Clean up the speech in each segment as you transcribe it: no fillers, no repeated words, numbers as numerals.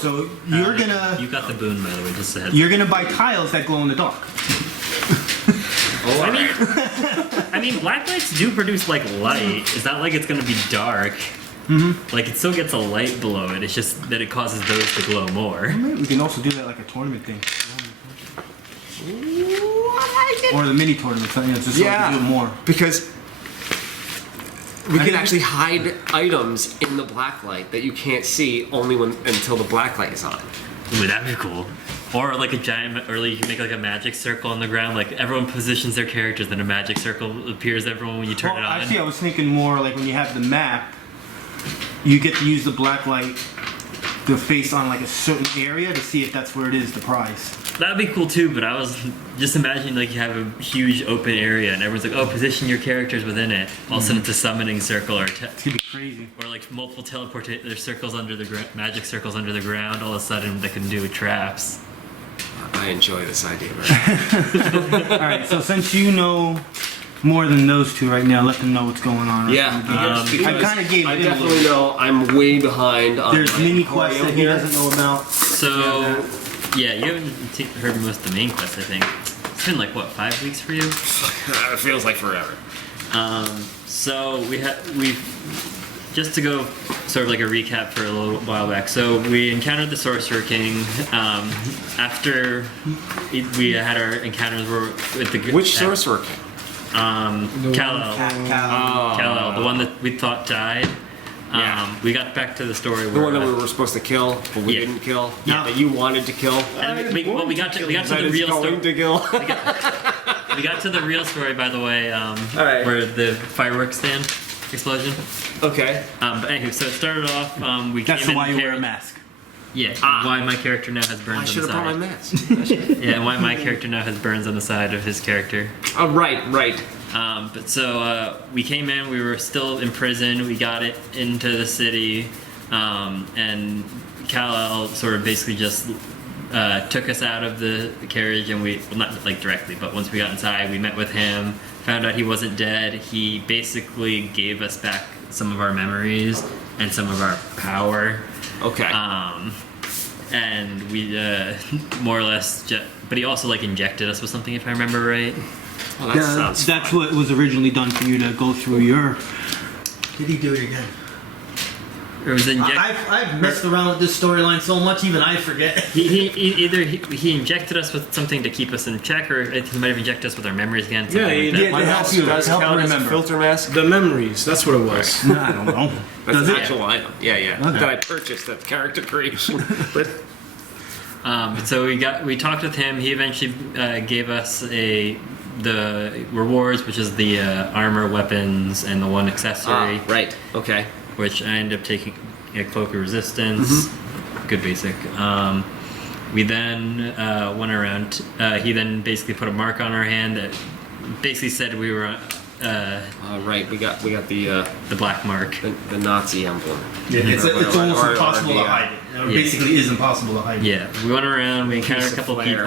So you're gonna. You got the boon, by the way, just a heads. You're gonna buy tiles that glow in the dark. I mean, black lights do produce like light. It's not like it's gonna be dark. Like it still gets a light below it. It's just that it causes those to glow more. We can also do that like a tournament thing. Or the mini tournament, so, just so we can do more. Because we can actually hide items in the blacklight that you can't see only until the blacklight is on. Ooh, that'd be cool. Or like a giant, or you can make like a magic circle on the ground. Like everyone positions their characters, then a magic circle appears everyone when you turn it on. Actually, I was thinking more like when you have the map, you get to use the blacklight to face on like a certain area to see if that's where it is, the prize. That'd be cool too, but I was just imagining like you have a huge open area and everyone's like, oh, position your characters within it. All of a sudden it's a summoning circle or It's gonna be crazy. or like multiple there's circles under the magic circles under the ground. All of a sudden that can do traps. I enjoy this idea, man. Alright, so since you know more than those two right now, let them know what's going on. Yeah, I kind of gave I him a definitely little. know I'm way behind on There's my mini quests choreo that he here. doesn't know about. So yeah, you haven't heard most of the main quests, I think. It's been like what, 5 weeks for you? It feels like forever. So we've just to go sort of like a recap for a little while back. So we encountered the Sorcerer King. After we had our encounters with the Which Sorcerer King? Kal-El. Kal-El, the one that we thought died. Yeah. We got back to the story The where one that we were supposed to kill, but we didn't kill. Yeah. That you wanted to kill. and we got to That the is real going story. to kill. We got to the real story, by the way, right. where the fireworks stand explosion. Okay. But anyway, so it started off. We That's came why in you wear a paired- mask. Yeah, why my character now has I burns on should the have brought my side. mask. Yeah, and why my character now has burns on the side of his character. Oh, right. But so we came in, we were still in prison, we got it into the city, and Kal-El sort of basically just took us out of the carriage, and well, not like directly, but once we got inside, we met with him, found out he wasn't dead. He basically gave us back some of our memories and some of our power. Okay. And we more or less but he also like injected us with something, if I remember right. Well, that sounds That's fun. what was originally done for you to go through your. Did he do it again? It was I've messed around with this storyline so much, even I forget. he injected us with something to keep us in check, or he might have injected us with our memories again. Something like that. did. My to help mask you- does help count as a remember. filter mask. The memories, that's what it was. No, I don't know. That's Does an it? actual item. Yeah. Okay. That I purchased at character creation. But So we talked with him. He eventually gave us the rewards, which is the armor, weapons, and the one accessory, right. Okay. which I ended up taking a cloak of resistance. Good basic. We then went around. He then basically put a mark on our hand that basically said we were Right. We got the black mark. the Nazi emblem. It's almost or impossible the, to hide it. It basically is impossible to hide it. Yeah, we went around. We encountered a Piece of couple flair.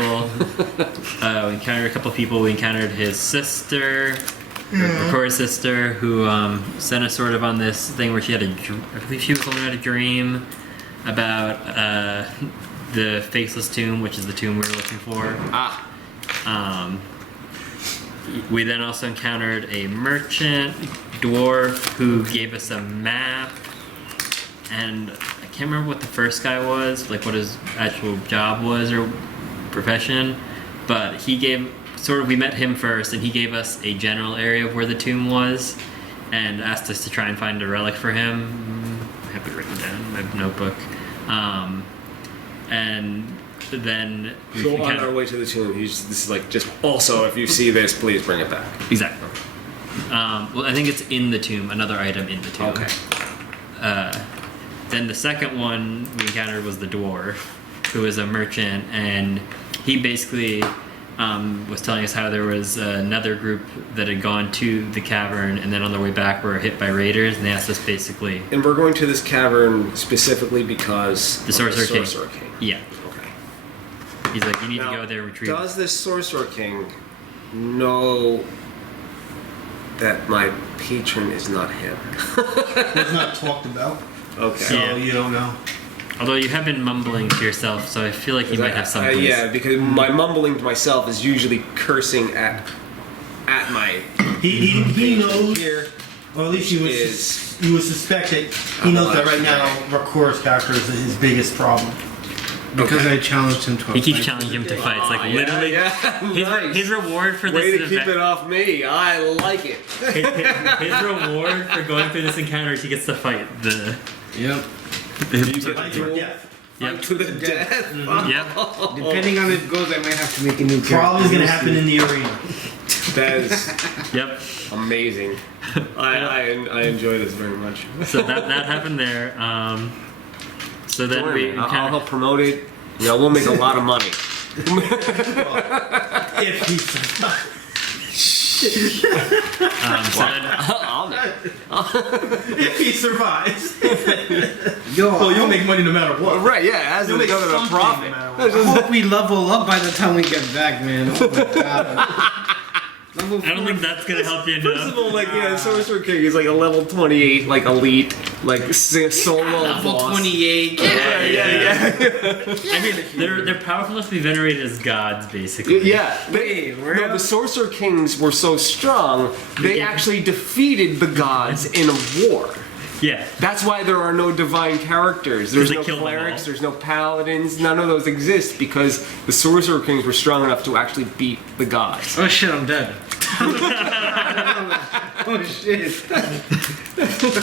people. We encountered his sister, Rakura's sister, who sent us sort of on this thing where she had I believe she was going to have a dream about the Faceless Tomb, which is the tomb we were looking for. We then also encountered a merchant dwarf who gave us a map, and I can't remember what the first guy was, like what his actual job was or profession, but he gave we met him first, and he gave us a general area of where the tomb was, and asked us to try and find a relic for him. I have it written down in my notebook. And then we So on our way to the tomb, this is like just also if you see this, please bring it back. Exactly. Well, I think it's in the tomb, another item in the tomb. Okay. Then the second one we encountered was the dwarf, who was a merchant, and he basically was telling us how there was another group that had gone to the cavern, and then on their way back were hit by raiders, and they asked us basically. And we're going to this cavern specifically because The Sorcerer King. King. Yeah. Okay. He's like, you need Now, to go there and retrieve. Does this Sorcerer King know that my patron is not him? It's not talked about, Okay. so Yeah. you don't know. Although you have been mumbling to yourself, so I feel like you might have some. Yeah, because my mumbling to myself is usually cursing at my He knows, here. or at least you would suspect that he Oh, knows that right actually. now Rakura's character is his biggest problem. Because I challenged him to a He keeps fight. challenging him to fights, like Yeah, literally. yeah, nice. His reward for Way this to keep event, it off me. I like it. his reward for going through this encounter is he gets to fight the. Yep. Life or death. Yep. To the death. Yep. Depending on if it goes, I might have to make a new character. Probably is going to happen in the arena. That is Yep. amazing. I enjoy this very much. So that happened there. So then Don't we worry, I'll encountered. help promote it. You know, we'll make a lot of money. If he survives. So then, I'll make If he survives. Yo, Well, you'll make money no matter what. Right, yeah, as You'll a make government something profit. no matter I what. hope we level up by the time we get back, man. Oh my god. Level I don't think that's gonna help you First of enough. all, like, yeah, Sorcerer King is like a level 28, like, elite, like, solo level boss. 28. Yeah. I mean, they're powerful enough to be venerated as gods, basically. Yeah, Wait, where- no, the Sorcerer Kings were so strong, they Yeah. actually defeated the gods in a war. Yeah. That's why there are no divine characters. There's they no killed them clerics, all. there's no paladins, none of those exist because the Sorcerer Kings were strong enough to actually beat the gods. Oh shit, I'm dead. Oh shit.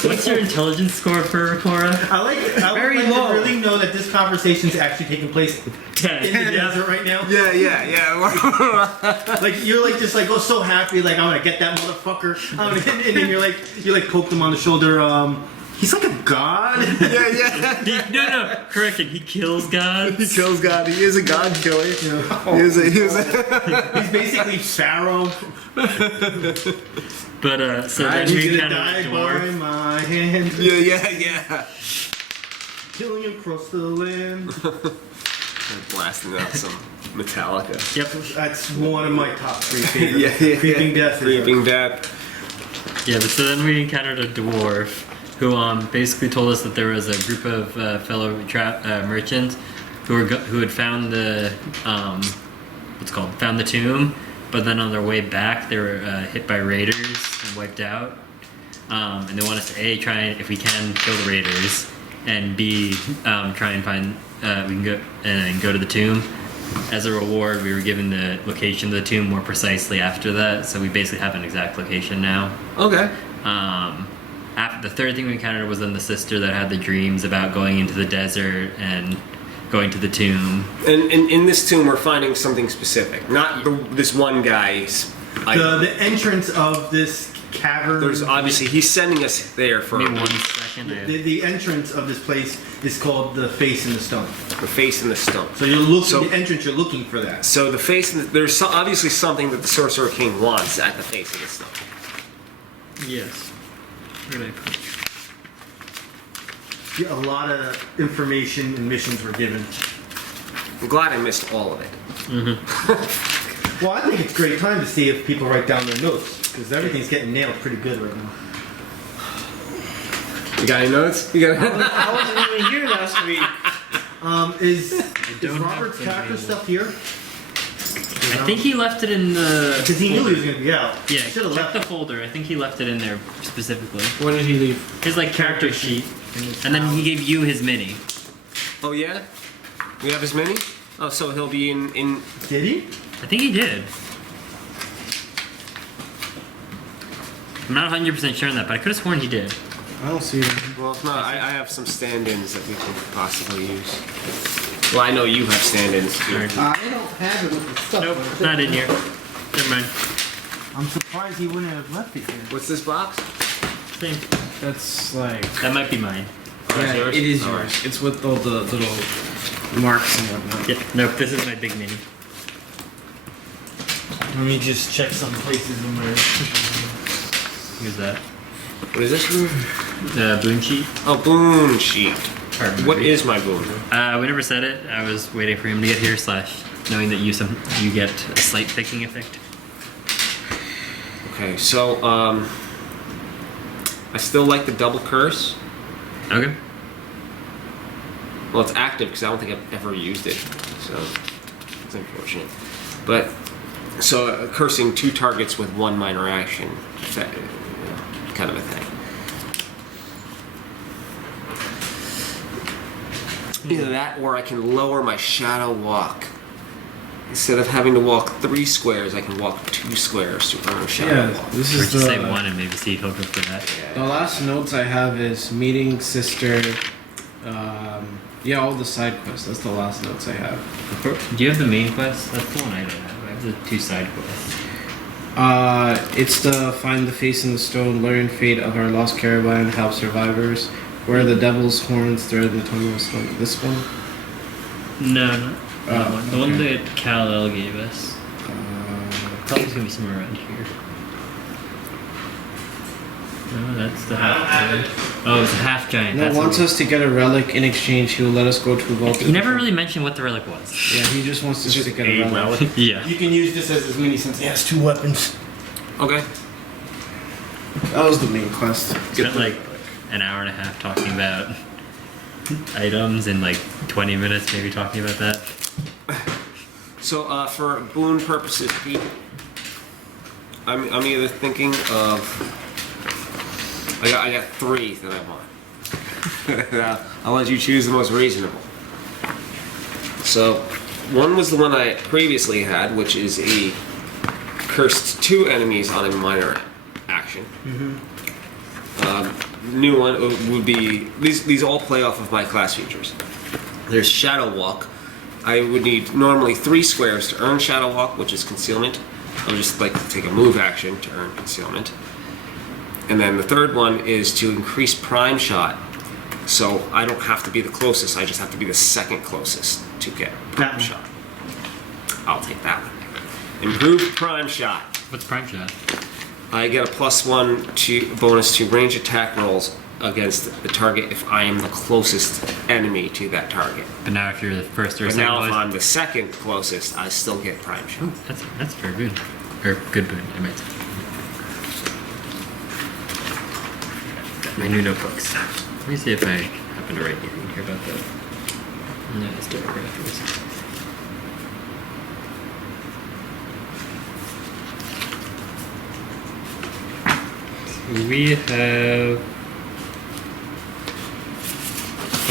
What's your intelligence score for Rakura? I Very would like low. to really know that this conversation is actually taking place in the desert right now. Yeah. Like you're like just like so happy, like I'm gonna get that motherfucker. And then you like poke them on the shoulder. He's like a god. No, correction. He kills gods. He kills God. He is a god killer. He's basically Pharaoh. But so then He's we gonna encountered die a by dwarf. my hand. Yeah. Killing across the land. Blasting out some Metallica. Yep. That's one of my top 3 favorites. Creeping Death. Creeping Death. Yeah, but so then we encountered a dwarf who basically told us that there was a group of fellow merchants who had found the found the tomb, but then on their way back they were hit by raiders and wiped out. And they want us to try and, if we can, kill the raiders, and B, try and find we can go to the tomb. As a reward, we were given the location of the tomb more precisely after that, so we basically have an exact location now. Okay. The third thing we encountered was then the sister that had the dreams about going into the desert and going to the tomb. And in this tomb, we're finding something specific, not this one guy's. The entrance of this cavern. There's obviously he's sending us there for Give me 1 second. The entrance of this place is called the Face in the Stone. the face in the stone. So you're looking So- the entrance. You're looking for that. So the face, there's obviously something that the Sorcerer King wants at the face of the stone. Yes. Where did I put it? Yeah, a lot of information and missions were given. I'm glad I missed all of it. Well, I think it's a great time to see if people write down their notes because everything's getting nailed pretty good right now. You got any notes? You got? I wasn't even here last week. Is don't have Robert's to character anymore. stuff here? I think he left it in the. Because he knew he was going to be out. Yeah, Should have check left. the folder. I think he left it in there specifically. When did he leave? His character sheet, and then he gave you his mini. Oh yeah, we have his mini. Oh, so he'll be in. Did he? I think he did. I'm not 100% sure on that, but I could have sworn he did. I don't see him. Well, if not, I have some stand-ins that we can possibly use. Well, I know you have stand-ins too. Alright. I don't have it with the stuff. Nope, not in here. Never mind. I'm surprised he wouldn't have left it here. What's this box? Same. That's like. That might be mine. Yeah, yours? it is Alright. yours. It's with all the little marks and whatnot. Yep. Nope. This is my big mini. Let me just check some places in my. Who's that? What is this? The boon sheet. Oh, boon sheet. Pardon What me. is my boon? We never said it. I was waiting for him to get here. / knowing that you get a slight picking effect. Okay, so I still like the double curse. Okay. Well, it's active because I don't think I've ever used it, so it's unfortunate. But so cursing 2 targets with 1 minor action, kind of a thing. Either that, or I can lower my shadow walk. Instead of having to walk 3 squares, I can walk 2 squares to earn a shadow Yeah, walk. this Or is just say the one and maybe see if he'll go for that. the last notes I have is meeting sister. Yeah, all the side quests. That's the last notes I have. Do you have the main quest? That's the one I don't have. I have the 2 side quests. It's the find the face in the stone, learn fate of our lost caravan, help survivors, where the devil's horns thread the tongue of the stone. This one. No, not that one. The one okay. that Kal-El gave us. Probably gonna be somewhere around here. No, that's the half giant. Oh, it's a half giant. No, That's wants what us to get a relic in exchange. He will let us go to a vault. he never really mentioned what the relic was. Yeah, he just wants us to get a relic. Yeah. You can use this as many since it has 2 weapons. Okay. That was the main quest. Spent like an hour and a half talking about items and like 20 minutes maybe talking about that. So for boon purposes, Pete, I'm either thinking of I got 3 that I want. I'll let you choose the most reasonable. So one was the one I previously had, which is a cursed 2 enemies on a minor action. New one would be these all play off of my class features. There's Shadow Walk. I would need normally 3 squares to earn Shadow Walk, which is concealment. I would just like to take a move action to earn concealment. And then the third one is to increase prime shot. So I don't have to be the closest, I just have to be the second closest to get prime one. shot. I'll take that one. Improved prime shot. What's prime shot? I get a +1 bonus to range attack rolls against the target if I am the closest enemy to that target. But now if you're the first or But second now if one, I'm the second closest, I still get prime shot. that's very good. Or good boon, I might say. Got my new notebooks. Let me see if I happen to write anything here about that. No, it's different afterwards. We have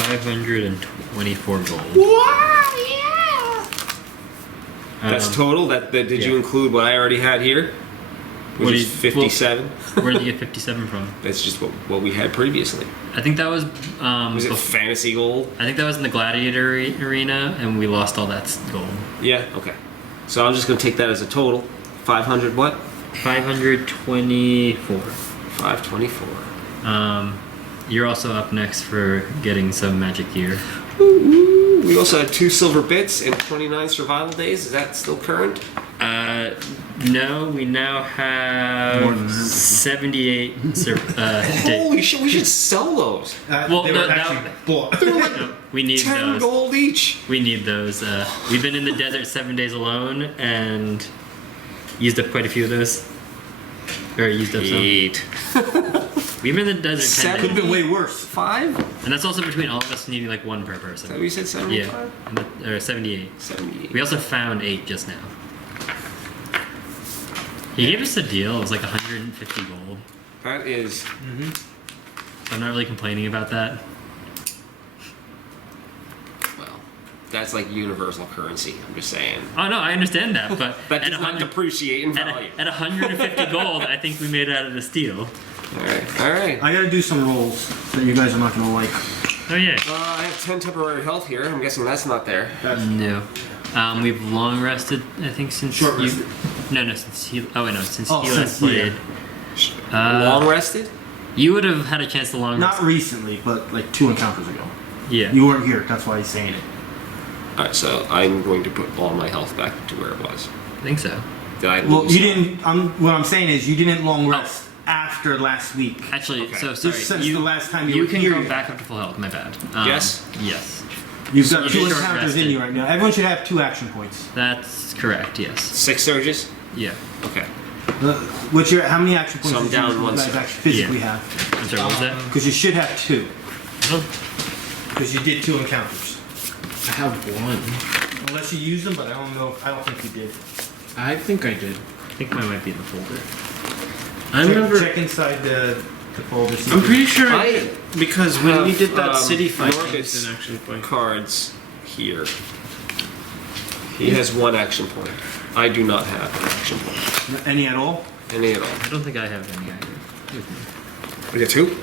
524 gold. Wow, yeah! That's total? Did you yeah. include what I already had here? What Which do is you- 57? Where did you get 57 from? That's just what we had previously. I think that was. Was it fantasy gold? I think that was in the gladiator arena, and we lost all that gold. Yeah, okay. So I'm just going to take that as a total. 500 what? 524. 524. You're also up next for getting some magic gear. Ooh, we also had 2 silver bits and 29 survival days. Is that still current? No, we now More than have that. 78 Holy shit, we should sell those. Well, they no, were that- actually bought. No, we need 10 those. gold each. We need those. We've been in the desert 7 days alone and used up quite a few of those. Or used up some. 8. We've been in the desert 10 Seven. Could have days. been way worse. 5? And that's also between all of us needing like 1 per Is that person. what you said, 75? Yeah. Or 78. 78. We also found 8 just now. He gave us a deal. It was like 150 gold. That is... So I'm not really complaining about that. Well, that's like universal currency. I'm just saying. Oh no, I understand that, but That at does not 100 depreciate in value. at 150 gold, I think we made it out of the steal. Alright, alright. I gotta do some rolls that you guys are not gonna like. Oh yeah. I have 10 temporary health here. I'm guessing that's not there. No. We've long rested, I think, since Short you. rested. No, since he. Oh wait, no, since Oh, he last since- yeah. played. Long rested? You would have had a chance to long Not rest. recently, but like 2 encounters ago. Yeah. You weren't here, that's why he's saying it. Alright, so I'm going to put all my health back to where it was. I think so. Did I Well, lose you some? didn't. What I'm saying is, you didn't long rest after last week. Actually, Okay. so Just sorry. since You, the last time you you were can here. go back up to full health. My bad. Yes? Yes. You've So got you 2 short encounters rested. in you right now. Everyone should have 2 action points. That's correct. Yes. 6 surges? Yeah. Okay. How many action points So I'm did down you 1 guys surge. actually physically Yeah. have? I'm sorry. What was that? Because you should have 2. Oh, Because you did 2 encounters. I have one. Unless you use them, but I don't know. I don't think you did. I think I did. I think mine might be in the folder. I remember. Check inside the folder. see I'm if pretty sure I I did, because when we did that have, city fight, Norbit's an action point. cards here. He has one action point. I do not have an action point. Any at all? Any at all. I don't think I have any either. With me. We got two?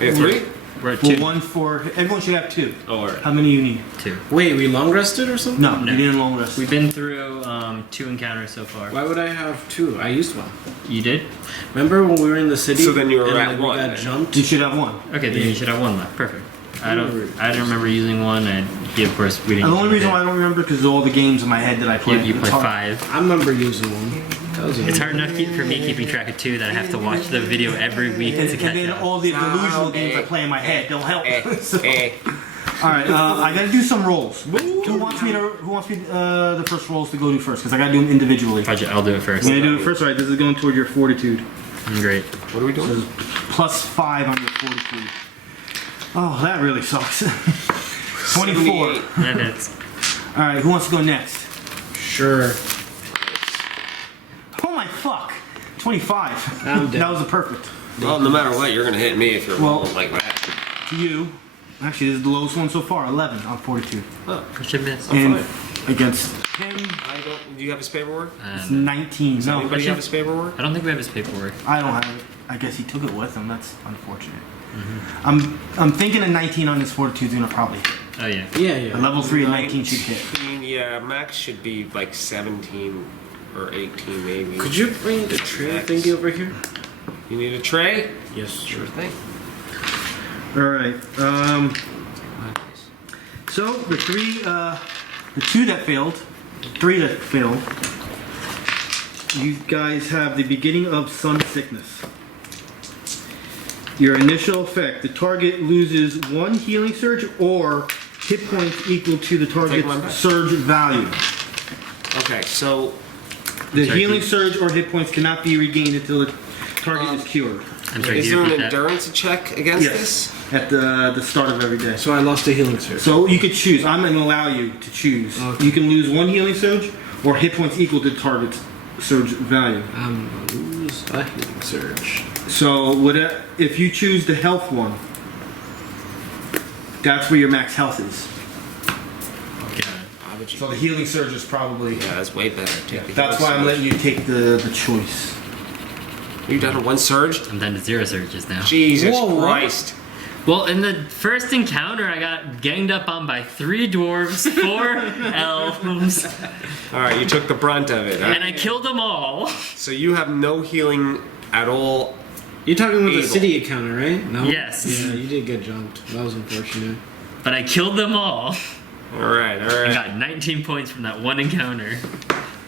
We got three? We're at Well, 2. one for everyone should have 2. Oh, alright. How many you need? 2. Wait, we long rested or something? No, No. you didn't long rest. We've been through 2 encounters so far. Why would I have 2? I used one. You did? Remember when we were in the city? So then you were and, at like, one, We got then. jumped. You should have 1. Okay, then you should have 1 left. Perfect. I don't remember. remember using 1, and of course we didn't. And the only use reason it. why I don't remember because all the games in my head that I you, played. you it's play hard. 5. I remember using one. That was It's hard enough for me keeping track of 2 that I have to watch the video every week And, to and catch then up. all the delusional games I play in my head don't help. So- Eh. all right, I gotta do some rolls. Who wants me the first rolls to go do first? Because I gotta do them individually. Fudge it, I'll do it first. I'm gonna do it first. All right, this is going toward your fortitude. Great. What are we doing? Plus 5 on your fortitude. Oh, that really sucks. 24. 78. That hits. All right, who wants to go next? Sure. Oh my fuck! 25. I'm dead. That was a perfect. Well, no matter what, you're gonna hit me if you're Well- rolling like that. To you. Actually, this is the lowest one so far. 11 on fortitude. Oh, I should miss. And fine. against him, I don't. Do you have his paperwork? it's 19. Does No, anybody have his paperwork? I don't think we have his paperwork. I don't have it. I guess he took it with him. That's unfortunate. I'm thinking a 19 on his fortitude is gonna probably hit. Oh yeah. Yeah, A yeah. level 3 and 19 should hit. 19, yeah, max should be like 17 or 18 maybe. Could you bring the tray Max. thingy over here? You need a tray? Yes. Sure thing. All right. So the 2 that failed, 3 that failed. You guys have the beginning of sun sickness. Your initial effect: the target loses 1 healing surge or hit points equal to the Take one back. target's surge value. Okay, so The Sorry, healing can- surge or hit points cannot be regained until the target is cured. I'm sorry. is Can you there an repeat that? endurance check against Yes, this? at the start of every day. So I lost a healing surge. So you could choose. I'm going to allow you to choose. Okay. You can lose 1 healing surge or hit points equal to the target's surge value. I'm gonna lose a healing surge. So if you choose the health one, that's where your max health is. Why would you? So the healing surge is probably. Yeah, that's way better. Take the That's healing why I'm letting you take the choice. surge. You down to 1 surge? I'm down to 0 surges now. Jesus Whoa, what? Christ. Well, in the first encounter, I got ganged up on by 3 dwarves, 4 elves, Alright, you took the brunt of it. Huh? and I killed them all. So you have no healing at all. You're talking about Evil. the city encounter, right? No. Yes. Yeah, you did get jumped. That was unfortunate. But I killed them all. Alright, I alright. got 19 points from that one encounter,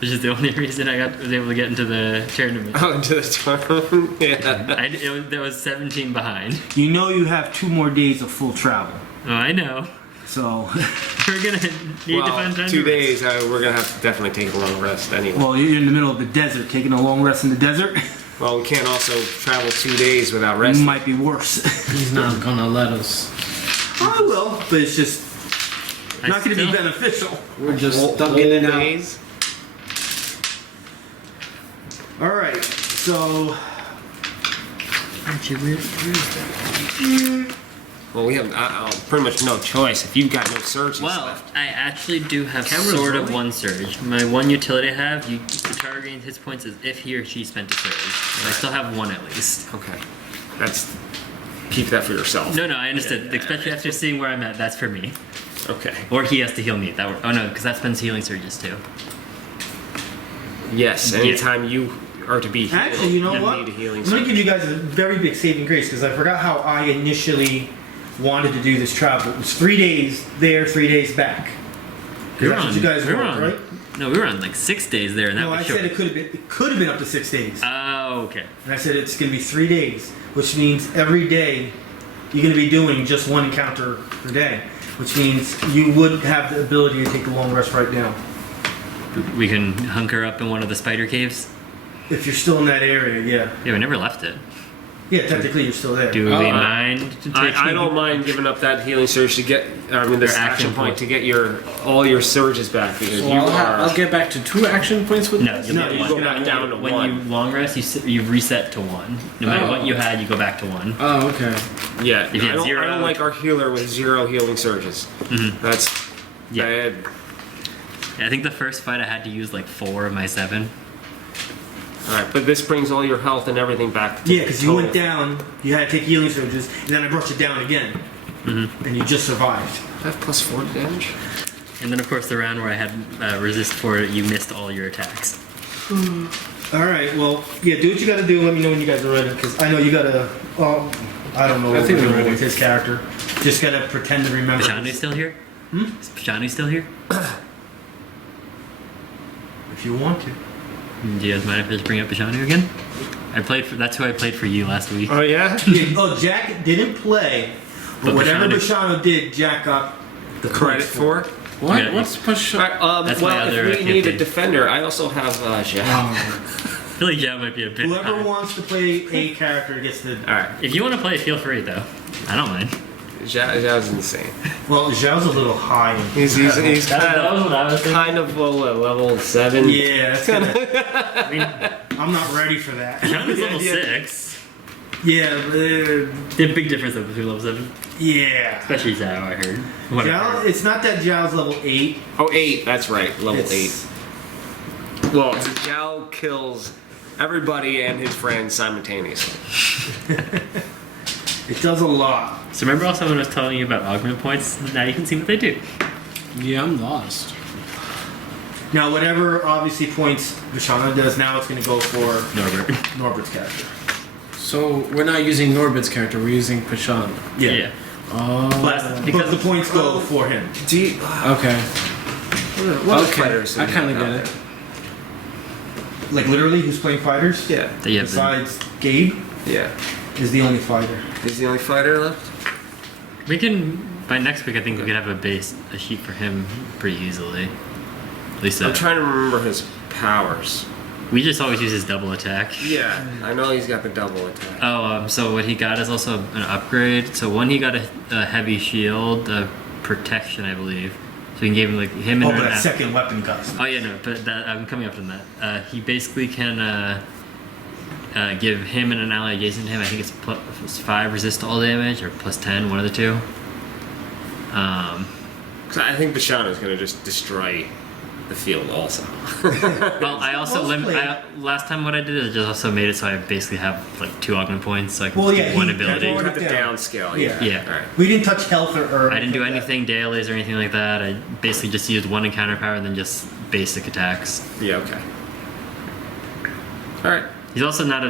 which is the only reason I was able to get into the tournament. Oh, into the tournament? Yeah. There was 17 behind. You know you have 2 more days of full travel. Oh, I know. So, We're gonna need to Well, find time 2 to rest. days, we're gonna have to definitely take a long rest anyway. well, you're in the middle of the desert, taking a long rest in the desert. Well, we can't also travel 2 days without resting. Might be worse. He's not gonna let us. I will, but it's just I not going to be still- beneficial. We're just Whole- stuck in and whole out. days? All right, so Well, we have pretty much no choice if you've got no surges Well, left. I actually do have Camera's sort of rolling. 1 surge. My 1 utility I have, the target gains his points as if he or she spent a surge. And I still have 1 at least. Okay. That's. Keep that for yourself. No, I understood. Especially after seeing where I'm at, that's for me. Okay. Or he has to heal me. Oh no, because that spends healing surges too. Yes, anytime you are to be healed, actually, you know what? need a healing I'm going to give surge. you guys a very big saving grace because I forgot how I initially wanted to do this travel. It was 3 days there, 3 days back. 'Cause that's what you guys we were worked, on, right? No, we were on like 6 days there, and that No, was I short. said it could have been up to 6 days. Oh, okay. And I said it's going to be 3 days, which means every day you're going to be doing just 1 encounter per day, which means you would have the ability to take a long rest right now. We can hunker up in one of the spider caves. If you're still in that area, yeah. Yeah, we never left it. Yeah, technically you're still there. Do we mind to take? I don't mind giving up that healing surge to get, this Your action action point point. to get all your surges back because So you I'll get back to 2 action points with No, this? you'll No, get you one. go back down to When 1. you long rest, you reset to 1. No matter what you had, you go back to 1. Oh, okay. Yeah, If you had I 0. don't like our healer with 0 healing surges. That's Yeah. bad. I think the first fight I had to use like 4 of my 7. Alright, but this brings all your health and everything back to Yeah, because you went down, you had to take healing surges, and then I brought you down again. And you just survived. I have plus 4 damage. And then of course the round where I had resist for it, you missed all your attacks. Alright, well, yeah, do what you gotta do. Let me know when you guys are ready, because I know you gotta. Well, I don't know I what think we're we're doing ready. with his character. Just gotta pretend to remember. Pajani's still here? Is Pajani still here? If you want to. Do you guys mind if I just bring up Pajani again? That's who I played for you last week. Oh yeah? Yeah, oh, Jack didn't play, but But whatever Bashano- Bashano did, Jack got the Credit points for? What? Yeah. What's push? Alright, That's my well, other if we need a campaign. defender, I also have Zhao. I feel like Jab might be a bit Whoever high. wants to play a character gets the. Alright, If you want to play, feel free though. I don't mind. Zhao's insane. Well, Zhao's a little high. He's That was what I was thinking. kind of level 7. Yeah, that's gonna, I mean, I'm not ready for that. Pajani's level Yeah. 6. Yeah, There's a big difference though between level 7. yeah. Especially Zhao, I heard. Zhao, it's not that Zhao's level 8. Oh, 8, that's right, level It's- 8. Well, Zhao kills everybody and his friends simultaneously. It does a lot. So remember also when I was telling you about augment points? Now you can see what they do. Yeah, I'm lost. Now, whatever obviously points Vishana does, now it's going to go for Norbit. Norbert's character. So we're not using Norbit's character, we're using Pashan. Yeah. Oh. But because the points go Oh. for him. Do you, Okay. what Okay, fighters I do you kinda have get out it. Like literally, who's playing fighters? there? So you have the, Besides Gabe Yeah. is the only fighter. He's the only fighter left? we can by next week I think we could have a sheet for him pretty easily. At least I'm trying to remember his powers. we just always use his double attack. Yeah, I know he's got the double attack. Oh, so what he got is also an upgrade. So one, he got a heavy shield, protection, I believe. So we can give him like him Oh, and but an that second weapon cost. Oh yeah, no, but that, I'm coming up from that. He basically can give him and an ally adjacent to him. I think it's plus 5 resist to all damage or plus 10, one of the two. 'Cause I think Bashano's gonna just destroy the field also. Well, I also mostly- last time what I did is just also made it so I basically have like 2 augment points, so I can Well, do yeah, one he- ability. You Wrote have it the down. downscale. Yeah. Yeah. Alright. We didn't touch health or I didn't do like that. anything dailies or anything like that. I basically just used 1 encounter power and then just basic attacks. Yeah, okay. Alright. He's also not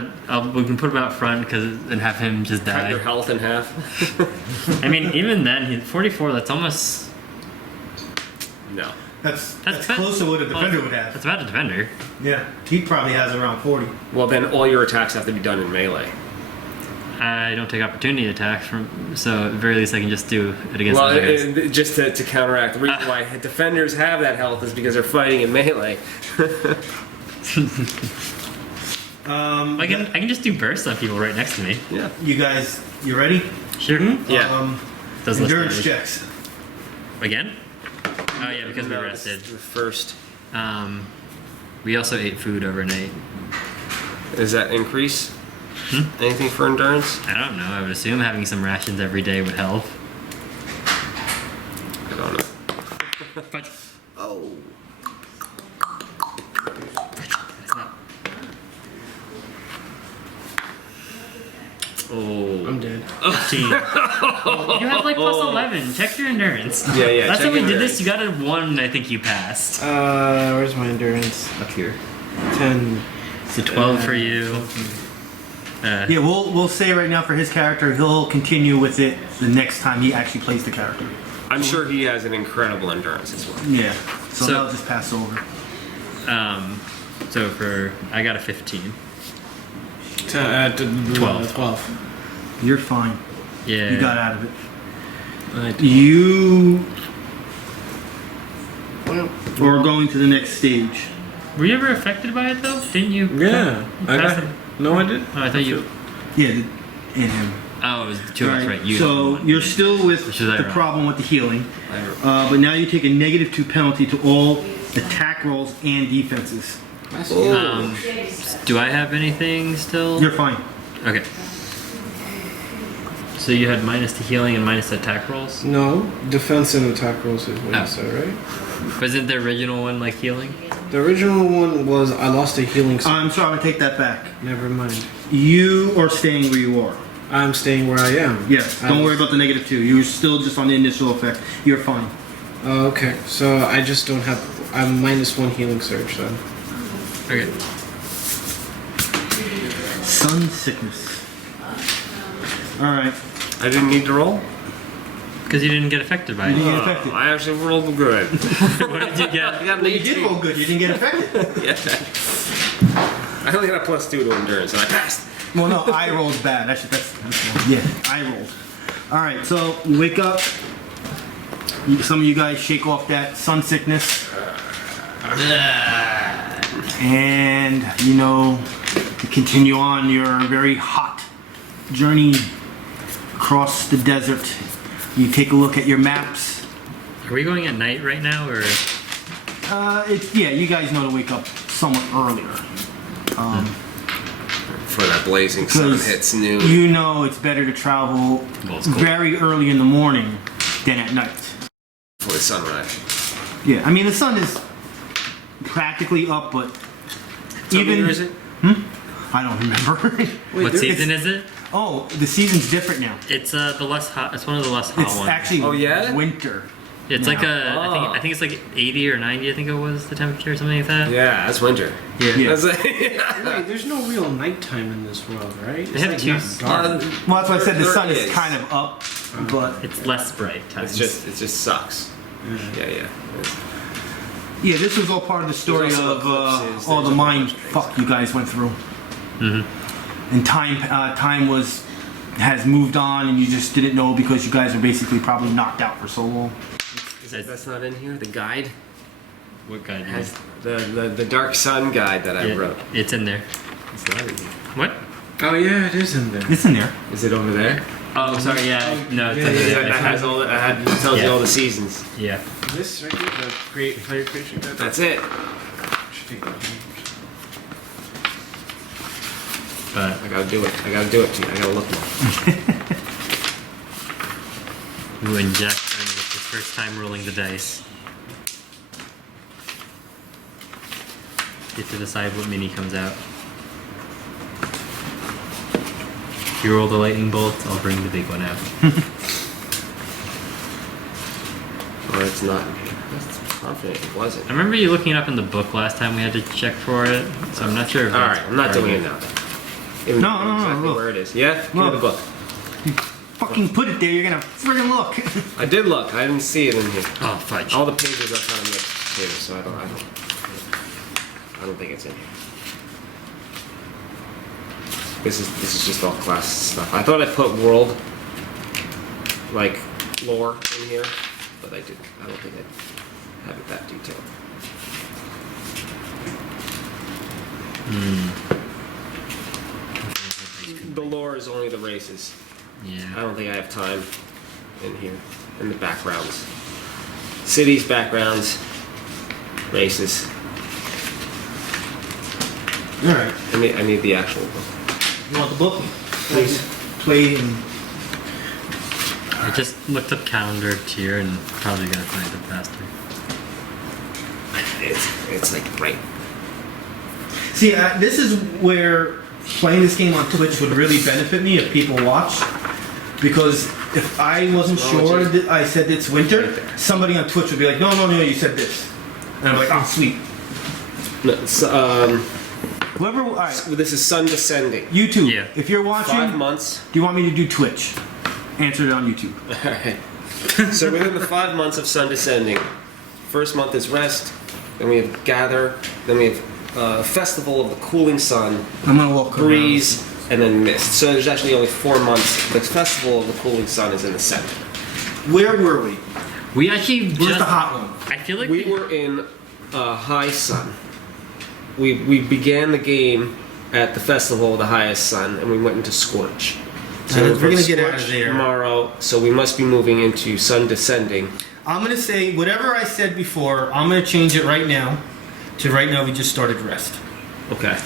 we can put him out front and have him just Cut your die. health in half. I mean, even then, he's 44. That's almost. No. That's That's close to what a defender well, would have. That's about a defender. Yeah, he probably has around 40. Well, then all your attacks have to be done in melee. I don't take opportunity attacks from, so at the very least I can just do it against Well, other guys. just to counteract, the reason why defenders have that health is because they're fighting in melee. I can just do bursts on people right next to me. Yeah. You guys, you ready? Sure. Yeah. Does less Endurance damage. checks. Again? Oh yeah, because we No, rested. it's the first. We also ate food overnight. Does that increase anything for endurance? I don't know. I would assume having some rations every day would help. I don't know. But Oh. Oh. I'm dead. 15. You have like plus 11. Check your endurance. Yeah, yeah. Last check time we did endurance. this, you got a 1. I think you passed. Where's my endurance? Up here. 10. So 12 for you. Yeah, we'll say right now for his character, he'll continue with it the next time he actually plays the character. I'm sure he has an incredible endurance as well. Yeah, so So- that'll just pass over. So I got a 15. 12. 12. You're fine. Yeah. You got out of it. I did. You are going to the next stage. Were you ever affected by it though? Didn't you? Yeah. pass it? No, I did. Oh, I thought you. Yeah, in him. Oh, it was the two of us, right? You So one. you're still with Which is the ironic. problem with the healing, but now you take a -2 penalty to all attack rolls and defenses. Do I have anything still? You're fine. Okay. So you had minus to healing and minus to attack rolls? No, defense and attack rolls is what you said, right? Wasn't the original one like healing? The original one was I lost a healing. I'm sorry, I'm gonna take that back. Never mind. You are staying where you are. I'm staying where I am. Yes, don't worry about the -2. You're still just on the initial effect. You're fine. Okay, so I just don't have. I'm -1 healing surge then. Okay. Sun sickness. Alright. I didn't need to roll. Because you didn't get affected by You it. didn't get affected. I actually rolled good. What did you I get? got an You did 18. roll good, you didn't get affected. Yeah. I only got a +2 to endurance, and I passed. Well, no, I rolled bad. That's yeah, I rolled. Alright, so you wake up. Some of you guys shake off that sun sickness. And, you know, you continue on your very hot journey across the desert. You take a look at your maps. Are we going at night right now, or? Yeah, you guys know to wake up somewhat earlier. For that blazing sun Because hits noon. you know it's better to travel Well, it's cold. very early in the morning than at night. Before the sunrise. Yeah, I mean the sun is practically up, but Tell me, even where is it? I don't remember. What season is it? Oh, the season's different now. It's the less hot. It's one of the less hot It's ones. actually Oh, yeah? winter. It's now. like I think it's like 80 or 90. I think it was the temperature or something like that. Yeah, that's winter. Yeah. That's Wait, there's no real nighttime in this world, right? They have two. not dark. Well, that's why I said the There sun is is. kind of up, but It's less bright times. it just sucks. Yeah, yeah. yeah, this was all part of the story There's also of eclipses, all the there's mind a bunch of fuck you guys went through. Mm-hmm. And time has moved on, and you just didn't know because you guys were basically probably knocked out for so long. That's not in here. The guide What guide has is? the Dark Sun guide that I wrote. It's in there. It's not in here. What? Oh yeah, it is in there. It's in there. Is it over there? Oh, sorry. Yeah. No, it's Yeah, under yeah, there. That has all. It tells you Yeah. all the seasons. Yeah. This right here, the player creation guide. That's it. Should take that. But I gotta do it. I gotta do it. I gotta look more. ooh, and Jack it's his first time rolling the dice. Get to decide what mini comes out. If you roll the lightning bolts, I'll bring the big one out. Or it's not in here. I'm confident it wasn't. I remember you looking it up in the book last time we had to check for it, so I'm not sure if All that's right, I'm not doing it now. Even No, no, no, exactly look. where it is. Yeah, give me Look. the book. Fucking put it there. You're gonna friggin' look. I did look. I didn't see it in here. Oh, fudge. All the pages are kind of mixed too, so I don't think it's in here. This is just all class stuff. I thought I put world like lore in here, but I didn't. I don't think I have it that detailed. The lore is only the races. I Yeah. don't think I have time in here. In the backgrounds. Cities, backgrounds, races. All right. I need the actual book. You want the book? Please. Play and I just looked up calendar tier and probably gonna find it faster. It's like right. see. This is where playing this game on Twitch would really benefit me if people watch, because if I wasn't sure that I said it's winter, somebody on Twitch would be like, no, you said this, and I'm like, oh, sweet. No, it's, Whoever, all right, this is sun descending. YouTube. Yeah. If you're watching, 5 months. do you want me to do Twitch? Answer it on YouTube. Alright. So within the 5 months of sun descending, first month is rest, then we have gather, then we have festival of the cooling sun, I'm gonna walk breeze, and then mist. So there's actually only 4 months. The festival of the cooling sun is in the center. around. Where were we? We actually Where's just. the hot one? I feel like We were in high sun. We began the game at the festival of the highest sun, and we went into scorch. So we're gonna get out Scorch of there. tomorrow, so we must be moving into sun descending. I'm gonna say whatever I said before. I'm gonna change it right now to right now. We just started rest, Okay.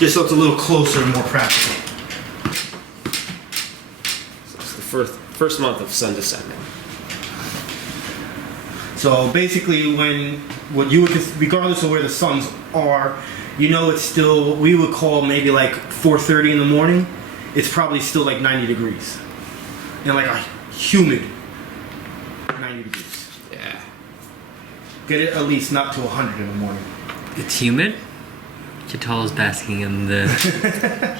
just so it's a little closer and more practical. So it's the first month of sun descending. So basically, what you would, regardless of where the suns are, you know, it's still what we would call maybe like 4:30 in the morning. It's probably still like 90 degrees, and like a humid 90 degrees. Yeah. Get it at least not to 100 in the morning. It's humid. Chit'la's basking in the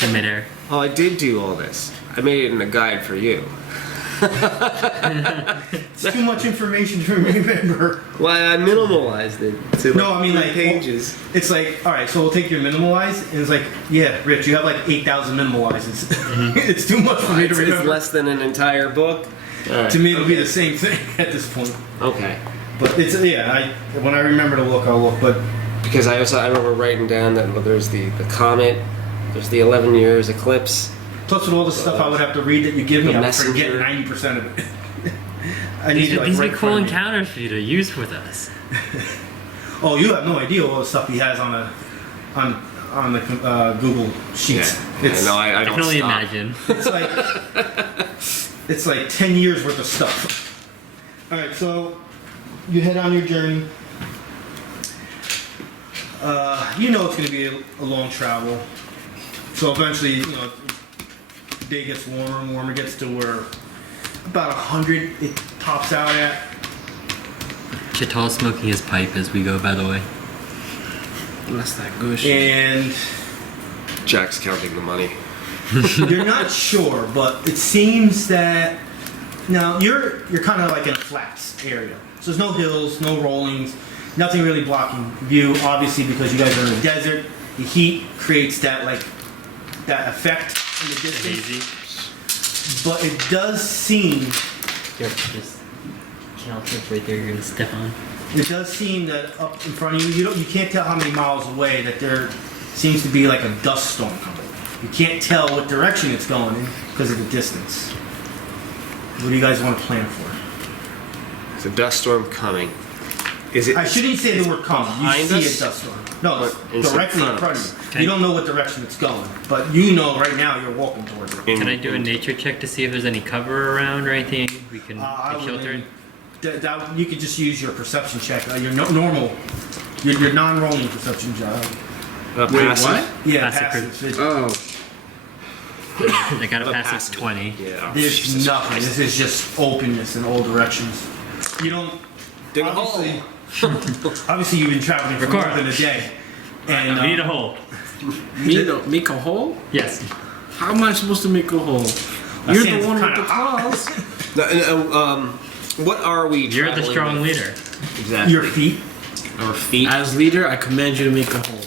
humid air. Oh, I did do all this. I made it in a guide for you. It's too much information to remember. Well, I minimalized it to No, I mean, 3 like, pages. It's like, all right, so we'll take your minimalize, and it's like, yeah, Rich, you have like 8,000 minimalizes. It's too much for me to It's remember. less than an entire book. All right. To me, it'll be the same thing at this point. Okay. But it's when I remember to look, I'll look. But Because I remember writing down that there's the comet, there's the 11 years eclipse. plus with all the stuff I would have to read that you give me, The I would forget messenger. 90% of it. I need These to would like be right in cool front of me. encounters for you to use with us. Oh, you have no idea all the stuff he has on the Google Sheets. Yeah. It's, No, I I don't can only stop. imagine. it's like 10 years worth of stuff. All right, so you head on your journey. You know it's going to be a long travel. So eventually, you know, the day gets warmer and warmer. Gets to where about 100 it tops out at. Chit'la's smoking his pipe as we go, by the way. That's that gush. And Jack's counting the money. you're not sure, but it seems that now you're kind of like in a flats area. So there's no hills, no rollings, nothing really blocking view. Obviously, because you guys are in the desert, the heat creates that effect in the distance. Easy. But it does seem Just Caltrip right there. You're gonna step on. It does seem that up in front of you, you can't tell how many miles away that there seems to be like a dust storm coming. You can't tell what direction it's going in because of the distance. What do you guys want to plan for? There's a dust storm coming. Is it? I shouldn't say the word coming. You behind see us? a dust storm. No, Or it's is it directly in in front front of you. Okay. You don't know what direction it's going, but you know right now you're walking towards it. Can I do a nature check to see if there's any cover around or anything we can I take would shelter in? maybe- that you could just use your perception check. Your normal, your non-rolling perception job. Wait, passive? what? Yeah, Passive passive. Oh, I got a passive passive. 20. Yeah. There's Jesus nothing. Christ. This is just openness in all directions. You don't. Dig a obviously, hole. obviously, you've been traveling for Record. more than a day, and We need a hole. make a hole? Yes. How am I supposed to make a hole? That You're seems the one with kinda the claws. What are we? You're the traveling strong with? leader. Exactly. your feet. Our feet. As leader, I command you to make a hole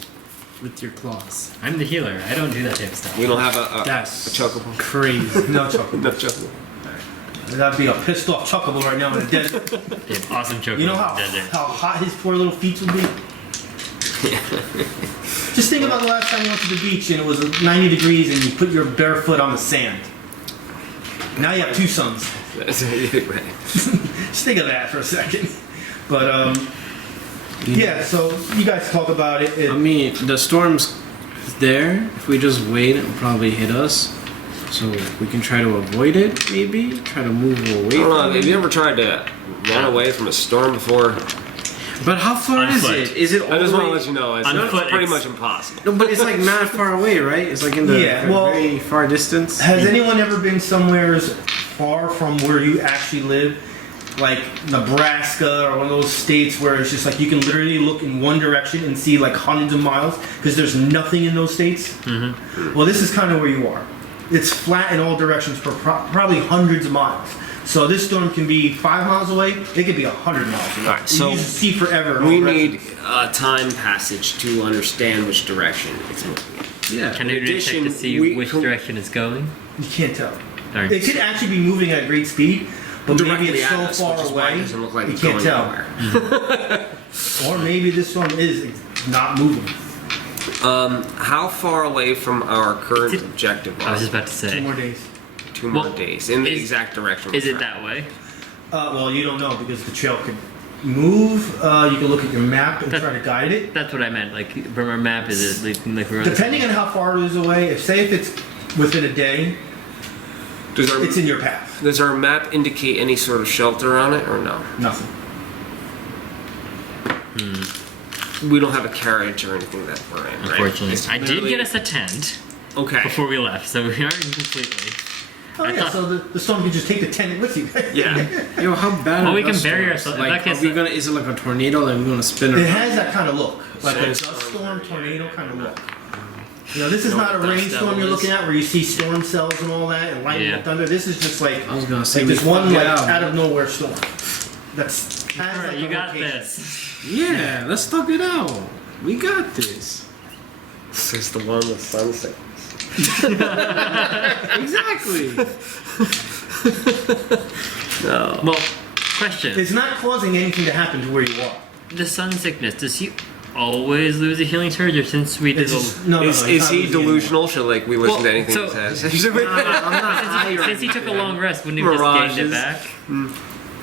with your claws. I'm the healer. I don't do that type of stuff. We don't have a That's chocobo. crazy. No chocolate. No chocobo. That'd be a pissed off chocobo right now in the desert. They have awesome chocolate You know in how the desert. hot his poor little feet would be. Just think about the last time you went to the beach and it was 90 degrees and you put your bare foot on the sand. Now you have two suns. Just think of that for a second. But yeah. So you guys talk about it. I mean, the storm's there. If we just wait, it'll probably hit us. So we can try to avoid it, maybe? Try to move away I don't know. from Have you it. ever tried to run away from a storm before? But how far On is foot. it? Is it all I just the want to way... let you know, it's, On it's foot, pretty it's- much impossible. No, but it's like mad far away, right? It's like in the Yeah, well- very far distance. Has anyone ever been somewhere far from where you actually live? Like Nebraska or one of those states where it's just like you can literally look in one direction and see like hundreds of miles because there's nothing in those states? Mm-hmm. Well, this is kind of where you are. It's flat in all directions for probably hundreds of miles. So this storm can be 5 miles away. It could be 100 miles away. Alright, so you just see forever. in all We directions. need time passage to understand which direction it's moving. Yeah. Can I In do a check to addition, see we which can- direction it's going? You can't tell. Alright. It could actually be moving at great speed, but maybe Directly it's at us, so far which is why it away doesn't look like you it's can't going tell. anywhere. Or maybe this storm is not moving. How far away from our current objective I was just are about to 2 say. more days. 2 more Well, days in the is- exact direction? Is we're it that way? Well, you don't know because the trail could move. You can look at your map and That- try to guide it. That's what I meant. Like from our map, is it like we're on the Depending on how far it is away, if it's within a day, Does our, it's in your path. does our map indicate any sort of shelter on it, or no? Nothing. We don't have a carriage or anything that we're in, right? Unfortunately, It's I did literally- get us a tent Okay. before we left, so we aren't completely. Oh I yeah, thought- so the storm can just take the tent with you. Yeah. Yo, how bad Well, are we can dust bury storms? ourselves- Like, that case- are we gonna? Is it like a tornado that we're gonna spin It around? has that kind of look, like a Sandstorm. dust storm, tornado kind of look. You know, this is You know not a what dust rainstorm devil you're is? looking at where you see storm cells and all that and lightning Yeah. and thunder. This is just like I was gonna say like we this one fuck like out. out of nowhere storm. That's has Alright, like you a got location. this. Yeah, let's talk it out. We got this. This is the one with sunset. Exactly. No. Well, question: It's not causing anything to happen to where you are. the sun sickness. Does he always lose a healing surge, or since we did? It's just, no, Is it's not he losing delusional? Should like we listen Well, to anything so- he says? I'm not high right Since he took a now. long rest, wouldn't he have just gained it Mirages. back? anymore.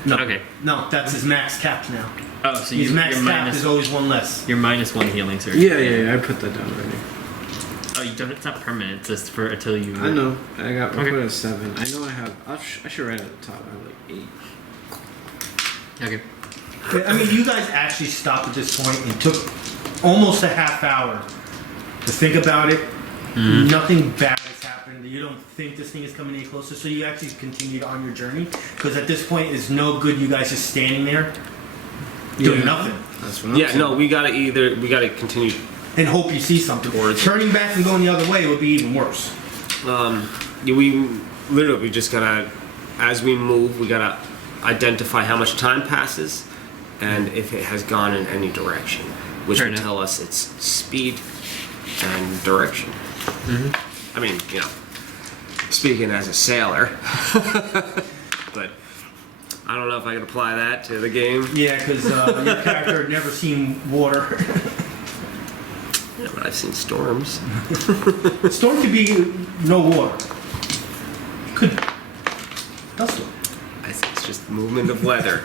No, Okay. no, that's his max cap now. Oh, so His max you're cap minus. is always one less. You're minus 1 healing surge. Yeah, I put that down already. Oh, you don't. It's not permanent. It's just for until you. I know. I Okay. put it at 7. I know I have. I should write at the top. I have like 8. Okay. I mean, you guys actually stopped at this point and took almost a half hour to think about it. Nothing bad has happened. You don't think this thing is coming any closer, so you actually continued on your journey. Because at this point, it's no good you guys just standing there doing Yeah. nothing That's what I'm Yeah, saying. no, we gotta continue. and hope you see something. Towards- Turning back and going the other way would be even worse. We just gotta, as we move, we gotta identify how much time passes, and if it has gone in any direction, which Fair will enough. tell us its speed and direction. I mean, you know, speaking as a sailor, but I don't know if I can apply that to the game. Yeah, because your character had never seen water. Yeah, but I've seen storms. Storm could be no water. Could be. Dust storm. I think it's just movement of weather.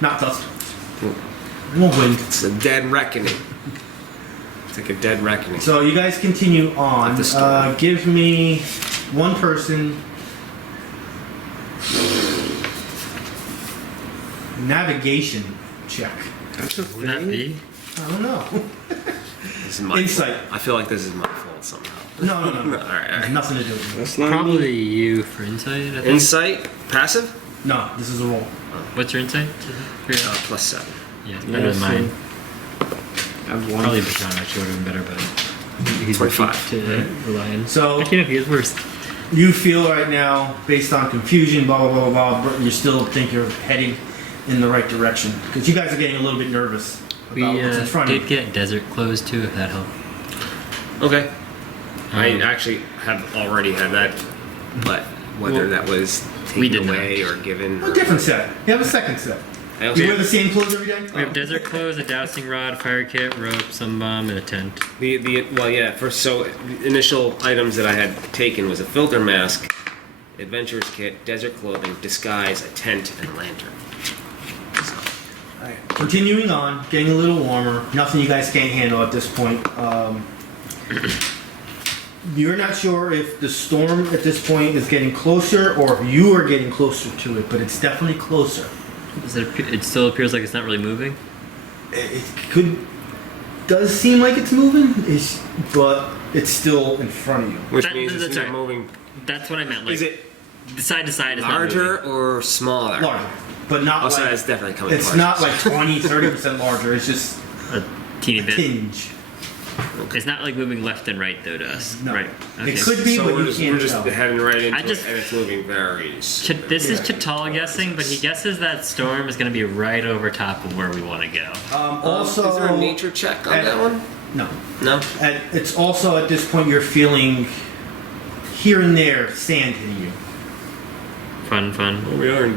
Not dust storm. No wind. It's a dead reckoning. It's like a dead reckoning. So you guys continue on. Like the storm. Give me one person. Navigation check. That's a Would that thing. be? I don't know. This is my Insight. fault. I feel like this is my fault somehow. No. All right, all right. Nothing to do with it. That's not Probably me. you for insight. I think. Insight, passive, No, this is a roll. What's your insight? +7. Yeah, it's better than mine. I have 1. Probably Bashan actually would have been better, but he's 25. to rely on. So- actually, no, he is worse. You feel right now, based on confusion, blah, blah, blah, blah, you still think you're heading in the right direction. Because you guys are getting a little bit nervous We about what's in front of did you. get desert clothes too, if that helped. Okay. I Um, actually have already had that, but whether Well, that was we taken did away or given. A different set. You have a second set. I You also wear the same clothes every day? We have desert clothes, a dowsing rod, fire kit, rope, sun bomb, and a tent. so the initial items that I had taken was a filter mask, adventurer's kit, desert clothing, disguise, a tent, and a lantern. Alright, continuing on, getting a little warmer. Nothing you guys can't handle at this point. You're not sure if the storm at this point is getting closer or if you are getting closer to it, but it's definitely closer. It still appears like it's not really moving. It does seem like it's moving, but it's still in front of you. Which That- means it's that's not right. moving. That's what I meant. Like Is it side to side is larger not moving. or smaller? Larger, but not Also, like it's definitely coming. it's closer. not like 20-30% larger. It's just A teeny a bit. tinge. It's not like moving left and right though to us. No. Right. Okay. It could be, So but we're you just, can't we're just tell. heading right into I just- it, and it's moving very. This is Yeah. Chit'la guessing, but he guesses that storm is going to be right over top of where we want to go. Also, is there a nature check on at- that one? No. No. It's also at this point you're feeling here and there sand hitting you. Fun. We are in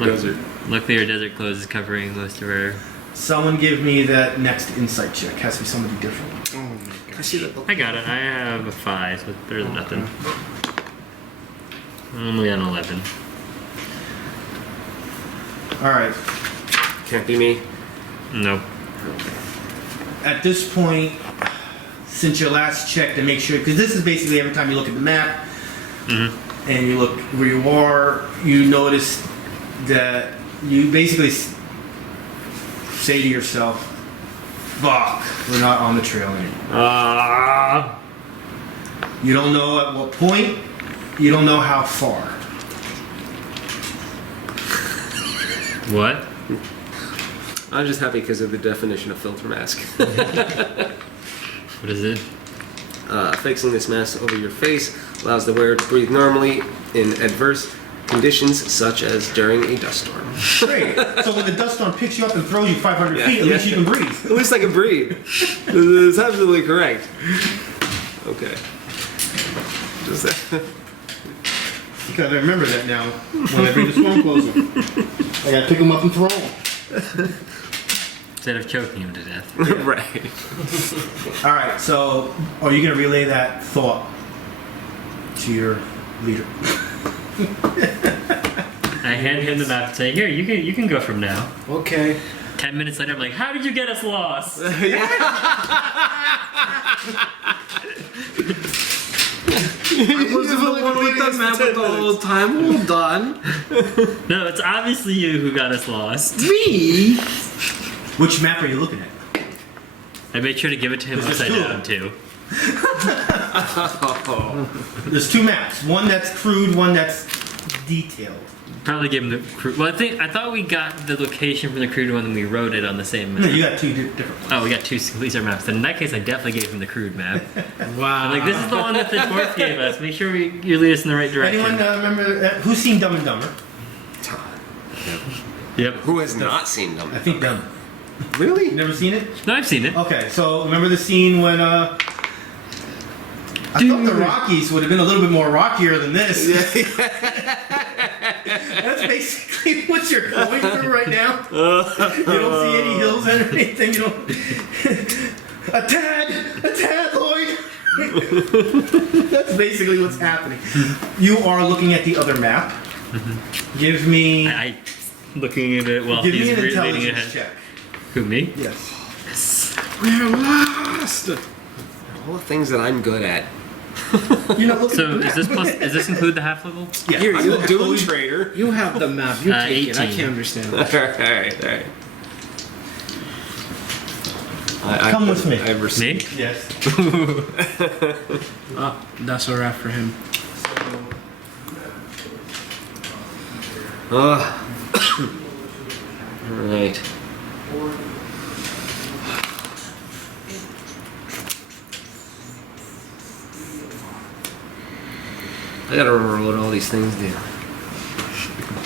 Luckily, our desert clothes is covering most of our Someone give me that next insight check. Has to be somebody different. Oh my I gosh. see that. I got it. I have a 5, so there's nothing. Only an 11. All right. Can't be me. Nope. At this point, since your last check to make sure, because this is basically every time you look at the map and you look where you are, you notice that you basically say to yourself, "Fuck, we're not on the trail anymore." You don't know at what point. You don't know how far. What? I'm just happy because of the definition of filter mask. What is it? Fixing this mask over your face allows the wearer to breathe normally in adverse conditions such as during a dust storm. Great. So when the dust storm picks you up and throws you 500 feet, at least you can breathe. At least I can breathe. That's absolutely correct. Okay. Just You gotta remember that now when I bring the storm closer. I gotta pick him up and throw him. Instead of choking him to death. right. All right. So, are you gonna relay that thought to your leader? I hand him the map and say, "Here, you can go from now." Okay. 10 minutes later, I'm like, "How did you get us lost?" I wasn't the one with the map the whole time. Well done. No, it's obviously you who got us lost. Me? Which map are you looking at? I made sure to give it to him There's upside two. down too. There's two maps. One that's crude. One that's detailed. Probably gave him the crude. Well, I thought we got the location from the crude one and we wrote it on the same No, map. you got two different ones. Oh, we got two Caesar maps. Then in that case, I definitely gave him the crude map. Wow. I'm like, this is the one that the dwarf gave us. Make sure you lead us in the right direction. Anyone remember who's seen Dumb and Dumber? Yep. Who has not seen them? I think Dumb. Really? You never seen it? No, I've seen it. Okay, so remember the scene when I thought the Rockies would have been a little bit more rockier than this. That's basically what you're going through right now. You don't see any hills or anything. You don't. a tad, Lloyd. That's basically what's happening. You are looking at the other map. Give me, I looking at it while give he's me an leading intelligence ahead. check. Who, me? Yes. We're lost. All the things that I'm good at. You're not looking So at the is map. this does this include the half level? Yeah. Here, I'm you a Doom Dune trader. You have the map. You take it. I 18. can't understand all that. right. Come with me. I received. Me? Yes. That's a wrap for him. All right. I gotta remember what all these things do.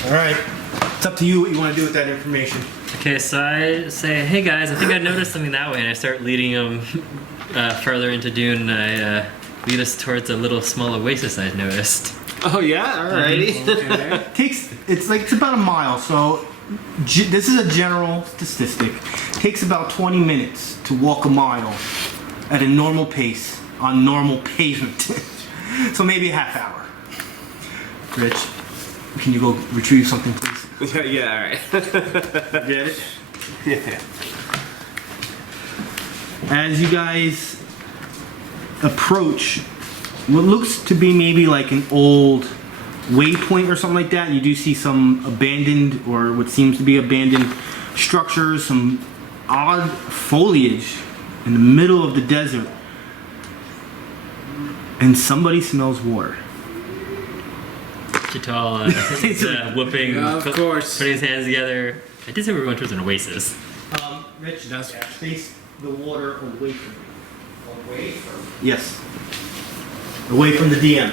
All right. It's up to you what you want to do with that information. Okay, so I say, hey guys, I think I noticed something that way, and I start leading them further into Dune. And I lead us towards a little small oasis I noticed. Oh yeah, alrighty. Okay. It's about a mile. So this is a general statistic. Takes about 20 minutes to walk a mile at a normal pace on normal pavement. So maybe a half hour. Rich, can you go retrieve something, please? yeah, alright. Get it? Yeah. As you guys approach what looks to be maybe like an old waypoint or something like that, you do see some abandoned or what seems to be abandoned structures, some odd foliage in the middle of the desert, and somebody smells water. Chit'la is whooping, Of course. putting his hands together. I did say we were going towards an oasis. Rich, face the water away from you. Away from. Yes. Away from the DM.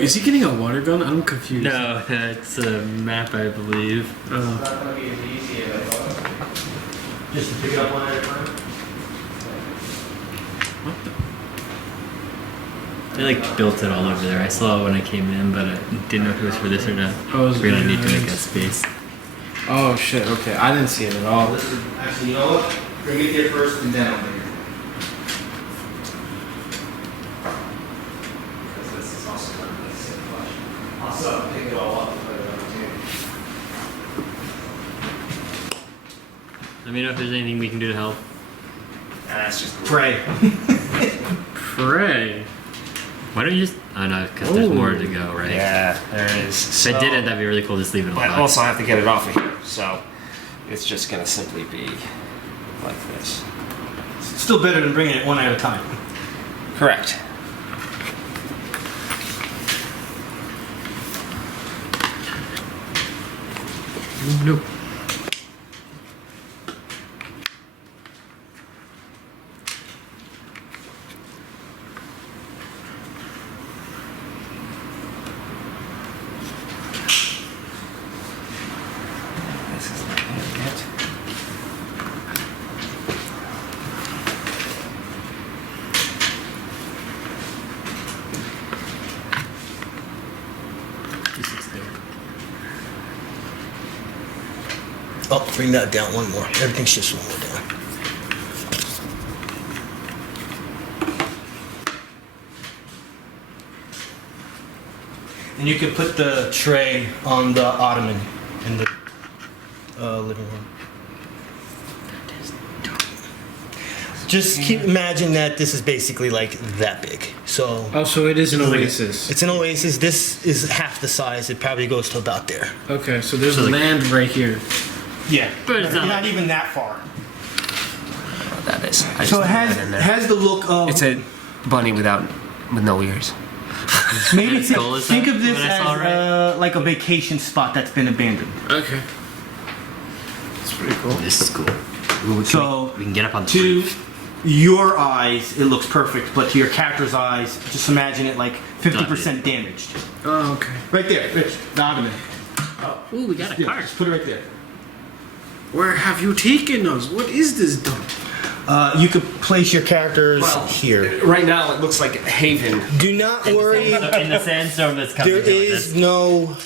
Is he getting a water gun? I'm confused. No, it's a map, I believe. Oh. Not gonna be as easy as I thought. Just to pick it up one at a time. What the? They built it all over there. I saw it when I came in, but I didn't know if it was for this or not. Oh, it was We're gonna need to very make that nice. space. Oh shit. Okay, I didn't see it at all. Actually, you know what? Bring it here first, and then I'll bring it. Because this is also kind of the same flash. Also, pick it all up and put it on the table. Let me know if there's anything we can do to help. That's just Pray. Pray. Why don't you just? Oh no, because there's more to go, right? Yeah, there is. If I did it, that'd be really cool. Just leave it But alone. also I have to get it off of here, so it's just gonna simply be like this. Still better than bringing it one at a time. Correct. Nope. This is not it yet. Oh, bring that down one more. Everything's just one more down. And you can put the tray on the ottoman in the living room. Just imagine that this is basically like that big. So Oh, so it is an oasis. it's an oasis. This is half the size. It probably goes to about there. Okay, so there's So, like- land right here. Yeah, But it's not not like- even that far. That is. I So just it put that in there. has the look of It's a bunny with no ears. maybe And skull is think that of this what I as saw, right? like a vacation spot that's been abandoned. Okay. That's pretty cool. This is cool. Ooh, So, we can get up on the To roof. your eyes, it looks perfect, but to your character's eyes, just imagine it like 50% damaged. Oh, okay. Right there, Rich. The ottoman. Ooh, we got a Yeah, cart. just put it right there. Where have you taken us? What is this dump? You could place your characters here. Right now it looks like a haven. Do not worry. In the sandstorm that's coming. There down, is no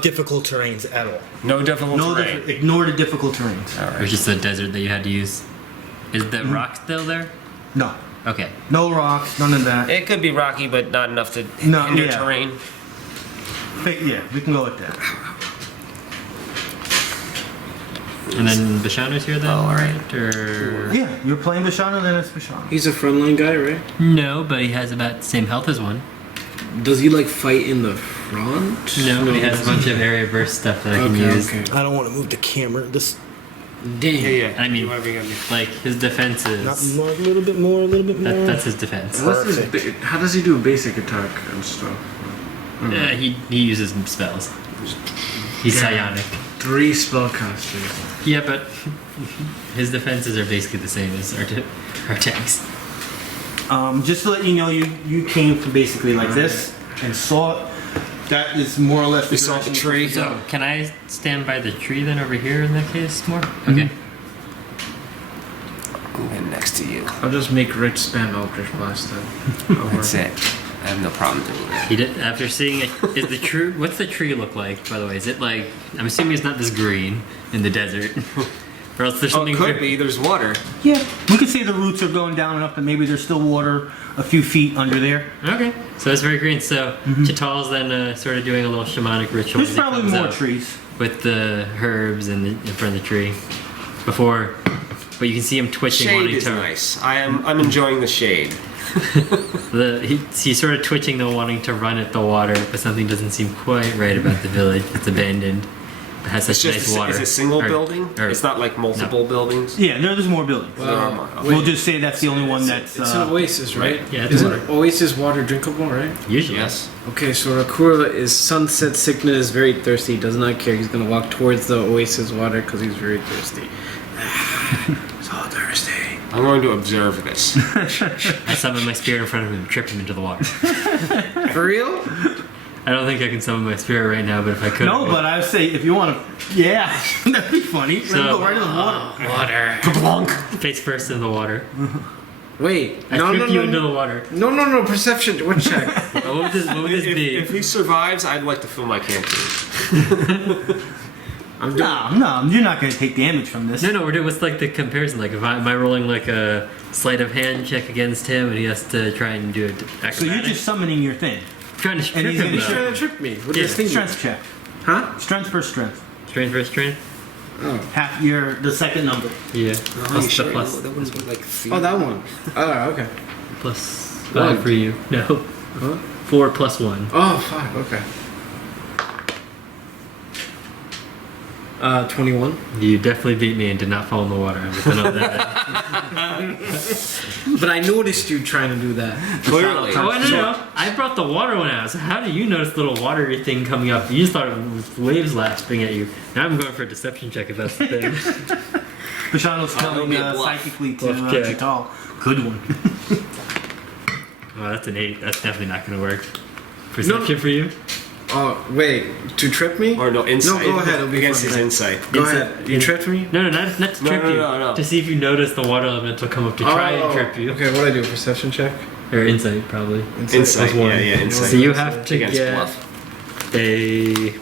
difficult terrains at all. No difficult No, terrain. ignore the difficult terrains. It was just the desert that you had to use. Is the rock still there? No, Okay. no rocks, none of that. It could be rocky, but not enough to No, hinder yeah. terrain. Yeah, we can go with that. And then Bashano's here then, Oh, right? Or Yeah, you're playing Bashano, then it's Bashano. He's a frontline guy, right? no, but he has about the same health as one. Does he like fight in the front? No, but he has a bunch of area burst stuff that I can Okay, use. okay. I don't want to move the camera. This Damn. Yeah. I mean, Whatever you gotta do. like his defense not is more, a little bit more, a little bit more. that's his defense. What's his how does he do basic attack and stuff? Yeah, he uses spells. He's psionic. 3 spellcasters. Yeah, but his defenses are basically the same as our tanks. Just to let you know, you came from basically like this and saw it. That is more or less the You saw the direction- tree. So can I stand by the tree then over here in that case more? Okay. I'm getting next to you. I'll just make Rich spam Eldritch Blast then. That's it. I have no problem doing that. He did after seeing it. Is the tree? What's the tree look like? By the way, is it like? I'm assuming it's not this green in the desert, or else there's Oh, something. it could be. There's water. Yeah, we could say the roots are going down enough that maybe there's still water a few feet under there. Okay, so it's very green. So Chit'la's then sort of doing a little shamanic ritual. There's as he probably comes more out trees. with the herbs in front of the tree before. But you can see him twitching, Shade wanting is to. nice. I'm enjoying the shade. He's sort of twitching though, wanting to run at the water, but something doesn't seem quite right about the village. It's abandoned. It has It's such just nice water. is it a single Or- building? or- It's not like multiple buildings. Yeah, there's more buildings. There are more. Okay. We'll just say that's the only one that's. It's an oasis, right? Yeah, it's Isn't water. oasis water drinkable, right? Usually. Yes. Okay, so Rakura is sunset sickness, very thirsty, does not care. He's gonna walk towards the oasis water because he's very thirsty. So thirsty. I'm going to observe this. I summon my spirit in front of him and trip him into the water. For real? I don't think I can summon my spirit right now, but if I could. No, but I would say if you want to, yeah, that'd be funny. Let So- him go right in the water. Water. Face first in the water. Wait, I no, flip you no, into no, the water. no, perception. What check? What would this be? If he survives, I'd like to fill my canteen. I'm doing. No, you're not going to take damage from this. No, we're doing, what's like the comparison? Like, am I rolling like a sleight of hand check against him, and he has to try and do it? So you're just summoning your thing. trying to and trip he's him. gonna He's though. trying to trick me with Yeah. this thing. Strength check. Huh? Strength per strength. Strength versus strength. Oh. Half the second number. Yeah. Oh, Plus you the sure? plus. That wouldn't be like Oh, that one. Oh, okay. Plus One. 5 for you. No. Huh? 4 plus 1. Oh, fuck. Okay. 21. You definitely beat me and did not fall in the water. I'm just gonna know that. But I noticed you trying to do that. Clearly. Oh, no. I brought the water one out. So how do you notice the little watery thing coming up? You just thought it was waves lapping at you. Now I'm going for a deception check if that's the thing. Pashano's it'll telling be a bluff. psychically to Bluff check. Chit'la. Good one. Oh, that's an 8. That's definitely not going to work. Perception for you? Oh, wait. To trip me? Or no, insight. No, go ahead. It'll be against fine. his insight. Go Insight. ahead. You tripped me? No, not to trip you. No. To see if you notice the water elemental come up to try and trip you. Okay, what do I do? Perception check? Or insight, probably. Insight. Plus one. Yeah, insight. So you have to Against get bluff. a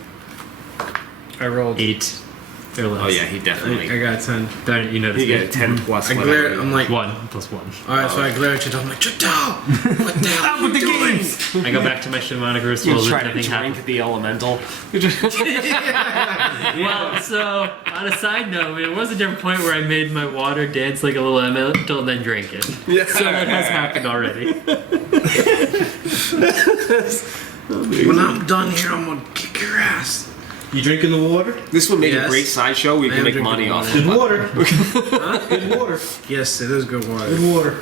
I rolled. 8 or less. Oh yeah, he definitely. I got 10. Darn it, you noticed You get a me. 10 plus. I whatever. glare. I'm like, 1 plus 1. alright, so I glare at Chit'la. I'm like, Chit'la! What the hell are you doing? I go back to my shamanic You rituals and try to nothing drink happens. the elemental. Well, so on a side note, there was a different point where I made my water dance like a little elemental and then drank it. Yeah. So that has happened already. When I'm done here, I'm gonna kick your ass. You drinking the water? This would make a Yes. great sideshow. We I can am make drinking money off water. of Good it. water. Good water. Yes, it is good water. Good water.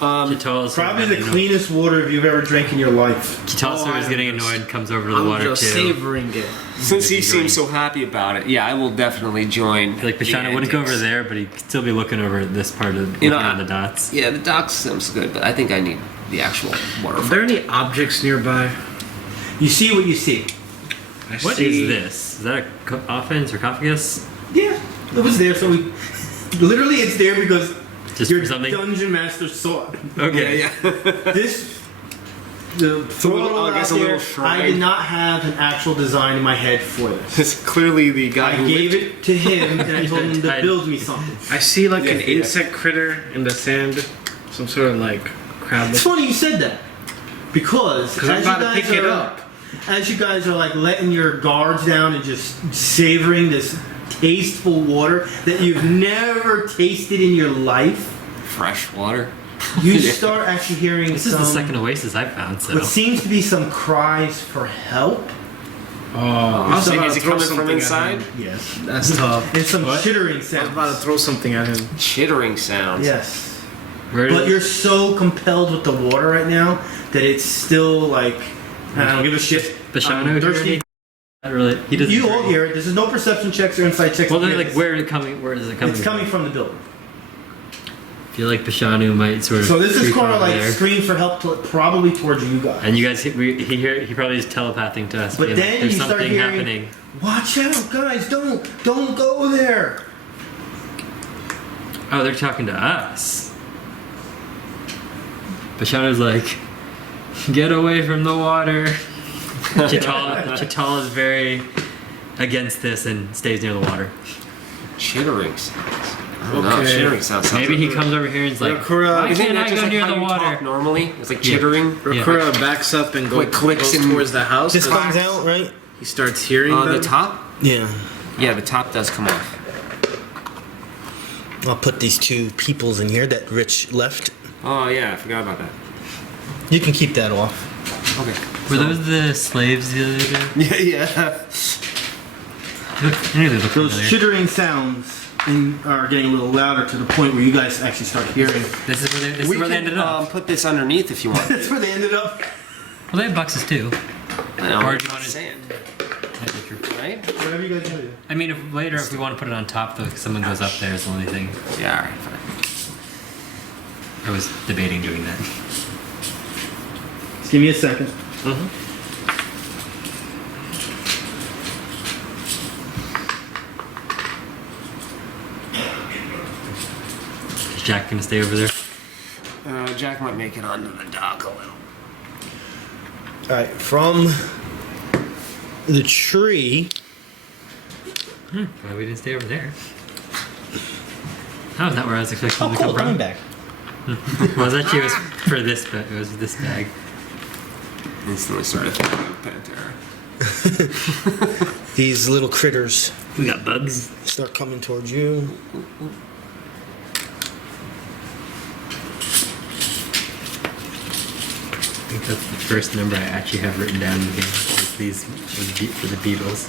Chit'la's Probably the cleanest water you've ever drank in your life. Chit'la is getting annoyed and comes over to the I'm water just too. savoring it. Since he Enjoying. seems so happy about it, yeah, I will definitely join. I feel like Pashana the wouldn't go over antics. there, but he'd still be looking over at this part of You looking know, at the dots. Yeah, the docs seems good, but I think I need the actual Are waterfall. there any objects nearby? You see what you see. What is this? Is that a offense sarcophagus? Yeah, it was there, so we. Literally, it's there because Just your for something? dungeon master saw it. Okay. Yeah. This. The throw it all I guess out a little there. shrine. I did not have an actual design in my head for this. It's clearly the guy I who gave lived- it to him and I told him to build me something. I see like an Yeah. insect critter in the sand. Some sort of like crab. It's funny you said that because Because I'm as you about to guys pick it are up. as you guys are like letting your guards down and just savoring this tasteful water that you've never tasted in your life, fresh water. you start actually hearing This is some, the second Oasis I've found, so. what seems to be some cries for help. Oh, I was So about is to it throw coming from something at inside? him. Yes, That's tough. and some What? chittering I was about to sounds. throw something at him. Chittering sounds. Yes. Where But you're so compelled with the water right now that it's still like I don't give a shit. Pashano I'm hear thirsty. any- Not really. He doesn't. You all hear it. This is no perception checks or insight checks. Well, to they're hear like, this. where is it coming? Where is it coming? It's coming from the building. I feel like Pashanu might sort of. So this is creep kind of over like there. scream for help, probably towards you guys. And you guys, he probably is telepathing to us. But being like, then there's you start something hearing, happening. "Watch out, guys! Don't go there." Oh, they're talking to us. Pashanu's like, get away from the water. Chit'la is very against this and stays near the water. Chittering sounds. I don't know. Okay. Chittering sounds. Maybe he comes over here and is like, Rakura, why Isn't can't that I just go like near how the you water? talk normally? It's like Yeah. chittering. Rakura backs up and Like clicks goes and- towards the house. This but comes out right. He starts hearing The them. top? Yeah. Yeah, the top does come off. I'll put these two peoples in here that Rich left. Oh yeah, I forgot about that. You can keep that off. Okay. Were those the slaves the other day? Yeah. They look Those familiar. chittering sounds are getting a little louder to the point where you guys actually start hearing. This is where they ended up. Put this underneath if you want. That's where they ended up. Well, they have boxes too. I know. Or do you want to- sand, right? Whatever you guys want to do. I mean, if later if we want to put it on top, though, 'cause someone goes up there is the only thing. Yeah. All right. Fine. I was debating doing that. Just give me a second. Is Jack gonna stay over there? Jack might make it onto the dock a little. All right, from the tree, Why we didn't stay over there? Oh, is that where I was expecting Oh, to cool. come Coming from? back. Well, it was actually for this, but it was this bag. Instantly started thinking of Pantera. These little critters We got bugs. start coming towards you. I think that's the first number I actually have written down in the game. Is these for the beetles.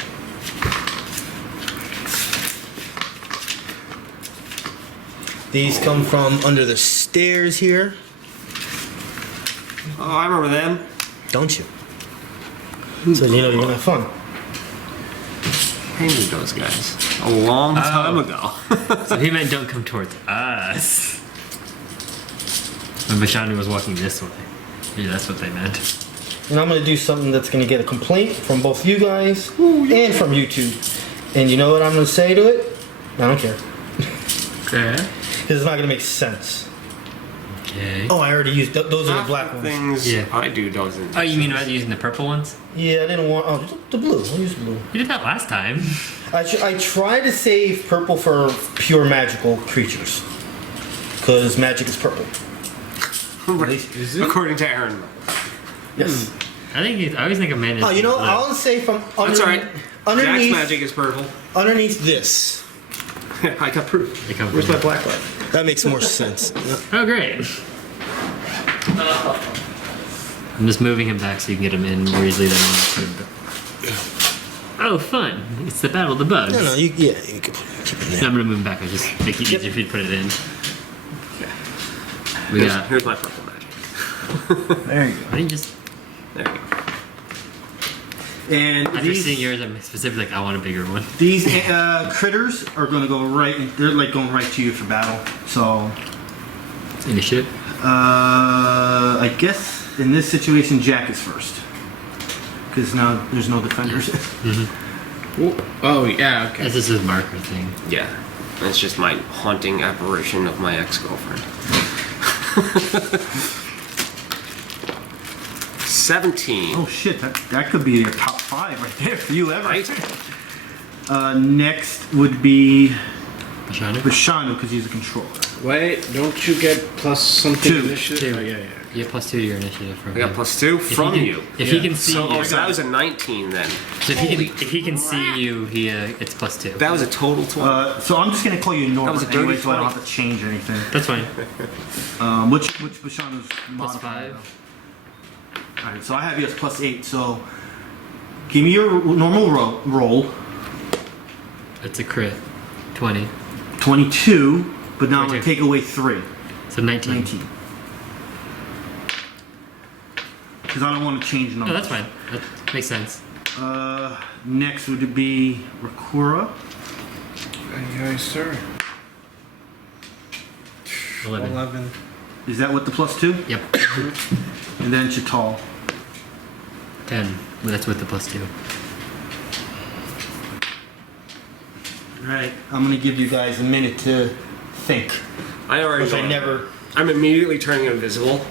These come from under the stairs here. Oh, I remember them. Don't you? So you know you're gonna have fun. I knew those guys a long time ago. So he meant don't come towards us. When Bashani was walking this way. Yeah, that's what they meant. And I'm gonna do something that's gonna get a complaint from both you guys and from YouTube. And you know what I'm gonna say to it? I don't care. Okay. Because it's not gonna make sense. Okay. Oh, I already used those are the Half black the ones. things Yeah. I do doesn't. Oh, you mean about using the purple ones? Yeah, I didn't want. Oh, the blue. I'll use the blue. You did that last time. I try to save purple for pure magical creatures. Because magic is purple. Is it? According to Aaron. Yes. I always think of man is Oh, you know, blue. I'll say from That's underneath, alright. Jack's underneath, magic is purple. underneath this. I got proof. They come Where's from- my black light? That makes more sense. Oh, great. I'm just moving him back so you can get him in more easily than on. Oh, fun! It's the battle of the bugs. No, you can keep it No, there. I'm gonna move him back. I just make it easier for you to put it in. We Here's, got. here's my purple magic. There you Why didn't you just? There you go. And After seeing yours, I'm specifically like, I want a bigger one. these critters are going to go right. They're like going right to you for battle. So, Initiative. I guess in this situation, Jack is first. Because now there's no defenders. Oh, yeah, okay. This is his marker thing. Yeah. That's just my haunting apparition of my ex-girlfriend. 17. Oh shit, that could be your top 5 right there for you ever. Right? Next would be Bashani? Vishanu because he's a controller. Wait, don't you get plus something 2. initiative? 2. Oh, yeah. You get +2 to your initiative from I got him. +2 from he you. can, If he can see So, you, so that was a 19 then. so if he can see you, it's +2. That was a total 20. So I'm just gonna call you That was a Norbit dirty anyway, so I don't 20. have to change anything. That's fine. Which Vishanu's modified? +5. Alright, so I have you as +8. So give me your normal roll. It's a crit. 20. 22, but now I'm gonna 22. take away 3. So 19. 19. Because I don't want to change numbers. Oh, that's fine. That makes sense. Next would be Rakura. Yes, sir. 11. 11. Is that with the +2? Yep. And then Chit'la. 10. Well, that's with the +2. Alright, I'm gonna give you guys a minute to think. I already Because I know. never. I'm immediately turning invisible.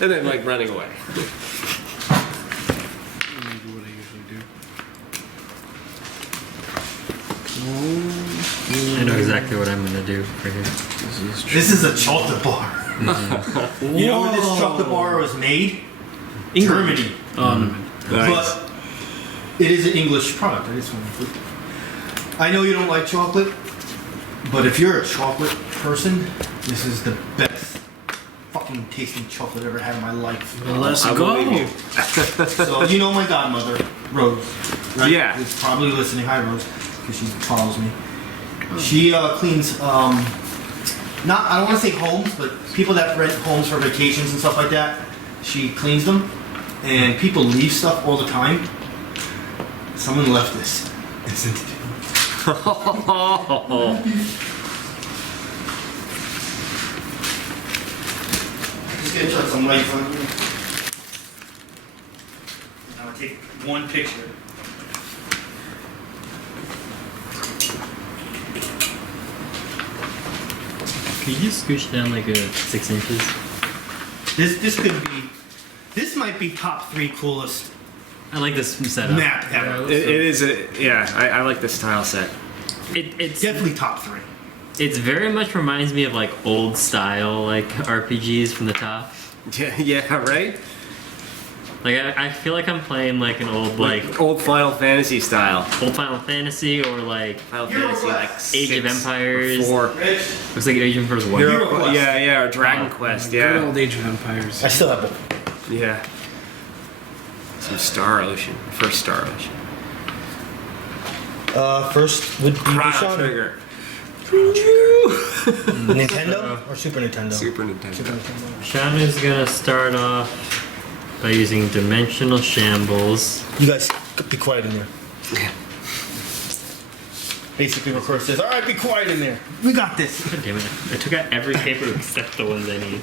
And then like running away. Do what I usually do. I know exactly what I'm gonna do for here. This is a chocolate bar. You know where this chocolate bar was made? Germany. But it is an English product. I just want to. I know you don't like chocolate, but if you're a chocolate person, this is the best fucking tasting chocolate I've ever had in my life. Let's I go. believe you. So you know my godmother, Rose, right? Yeah. Who's probably listening. Hi, Rose, because she follows me. She cleans. Not I don't want to say homes, but people that rent homes for vacations and stuff like that. She cleans them, and people leave stuff all the time. Someone left this. And sent it to me. Just gonna shut some lights on here. Now I'll take one picture. Could you just scooch down like 6 inches? This might be top 3 coolest I like this setup. map ever. It is I like this tile set. It's Definitely top 3. It's very much reminds me of like old style like RPGs from the top. Yeah, right? Like I feel like I'm playing like an old like Old Final Fantasy style. old Final Fantasy or like Final Fantasy like Age of 6 or Empires. 4. Looks like Age of Empires 1. Hero Hero Quest. Yeah, or Dragon Quest, Good yeah. old Age of Empires. I still have both. Yeah. Some Star Ocean. First Star Ocean. First would be Chrono Shaman. Trigger. Nintendo or Super Nintendo? Super Nintendo. Shaman's gonna start off by using Dimensional Shambles. You guys be quiet in there. Yeah. Basically, Rakura says, "All right, be quiet in there. We got this." God damn it! I took out every paper except the ones I need.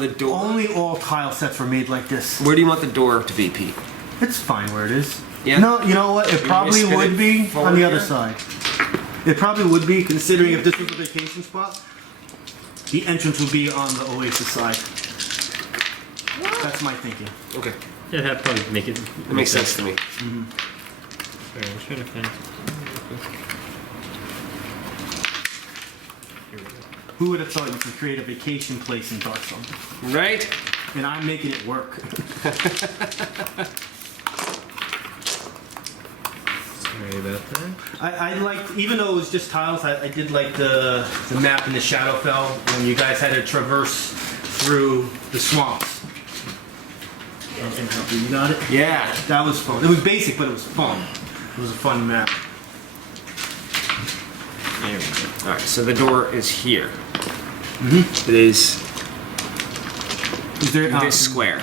The door. Only all tile sets were made like this. Where do you want the door to be, Pete? It's fine where it is. Yeah? No, you know what? It You're probably gonna spin would it be forward on the other here? side. It probably would be, considering if this was a vacation spot, the entrance would be on the Oasis side. That's my thinking. Okay. Yeah, that'd probably make it. That makes sense to me. Sorry, I'm trying to find. Here we go. Who would have thought you could create a vacation place in Darkstone? Right? And I'm making it work. Sorry about that. I liked, even though it was just tiles, I did like the map in the Shadowfell when you guys had to traverse through the swamps. You got it? Yeah. That was fun. It was basic, but it was fun. It was a fun map. There we go. Alright, so the door is here. Mm-hmm. It is Is there this square.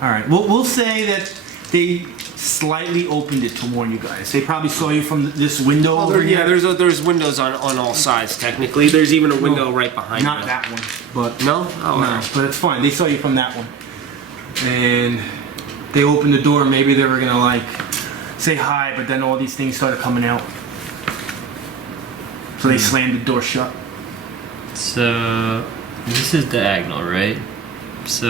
All right. We'll say that they slightly opened it to warn you guys. They probably saw you from this window over here. Yeah, there's windows on all sides technically. There's even a window right behind Not you. that one, but No? Oh, no. okay. But it's fine. They saw you from that one, and they opened the door. Maybe they were gonna like say hi, but then all these things started coming out. So they slammed the door shut. So this is diagonal, right? So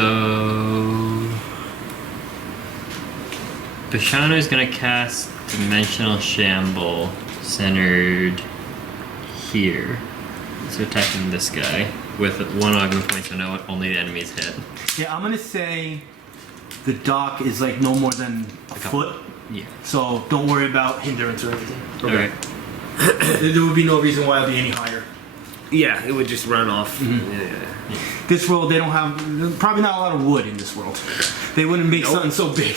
Bashano is gonna cast Dimensional Shamble centered here. So attacking this guy with one augment point, so no only the enemies hit. Yeah, I'm gonna say the dock is like no more than a foot. Yeah. So don't worry about hindrance or anything. Okay. There would be no reason why it'd be any higher. Yeah, it would just run off. Yeah. This world, they don't have, probably not a lot of wood in this world. They wouldn't make something so big.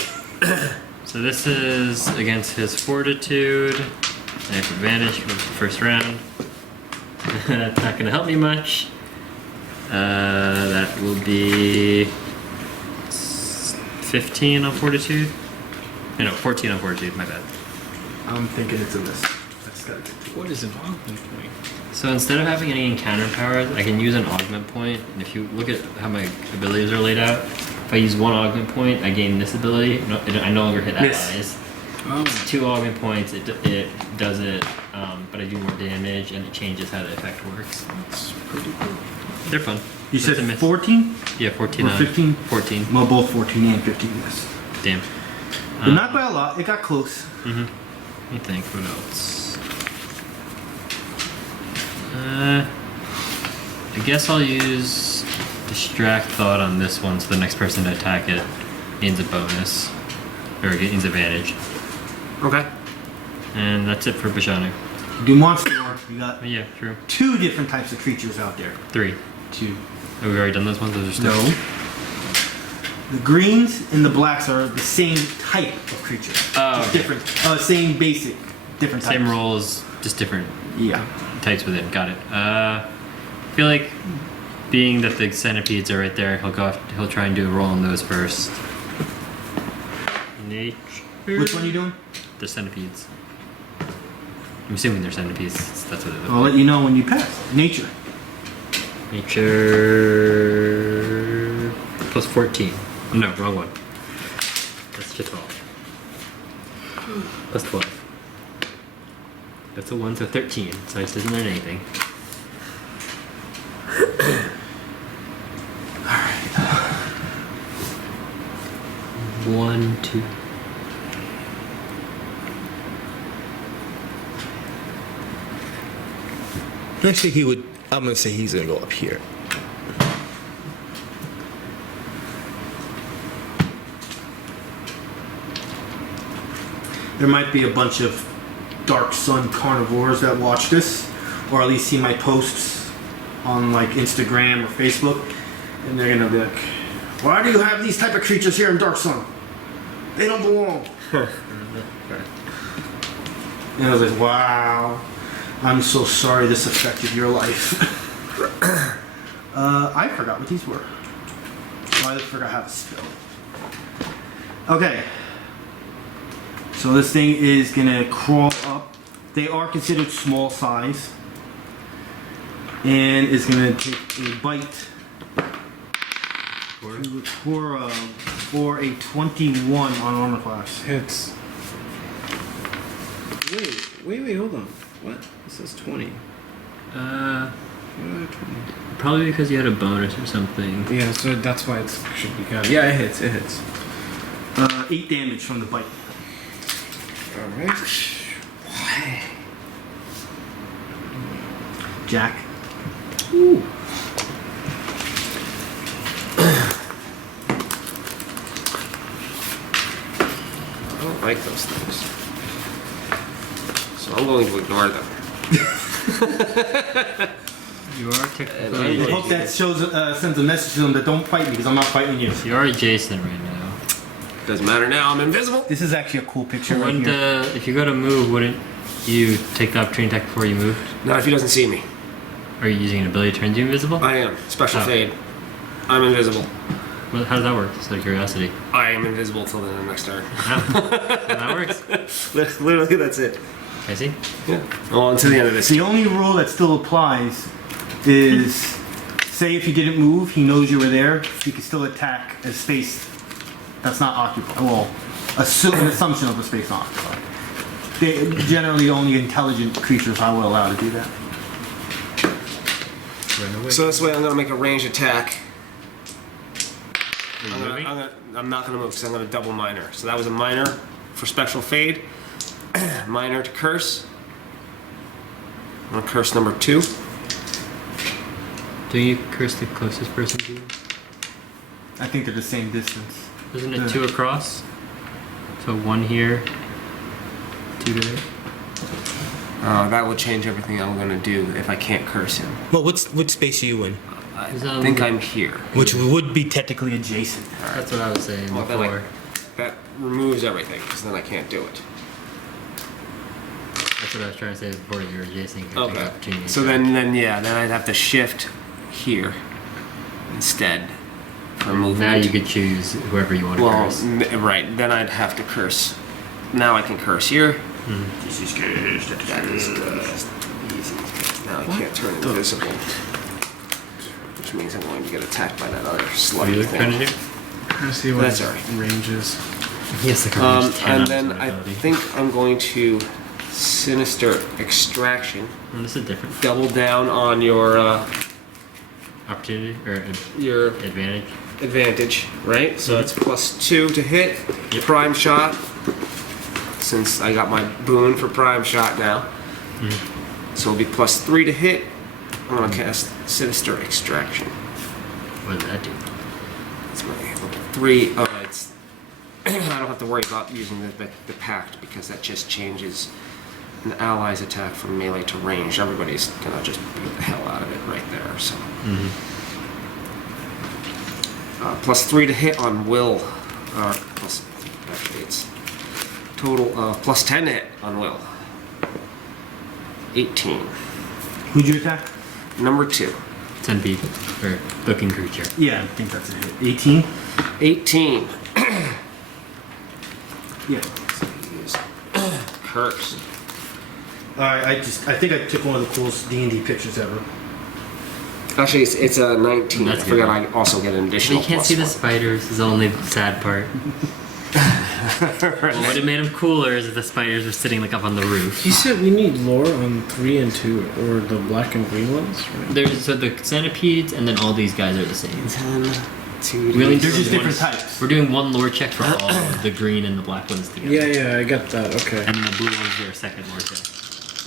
So this is against his Fortitude. I have advantage for the first round. That's not going to help me much. That will be 15 on Fortitude. No, 14 on Fortitude, my bad. I'm thinking it's a miss. That's gotta be. What is an augment point? So instead of having any encounter powers, I can use an augment point. And if you look at how my abilities are laid out, if I use one augment point, I gain this ability. I no longer hit Miss. allies. Oh. 2 augment points, it does it, but I do more damage and it changes how the effect works. That's pretty cool. They're fun. You That's a said miss. 14? Yeah, 14 Or on 15? 14. Well, both 14 and 15, yes. Damn. But not by a lot. It got close. Let me think, what else? I guess I'll use Distract Thought on this one so the next person to attack it gains a bonus. Or gains advantage. Okay. And that's it for Bashanu. Do monster work. You got Oh, yeah, true. 2 different types of creatures out there. 3. 2. Have we already done those ones? Those are still. No. The greens and the blacks are the same type of creature. Oh, Just okay. different. Same basic. Different types. Same rolls, just different Yeah. types within. Got it. I feel like being that the centipedes are right there, he'll try and do a roll on those first. Nature. Which one are you doing? The centipedes. I'm assuming they're centipedes. That's what it I'll let you know when you pass. Nature. Nature plus 14. No, wrong one. That's just 12. Plus 12. That's a 1, so 13. So I just didn't learn anything. Alright. Actually, he would. I'm gonna say he's gonna go up here. There might be a bunch of Dark Sun carnivores that watch this, or at least see my posts on like Instagram or Facebook, and they're gonna be like, "Why do you have these type of creatures here in Dark Sun? They don't belong." And I was like, "Wow, I'm so sorry this affected your life." I forgot what these were. I forgot how to spell it. Okay. So this thing is gonna crawl up. They are considered small size. And is gonna take a bite for a 21 on armor class. Hits. Wait, hold on. What? It says 20. Uh, probably because you had a bonus or something. Yeah, so that's why it should be good. Yeah, it hits. 8 damage from the bite. Alright. Jack. Ooh. I don't like those things. So I'm going to ignore them. You are I technically. hope that sends a message to them that don't fight me because I'm not fighting you. You are adjacent right now. Doesn't matter now, I'm invisible. This is actually a cool picture right Wouldn't here. if you go to move, wouldn't you take the opportunity attack before you move? Not if he doesn't see me. Are you using an ability that turns you invisible? I am. Special Oh. fade. I'm invisible. Well, how does that work? Just out of curiosity. I am invisible till the next turn. That works. Literally, that's it. I see. Yeah. Well, until the end of this. The only rule that still applies is, say if you didn't move, he knows you were there, he can still attack a space that's not occupied. Well, an assumption of a space not occupied. They generally only intelligent creatures I will allow to do that. Run away. So this way, I'm gonna make a ranged attack. Are you moving? I'm not gonna move because I'm gonna double minor. So that was a minor for special fade. Minor to curse. I'm gonna curse number 2. Do you curse the closest person to you? I think they're the same distance. Isn't it 2 across? So 1 here, 2 there. That would change everything I'm gonna do if I can't curse him. Well, which space are you in? I Is, think I'm here. Which would be Technically adjacent. That's what I was saying Well, then before. that removes everything because then I can't do it. That's what I was trying to say before. You're adjacent. You can take Okay. opportunity So attack. then I'd have to shift here instead for movement. Now you could choose whoever you want to Well, curse. right. Then I'd have to curse. Now I can curse here. This is cursed. That is easy. Now I can't turn invisible, which means I'm going to get attacked by that other What are slutty you trying to thing. do? I see what That's his alright. range is. Yes, the And then I think I'm going to Sinister Extraction. This is different. Double down on your Opportunity or your advantage. advantage, right? So it's +2 to hit. Yep. Prime shot. Since I got my boon for prime shot now. So it'll be +3 to hit. I'm gonna cast Sinister Extraction. What does that do? It's my level 3. Oh, it's. I don't have to worry about using the pact because that just changes an ally's attack from melee to range. Everybody's gonna just beat the hell out of it right there. So. +3 to hit on will. Actually, it's total +10 to hit on will. 18. Who'd you attack? Number 2. 10 feet or looking creature. Yeah, I think that's a hit. 18? 18. Yeah. So he's cursed. Alright, I think I took one of the coolest D&D pictures ever. Actually, it's a 19. That's I forgot good. I also get an So additional. you can't see the +1. spiders. Is the only sad part. What would have made them cooler is if the spiders were sitting like up on the roof. You said we need lore on 3 and 2, or the black and green ones, right? There's so the centipedes and then all these guys are the same. 10, 2, We only They're do just one- different types. We're doing one lore check for all of the green and the black ones together. Yeah, I got that. Okay. And then the blue ones are a second lore check.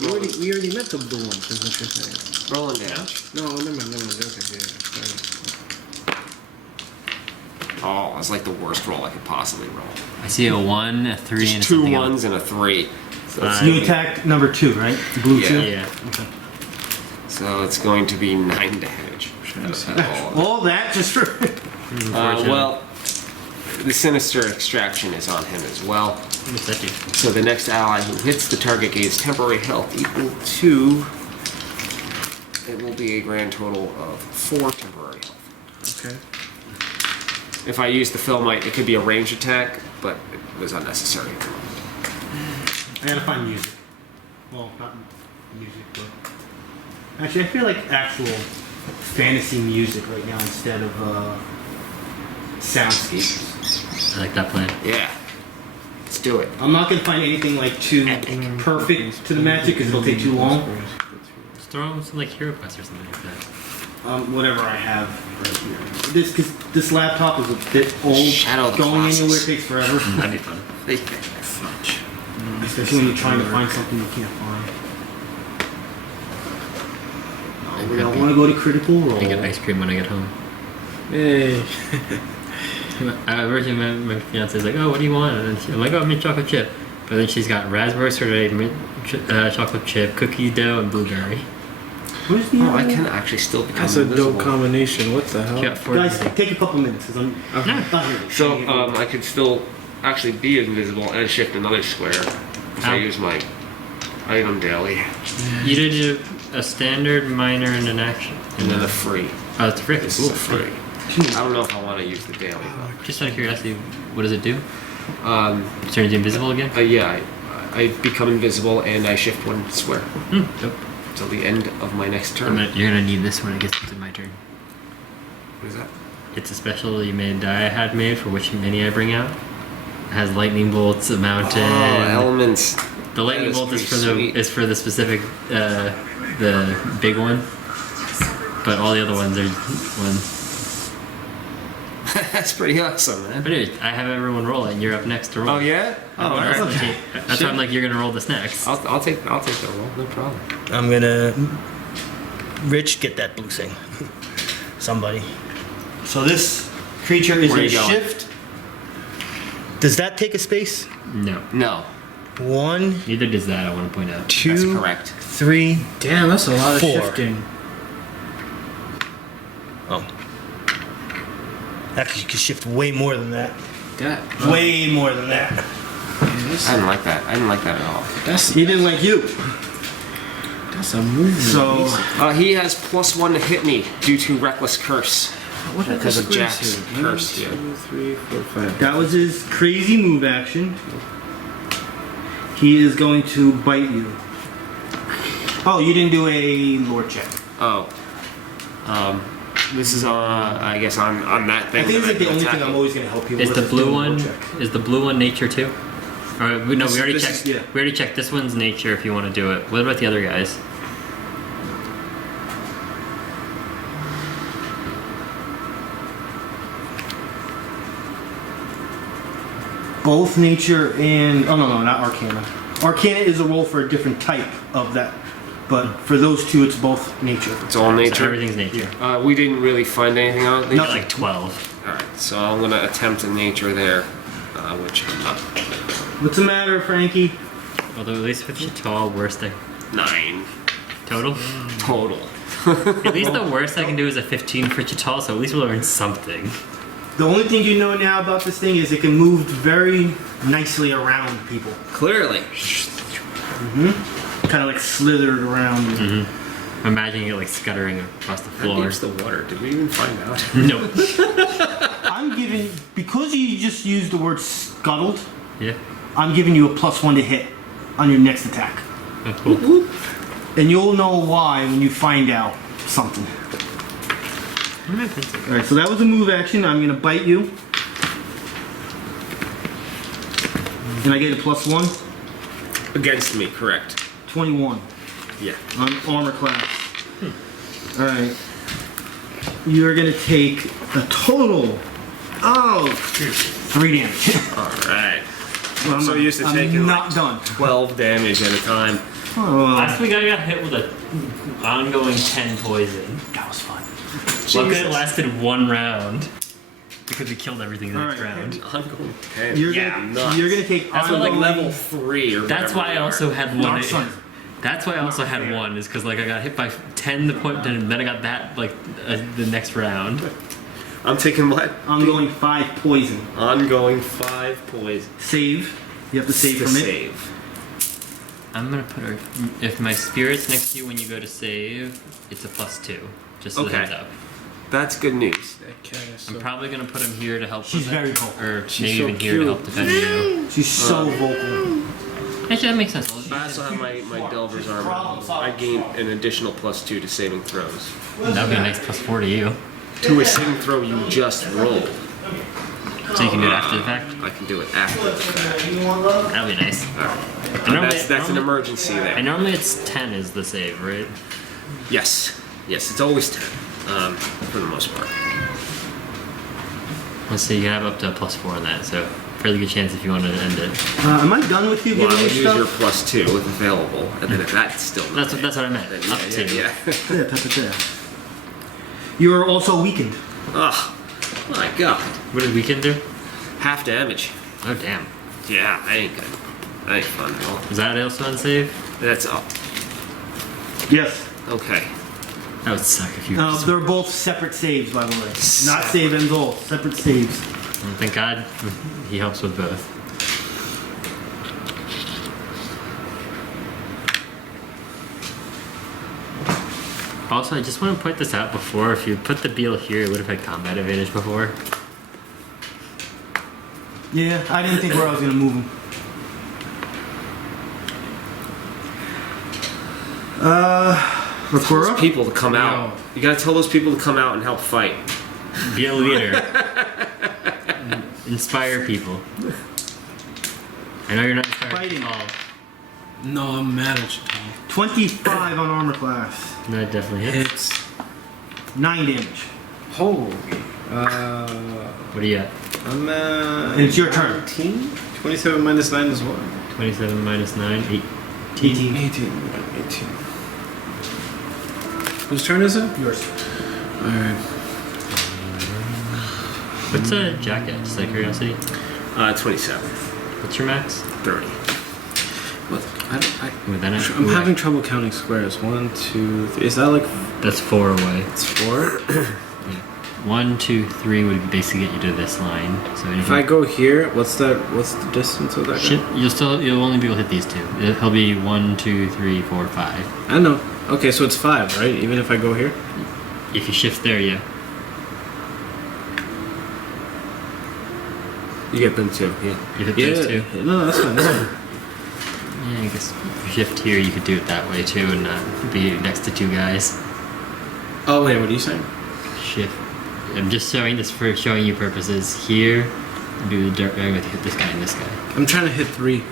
We already met the blue ones, is what you're saying. Rolling damage. No, never mind. Okay, yeah. Oh, it's like the worst roll I could possibly roll. I see a 1, a 3, and Just two something ones and a 3. So it's, You attacked number 2, right? Blue Yeah. 2? else. Yeah. so it's going to be 9 damage. All that just for. Well, the Sinister Extraction is on him as well. What's that do? So the next ally who hits the target gains temporary health equal to. It will be a grand total of 4 temporary health. Okay. If I use the Filmite, it could be a range attack, but it was unnecessary. I gotta find music. Well, not music, but. Actually, I feel like actual fantasy music right now instead of soundscapes. I like that plan. Yeah. Let's do it. I'm not gonna find anything like too perfect to the magic because it'll take too long. Just throw him some like hero quest or something like that. Whatever I have right here. This laptop is a bit old. Shadow the Going Colossus. anywhere takes forever. That'd be fun. Especially when you're trying to find something you can't find. We don't want to go to critical roll. I get ice cream when I get home. Hey. I originally my fiance's like, oh, what do you want? And I'm like, oh, mint chocolate chip. But then she's got raspberry sorbet, mint chocolate chip, cookie dough, and blueberry. Where's the Oh, I other- can actually still become That's a invisible. dope combination. What the hell? She got 4 Guys, take a couple minutes because I'm. So I could still actually be invisible and shift another square if Ow. I use my item daily. You did a standard, minor, and an action. And then a free. Oh, it's free. This Cool. is a free. I don't know if I want to use the daily though. Just out of curiosity, what does it do? Turns you invisible again? Yeah, I become invisible and I shift 1 square Nope. till the end of my next turn. You're gonna need this when it gets to my turn. What is that? It's a special you made die I had made for which mini I bring out. It has lightning bolts, a mountain. Oh, elements. The lightning That is bolt is for pretty the sweet. is for the specific the big one, but all the other ones are ones. That's pretty awesome, man. But anyways, I have everyone roll it, and you're up next to roll. Oh yeah? Oh, Everyone else on the alright. team. That's why I'm like, you're gonna roll this next. I'll take the roll, no problem. I'm gonna. Rich, get that blue thing. Somebody. So this creature is Where a you going? shift. Does that take a space? No, No, 1, neither does that. I want to point out. 2, that's correct. 3. Damn, that's a lot of 4. shifting. Oh. Actually, you can shift way more than that. That. Way more than that. I didn't like that. I didn't like that at all. He didn't like you. That's a movement. So He has +1 to hit me due to Reckless Curse. what are because the of squares Jack's here? curse, yeah. 1, 2, 3, 4, 5. that was his crazy move action. He is going to bite you. Oh, you didn't do a lore check. Oh. This is I guess on that thing. I think it's that like the only attack thing I'm him. always going to help you Is with. the blue doing a one? lore check. Is the blue one nature too? Or no, we already this checked. is- yeah. We already checked. This one's nature. If you want to do it. What about the other guys? Both nature and no, not arcana. Arcana is a roll for a different type of that, but for those two, it's both nature. It's all So nature. everything's nature. We didn't really find anything on it. You got like 12. Alright, so I'm gonna attempt a nature there, which I'm not. What's the matter, Frankie? Although at least with Chit'la, worst I 9 total. total. At least the worst I can do is a 15 for Chit'la, so at least we'll learn something. The only thing you know now about this thing is it can move very nicely around people. Clearly. Kind of like slithered around. you. I'm imagining it like scuttering across the How floor. deep's the water? Did we even find out? No. I'm giving, because you just used the word scuttled, Yeah. I'm giving you a +1 to hit on your next attack. Oh, cool. And you'll know why when you find out something. Where are my pencils? Alright, so that was a move action. I'm going to bite you. And I get a +1. Against me, correct. 21 Yeah. on armor class. Alright. You're going to take a total of 3 damage. Alright. Well, So not- used to I'm taking, not like, done. 12 damage at a time. Last week I got hit with a ongoing 10 poison. That was fun. Luckily it lasted 1 round. Because we killed everything the next round. Ongoing 10. You're yeah, gonna, nuts. you're gonna take That's what, like, ongoing- level 3 or That's whatever why I they also are. had one. Dark Sun. That's why I also had one, is because like I got hit by 10 the point, and then I got that like the next round. I'm taking what? ongoing 5 poison. Ongoing 5 poison. Save. You have to save To from it. save. I'm gonna put her. If my spirit's next to you when you go to save, it's a +2. Just as a Okay. heads up. That's good news. I'm probably gonna put him here to help. She's with very it, vocal. or She's maybe so even here to cute. help defend you. She's so vocal. Actually, that makes sense. I also have my Delver's armor. I gain an additional +2 to saving throws. That'd be a nice +4 to you. To a saving throw you just rolled. So you can do it after the fact. I can do it after the fact. That'd be nice. Alright. Normally- That's an normally- emergency there. And normally it's 10 is the save, right? Yes. Yes, it's always 10. For the most part. Let's see, you can have up to a +4 on that, so fairly good chance if you wanted to end it. Am I done with you Well, giving I'll me use your stuff? +2 if available, and then if that's still not That's what I meant. then Up to. yeah. Yeah, ta-ta-ta. You are also weakened. Oh, my god. What did Weekend do? Half damage. Oh damn. Yeah, that ain't good. That ain't fun at all. Is that also on save? That's up. Yes. Okay. That would suck if you. They're both separate saves, by the way. Not save and roll. Separate saves. Thank God he helps with both. Also, I just want to point this out before. If you put the Beal here, it would have had combat advantage before. Yeah, I didn't think where I was gonna move him. Rakura? People to come out. You gotta tell those people to come out and help fight. Be a leader. Inspire people. I know you're not inspired Fighting. at all. No, I'm mad at you, Tom. 25 on armor class. No, it definitely hits. It's 9 damage. holy. What are you at? I'm And it's your turn. 18? 27 minus 9 is what? 27 minus 9, 18. 18. Whose turn is it? Yours. Alright. What's a Jack at? Just out of curiosity. 27. What's your max? 30. What? Well, then I'm having trouble counting squares. 1, 2, 3. Is that like. That's 4 away. It's 4? 1, 2, 3 would basically get you to this line. So If I go here, what's the distance of that shit, guy? you'll only be able to hit these 2. He'll be 1, 2, 3, 4, 5. I know. Okay, so it's 5, right? Even if I go here? If you shift there, yeah. You get them too, yeah. You hit those 2. No, that's fine. That's fine. Yeah, I guess if you shift here, you could do it that way too, and not be next to 2 guys. Oh, wait, what are you saying? Shift. I'm just showing this for showing you purposes. Here, do the dirt. I'm going to hit this guy and this guy. I'm trying to hit 3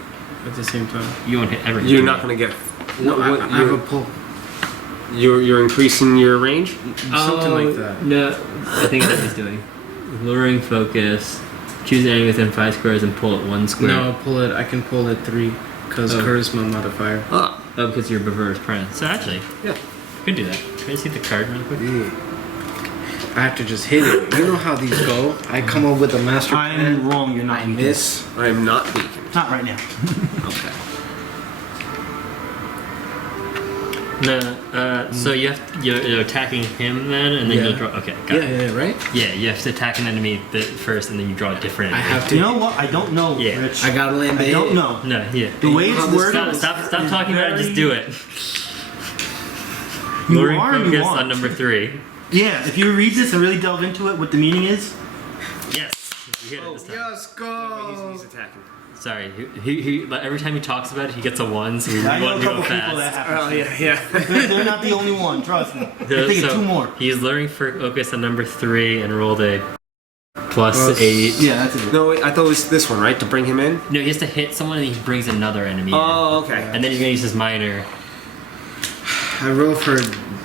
at the same time. You won't hit everything. You're not gonna get. No, what, I have a pull. you're increasing your range? Something like that. No, I think that's what he's doing. Luring focus. Choose an enemy within 5 squares and pull it 1 square. No, pull it. I can pull it 3 because charisma modifier. Ah. Oh, because you're Bravura's apprentice. So actually, Yeah. you could do that. Can I see the card real quick? I have to just hit it. You know how these go. I come up with a master I'm plan. wrong, you're not I weakened. miss. I am not weakened. Not right now. Okay. No, so you have you're attacking him then, and then Yeah. you'll draw. Okay, got it. Yeah, right? Yeah, you have to attack an enemy first, and then you draw a different I enemy. have to. You know what? I don't know, Yeah. Rich. I gotta land I the don't hit. know. No, yeah. The way how it's this worded. Stop is talking about it. Just do it. You Luring are and you focus aren't. on number 3. Yeah, if you read this and really delve into it, what the meaning is. Yes, you hit it this time. Yes, go! He's attacking. Sorry, he like, every time he talks about it, he gets a 1, so we I know want a to couple go people that fast. happen. yeah. They're not the only one, trust me. I'm thinking So, 2 more. He's luring focus on number 3 and rolled a +8. Yeah, that's it. No, wait, I thought it was this one, right? To bring him in? No, he has to hit someone and he brings another enemy in. Oh, okay. And then he's gonna use his minor. I roll for.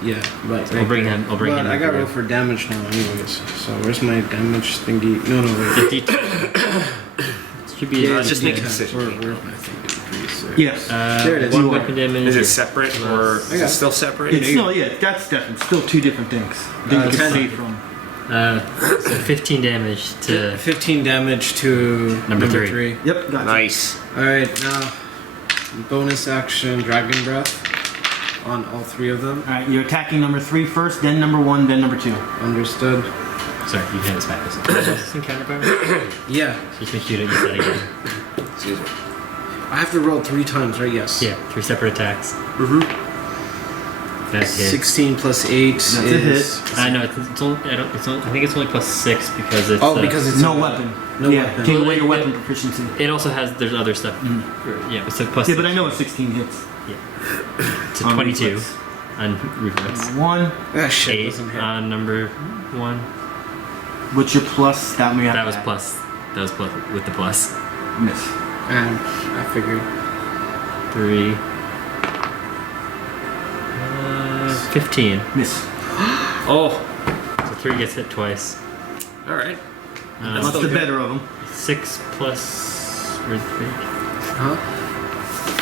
Yeah, right. I'll bring him. I'll bring But him. I got over roll for damage now, anyways. So where's my damage thingy? No, wait. 52. Should be. Yeah, just make a Yeah, decision. Where's my thingy, please? Yes. There it is. One weapon damage. Is it separate or is it still separate? It's no, yeah, that's definitely still two different things. That you can 10. save from. So 15 damage to 15 damage to Number three. Yep, gotcha. Nice. Alright, now bonus action Dragon Breath on all 3 of them. All right, you're attacking number 3 first, then number 1, then number 2. Understood. Sorry, you can smack this. Is this counterpower? Yeah. Just make sure that you said it again. Excuse me. I have to roll 3 times, right? Yes. Yeah, 3 separate attacks. Mm-hmm. That's hit. 16 plus 8 That's a is... I know it's only. I don't. It's only. I think it's only plus 6 because it's. Oh, because it's No a weapon. No yeah, weapon. take away Well, your it- weapon proficiency. It also has. There's other stuff. Yeah, it's a plus. Yeah, but 6. I know it's 16 hits. To On 22 reflex. on reflex. 1, Ah, shit, 8 doesn't hit. on number 1. what's your plus? That me That was plus. That was plus with the plus. Miss. And I figured. 3. 15. Miss. Oh, So 3 gets hit twice. all right. What's still the good. better of them? 6 plus. Where's the thing? Huh?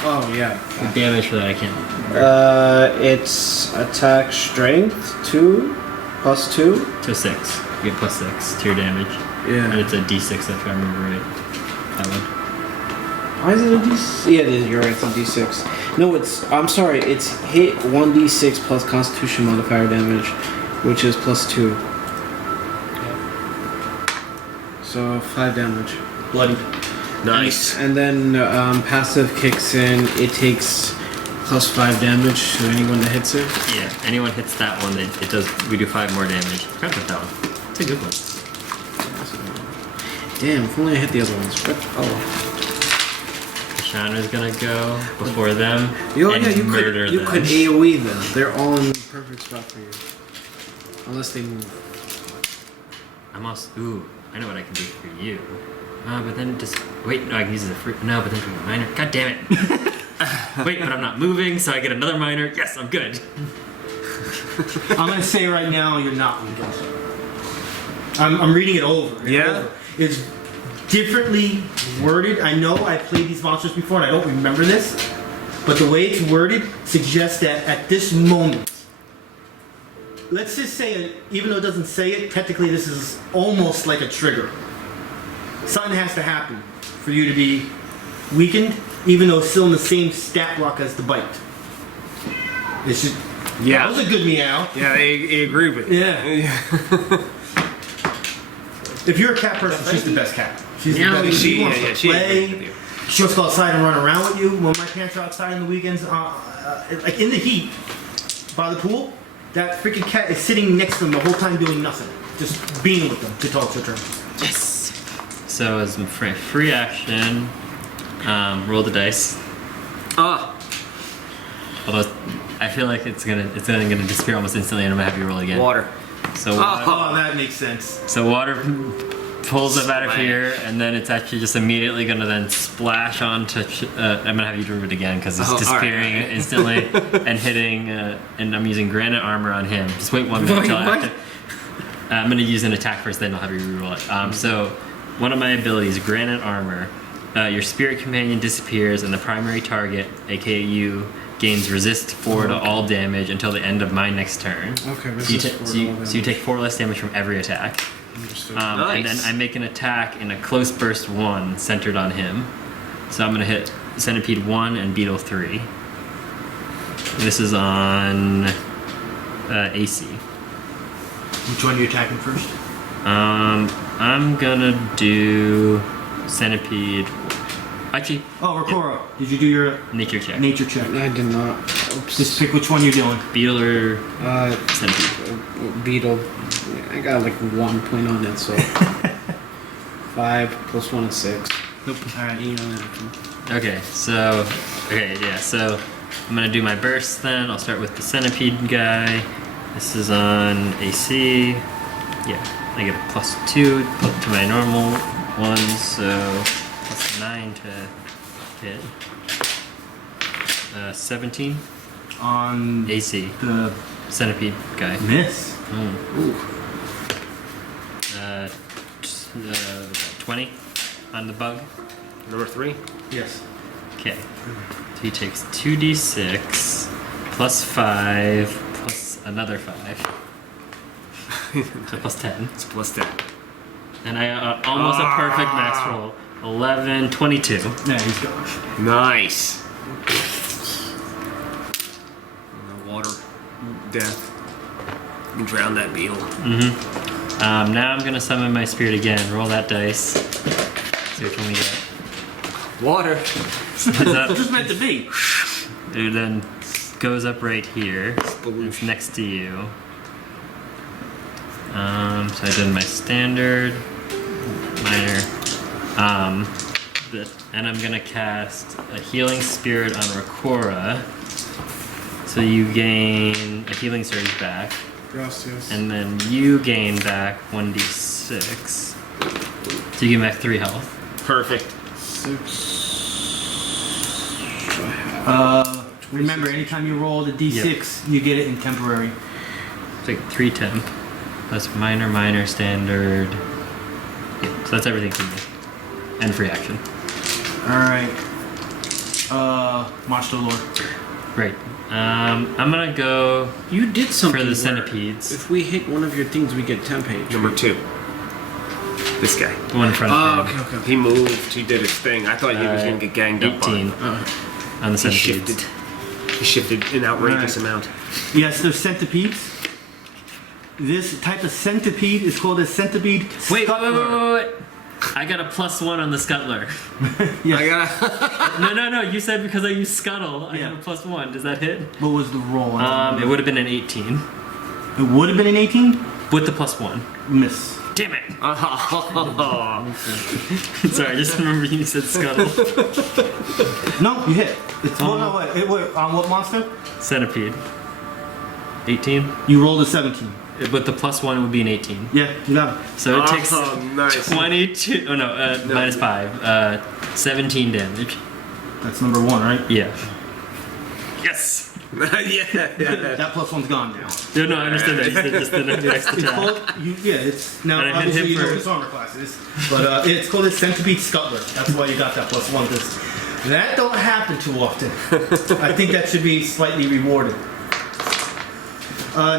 Oh, yeah. The damage for that I can't. It's attack strength 2 plus 2. So 6. You get plus 6 to your damage. And Yeah. it's a d6 if I remember right. That one. Why is it a D6? Yeah, it is. You're right. It's a D6. No, it's. I'm sorry. It's hit 1d6 plus Constitution modifier damage, which is plus 2. So 5 damage. Bloody. Nice. And then passive kicks in. It takes plus 5 damage to anyone that hits it. Yeah, anyone hits that one, it does. We do 5 more damage. Forgot about that one. It's a good one. Damn, if only I hit the other ones. But, oh. Shana's gonna go before them Yo, and yeah, you murder could, you them. could AoE them. They're all in the perfect spot for you. Unless they move. I'm also. Ooh, I know what I can do for you. But then just wait. No, I can use it as a fruit. No, but then for a minor. God damn it. Wait, but I'm not moving, so I get another minor. Yes, I'm good. I'm gonna say right now you're not weakened. I'm reading it over. Yeah? It's differently worded. I know I played these monsters before and I don't remember this, but the way it's worded suggests that at this moment, let's just say it, even though it doesn't say it, technically this is almost like a trigger. Something has to happen for you to be weakened, even though it's still in the same stat block as the bite. It's just, Yeah. that was a good meow. Yeah, I agree with you. Yeah. If you're a cat person, she's the best cat. She's Yeah, the best. She wants to she play. agreed with you. She wants to go outside and run around with you. When my parents are outside on the weekends, like in the heat, by the pool, that freaking cat is sitting next to them the whole time doing nothing. Just being with them to talk to her. Yes. So as my free action, roll the dice. Ah, Although I feel like it's gonna disappear almost instantly, and I'm gonna have you roll again. water. So Oh, that makes sense. So water pulls up out of Splash. here, and then it's actually just immediately gonna then splash onto. I'm gonna have you do it again because it's Oh, all right, disappearing all right. instantly and hitting. And I'm using granite armor on him. Just wait 1 minute. Wait, Till what? I'm gonna use an attack first, then I'll have you reroll it. So one of my abilities, granite armor. Your spirit companion disappears, and the primary target, aka you, gains resist 4 to all damage until the end of my next turn. Okay, So you, resist 4 to all so you take 4 less damage from every attack. Understood. And then I make an attack in a close burst 1 centered on him. So I'm going to hit Centipede 1 and Beetle 3. This is on AC. Which one are you attacking first? I'm going to do Centipede. Actually, Oh, Rakura. Did you do your nature check. nature check? I did not. Oops. Just pick which one you're doing. Beetle or Centipede? Beetle. I got like 1 point on it, so 5 plus 1 is 6. Nope. All right. You know, Okay, so so I'm gonna do my burst then. I'll start with the centipede guy. This is on AC. Yeah, I get a +2 to my normal ones, so +9 to hit. 17 On AC. the Centipede guy. miss. Ooh. 20 on the bug. Number 3. Yes. Okay, Okay. So he takes 2d6 plus 5 plus another 5. So plus 10. It's plus 10. And I almost a perfect max roll. 11, 22. Yeah, he's gone. Nice. Water. Death. Drown that beetle. Now I'm gonna summon my spirit again. Roll that dice. See what can we get. Water. Just meant to be. It then goes up right here. It's next to you. So I did my standard, minor, and I'm gonna cast a healing spirit on Rakura. So you gain a healing surge back, Gracias. and then you gain back 1d6. So you gain back 3 health. Perfect. 6. Remember, anytime you roll the d6, you get it in temporary. It's like 310. That's minor, minor, standard. Yeah, so that's everything for me. And free action. Alright. Monster Lord. Right. I'm gonna go You did something for the where centipedes. If we hit one of your things, we get temp HP. Number 2. This guy. The one in front Oh, of him. okay. He moved. He did his thing. I thought he was going to get ganged up 18 on. on the He centipedes. shifted an outrageous amount. Yes, they're centipedes. This type of centipede is called a centipede Wait. scuttler. I got a +1 on the scuttler. Yes. I got No. You said because I used scuttle, I Yeah. got a +1. Does that hit? What was the roll? It would have been an 18 It would have been an 18? with the +1. Miss. Damn it! Oh. Sorry, I just remember you said scuttle. No, you hit. It's well, no, wait, on what monster? Centipede. 18. You rolled a 17. With the +1 would be an 18. Yeah, you got it. So it takes Nice. 22. Oh no, minus 5. 17 damage. That's number 1, right? Yeah. Yes. yeah. That plus 1's gone now. No, I understood that. You said just the next It's attack. called, it's now And I hit obviously him you know for- what his armor class is, but it's called a centipede scuttler. That's why you got that +1. That don't happen too often. I think that should be slightly rewarded.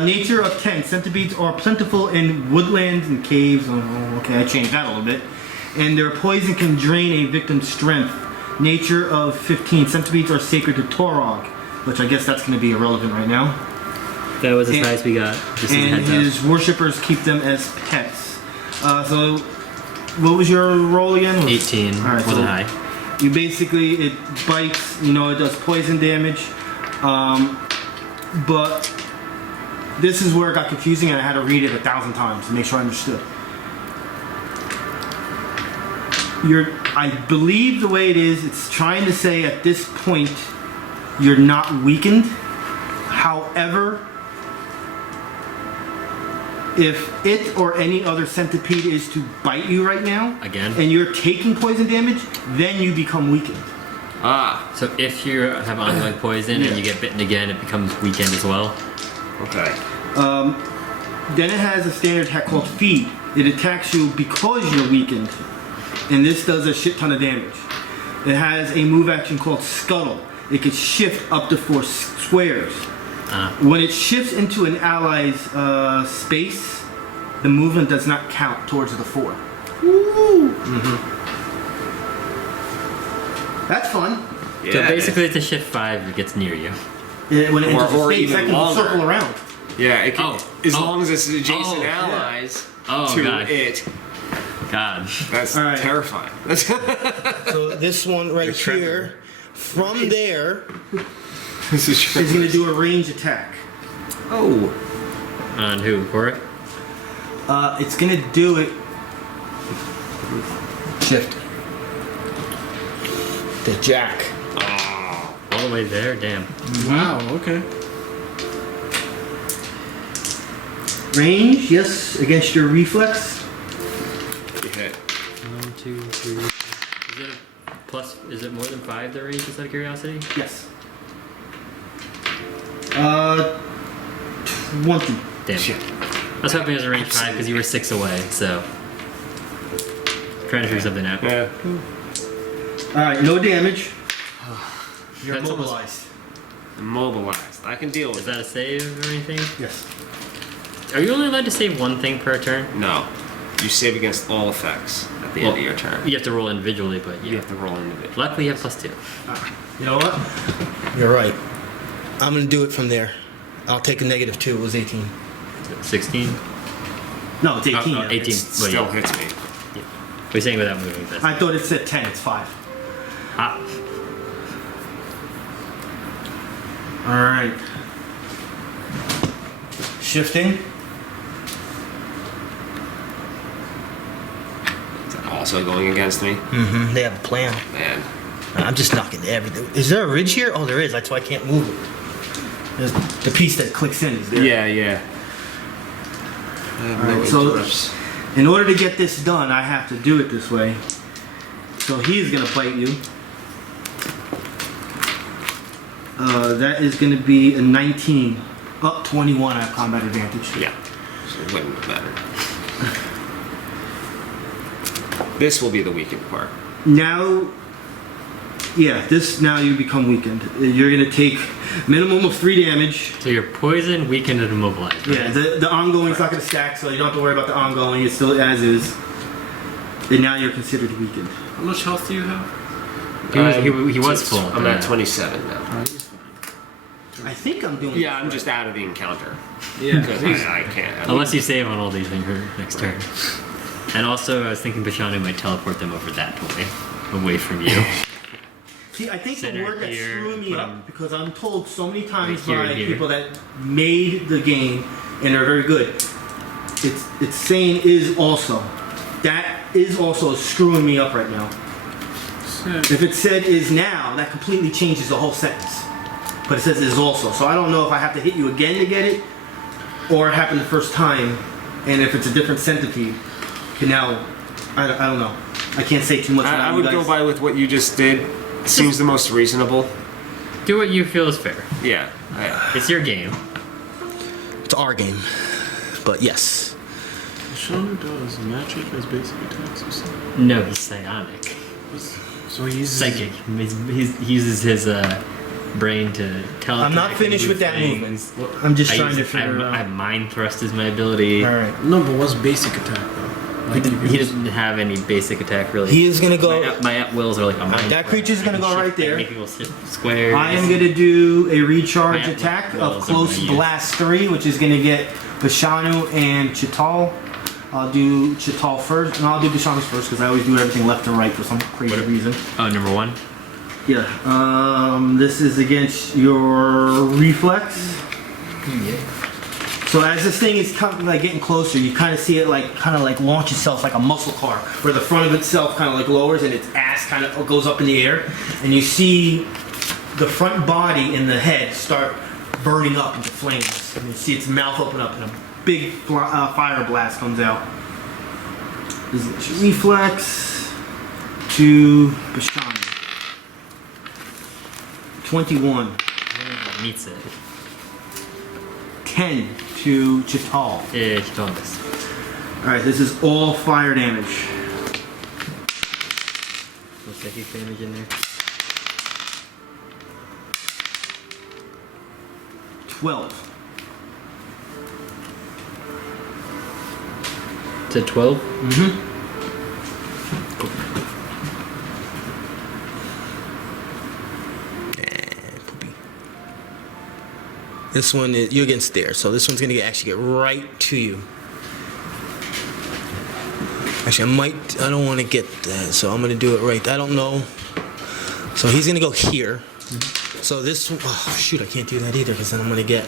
Nature of 10. Centipedes are plentiful in woodlands and caves. Oh, okay, I changed that a little bit. And their poison can drain a victim's strength. Nature of 15. Centipedes are sacred to Torog, which I guess that's going to be irrelevant right now. That was as And- high as we got. Just as a And heads up. his worshippers keep them as pets. So, what was your roll again? 18 Alright, wasn't so- high. You basically, it bites, it does poison damage. But this is where it got confusing and I had to read it 1,000 times to make sure I understood. I believe the way it is, it's trying to say at this point, you're not weakened. However, if it or any other centipede is to bite you right now, Again? and you're taking poison damage, then you become weakened. So if you have ongoing poison and you get bitten again, it becomes weakened as well. Okay. Then it has a standard attack called Feed. It attacks you because you're weakened, and this does a shit ton of damage. It has a move action called Scuttle. It can shift up to 4 squares. When it shifts into an ally's space, the movement does not count towards the 4. Woo! That's fun. Yeah. So basically, it's a shift 5 that gets near you. When it enters Or the space, even I can longer. circle around. Yeah, it can, as Oh. long as it's adjacent Oh, yeah. allies Oh, to God. it. God. That's All right. terrifying. So this one right here, from there, This is Is going to do a range attack. Oh. On who? Warwick? It's going to do it. Shift. the jack. All the way there? Damn. Wow, okay. Range, yes, against your reflex. You hit. 1, 2, 3. Is it more than 5 the range, just out of curiosity? Yes. 20. Damn. Shit. I was hoping it was a range 5 because you were 6 away, so. Trying to figure something out. Yeah. Alright, no damage. You're That's almost- mobilized. Immobilized. I can deal Is with that a save or anything? Yes. Are you only allowed to save one thing per turn? it. No. You save against all effects at the end of your turn. You have to roll individually, but You yeah. have to roll individually. Luckily, you have +2. You know what? You're right. I'm gonna do it from there. I'll take a -2. It was 18. 16? No, it's 18. Oh, now. 18. It still hits me. We're saying without moving this. I thought it said 10. It's 5. Ah. All right. Shifting. Is that also going against me? Mm-hmm. They have a plan. Man. I'm just knocking everything. Is there a ridge here? Oh, there is. That's why I can't move it. There's the piece that clicks in is there. Yeah. I have no Alright, so interrupts. in order to get this done, I have to do it this way. So he's gonna bite you. That is gonna be a 19. Up 21. I have combat advantage. Yeah. So it wouldn't matter. This will be the weakened part. Now, yeah, now you become weakened. You're gonna take minimum of 3 damage. So you're poisoned, weakened, and immobilized. Right? Yeah, the ongoing's not gonna stack, so you don't have to worry about the ongoing. It's still as is. And now you're considered weakened. How much health do you have? He was full. I'm at 27 now. I think I'm doing. Yeah, I'm just out of the encounter. Yeah. Because I can't. Unless you save on all these in her next turn. And also, I was thinking Bashanu might teleport them over that way, away from you. See, I think the Center word that's here, screwing me put up 'em because I'm told so many times right here, by here. people that made the game and are very good. It's saying is also. That is also screwing me up right now. If it said is now, that completely changes the whole sentence. But it says is also. So I don't know if I have to hit you again to get it, or it happened the first time, and if it's a different centipede, can now, I don't know. I can't say too much about I you would guys. go by with what you just did. Seems the most reasonable. Do what you feel is fair. Yeah. It's your game. It's our game. But yes. Shaman does magic as basic attacks or something. No, he's psionic. So he's Psychic. He uses his brain to tell. I'm not finished with that movement. I'm just trying to figure it I out. mind thrust is my ability. Alright. No, but what's basic attack though? Like you can He use- doesn't have any basic attack really. He is gonna go. My at wills are like a mind. That creature's gonna go right there. Make people sit squares. I am gonna do a recharge My attack rolls of are close gonna use. blast 3, which is gonna get Bashanu and Chit'la. I'll do Chit'la first, and I'll do Bashanu's first because I always do everything left and right for some crazy reason. Oh, number 1. Yeah. This is against your reflex. So as this thing is like getting closer, you kind of see it kind of launch itself like a muscle car, where the front of itself kind of lowers and its ass kind of goes up in the air, and you see the front body and the head start burning up into flames, and you see its mouth open up and a big fire blast comes out. This is your reflex to Bashanu. 21. Meets it. 10 to Chit'la. Yeah, she told us. Alright, this is all fire damage. No psychic damage in there. 12. To 12? Mm-hmm. This one, you're against there, so this one's gonna actually get right to you. Actually, I don't want to get that, so I'm gonna do it right. I don't know. So he's gonna go here. So this, oh shoot, I can't do that either because then I'm gonna get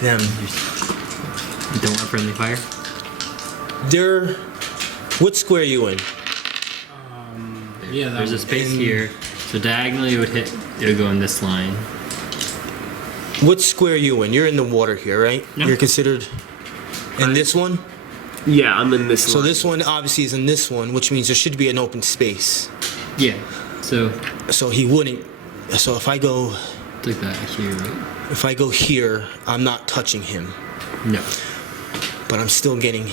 them. You don't want friendly fire? They're, what square are you in? Yeah, that There's a one. space here. So diagonally it would go in this line. What square are you in? You're in the water here, right? Yeah. You're considered in this one? Yeah, I'm in this So line. this one obviously is in this one, which means there should be an open space. Yeah. So So he wouldn't. So if I go, it's like that here, right? if I go here, I'm not touching him, No. but I'm still getting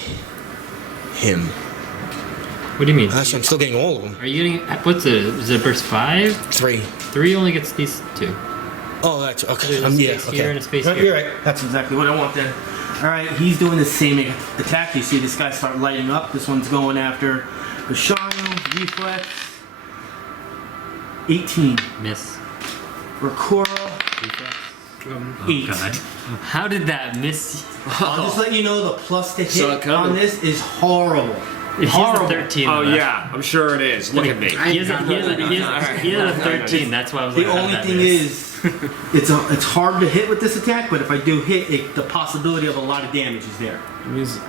him. What do you mean? Actually, I'm still getting all of them. Are you getting what's it? Is it burst 5? 3. 3 only gets these 2. Oh, that's okay. There's a Yeah, space here okay. and a space No, here. You're right. That's exactly what I want then. All right, he's doing the same attack. You see this guy start lighting up. This one's going after Bashanu, reflex. 18. Miss. Rakura, 8. God. How did that miss? I'll just let you know the plus to Saw it hit coming. on this is horrible. He has a Horrible. 13. Oh on that. yeah, I'm sure it is. Look at me. He has a 13. That's why I was The like, how did only that thing miss? is, it's hard to hit with this attack, but if I do hit, the possibility of a lot of damage is there. It means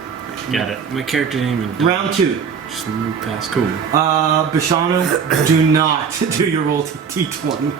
Got it. my character didn't even die. Round 2. Just move past. Cool. Bashanu, do not do your roll to D20.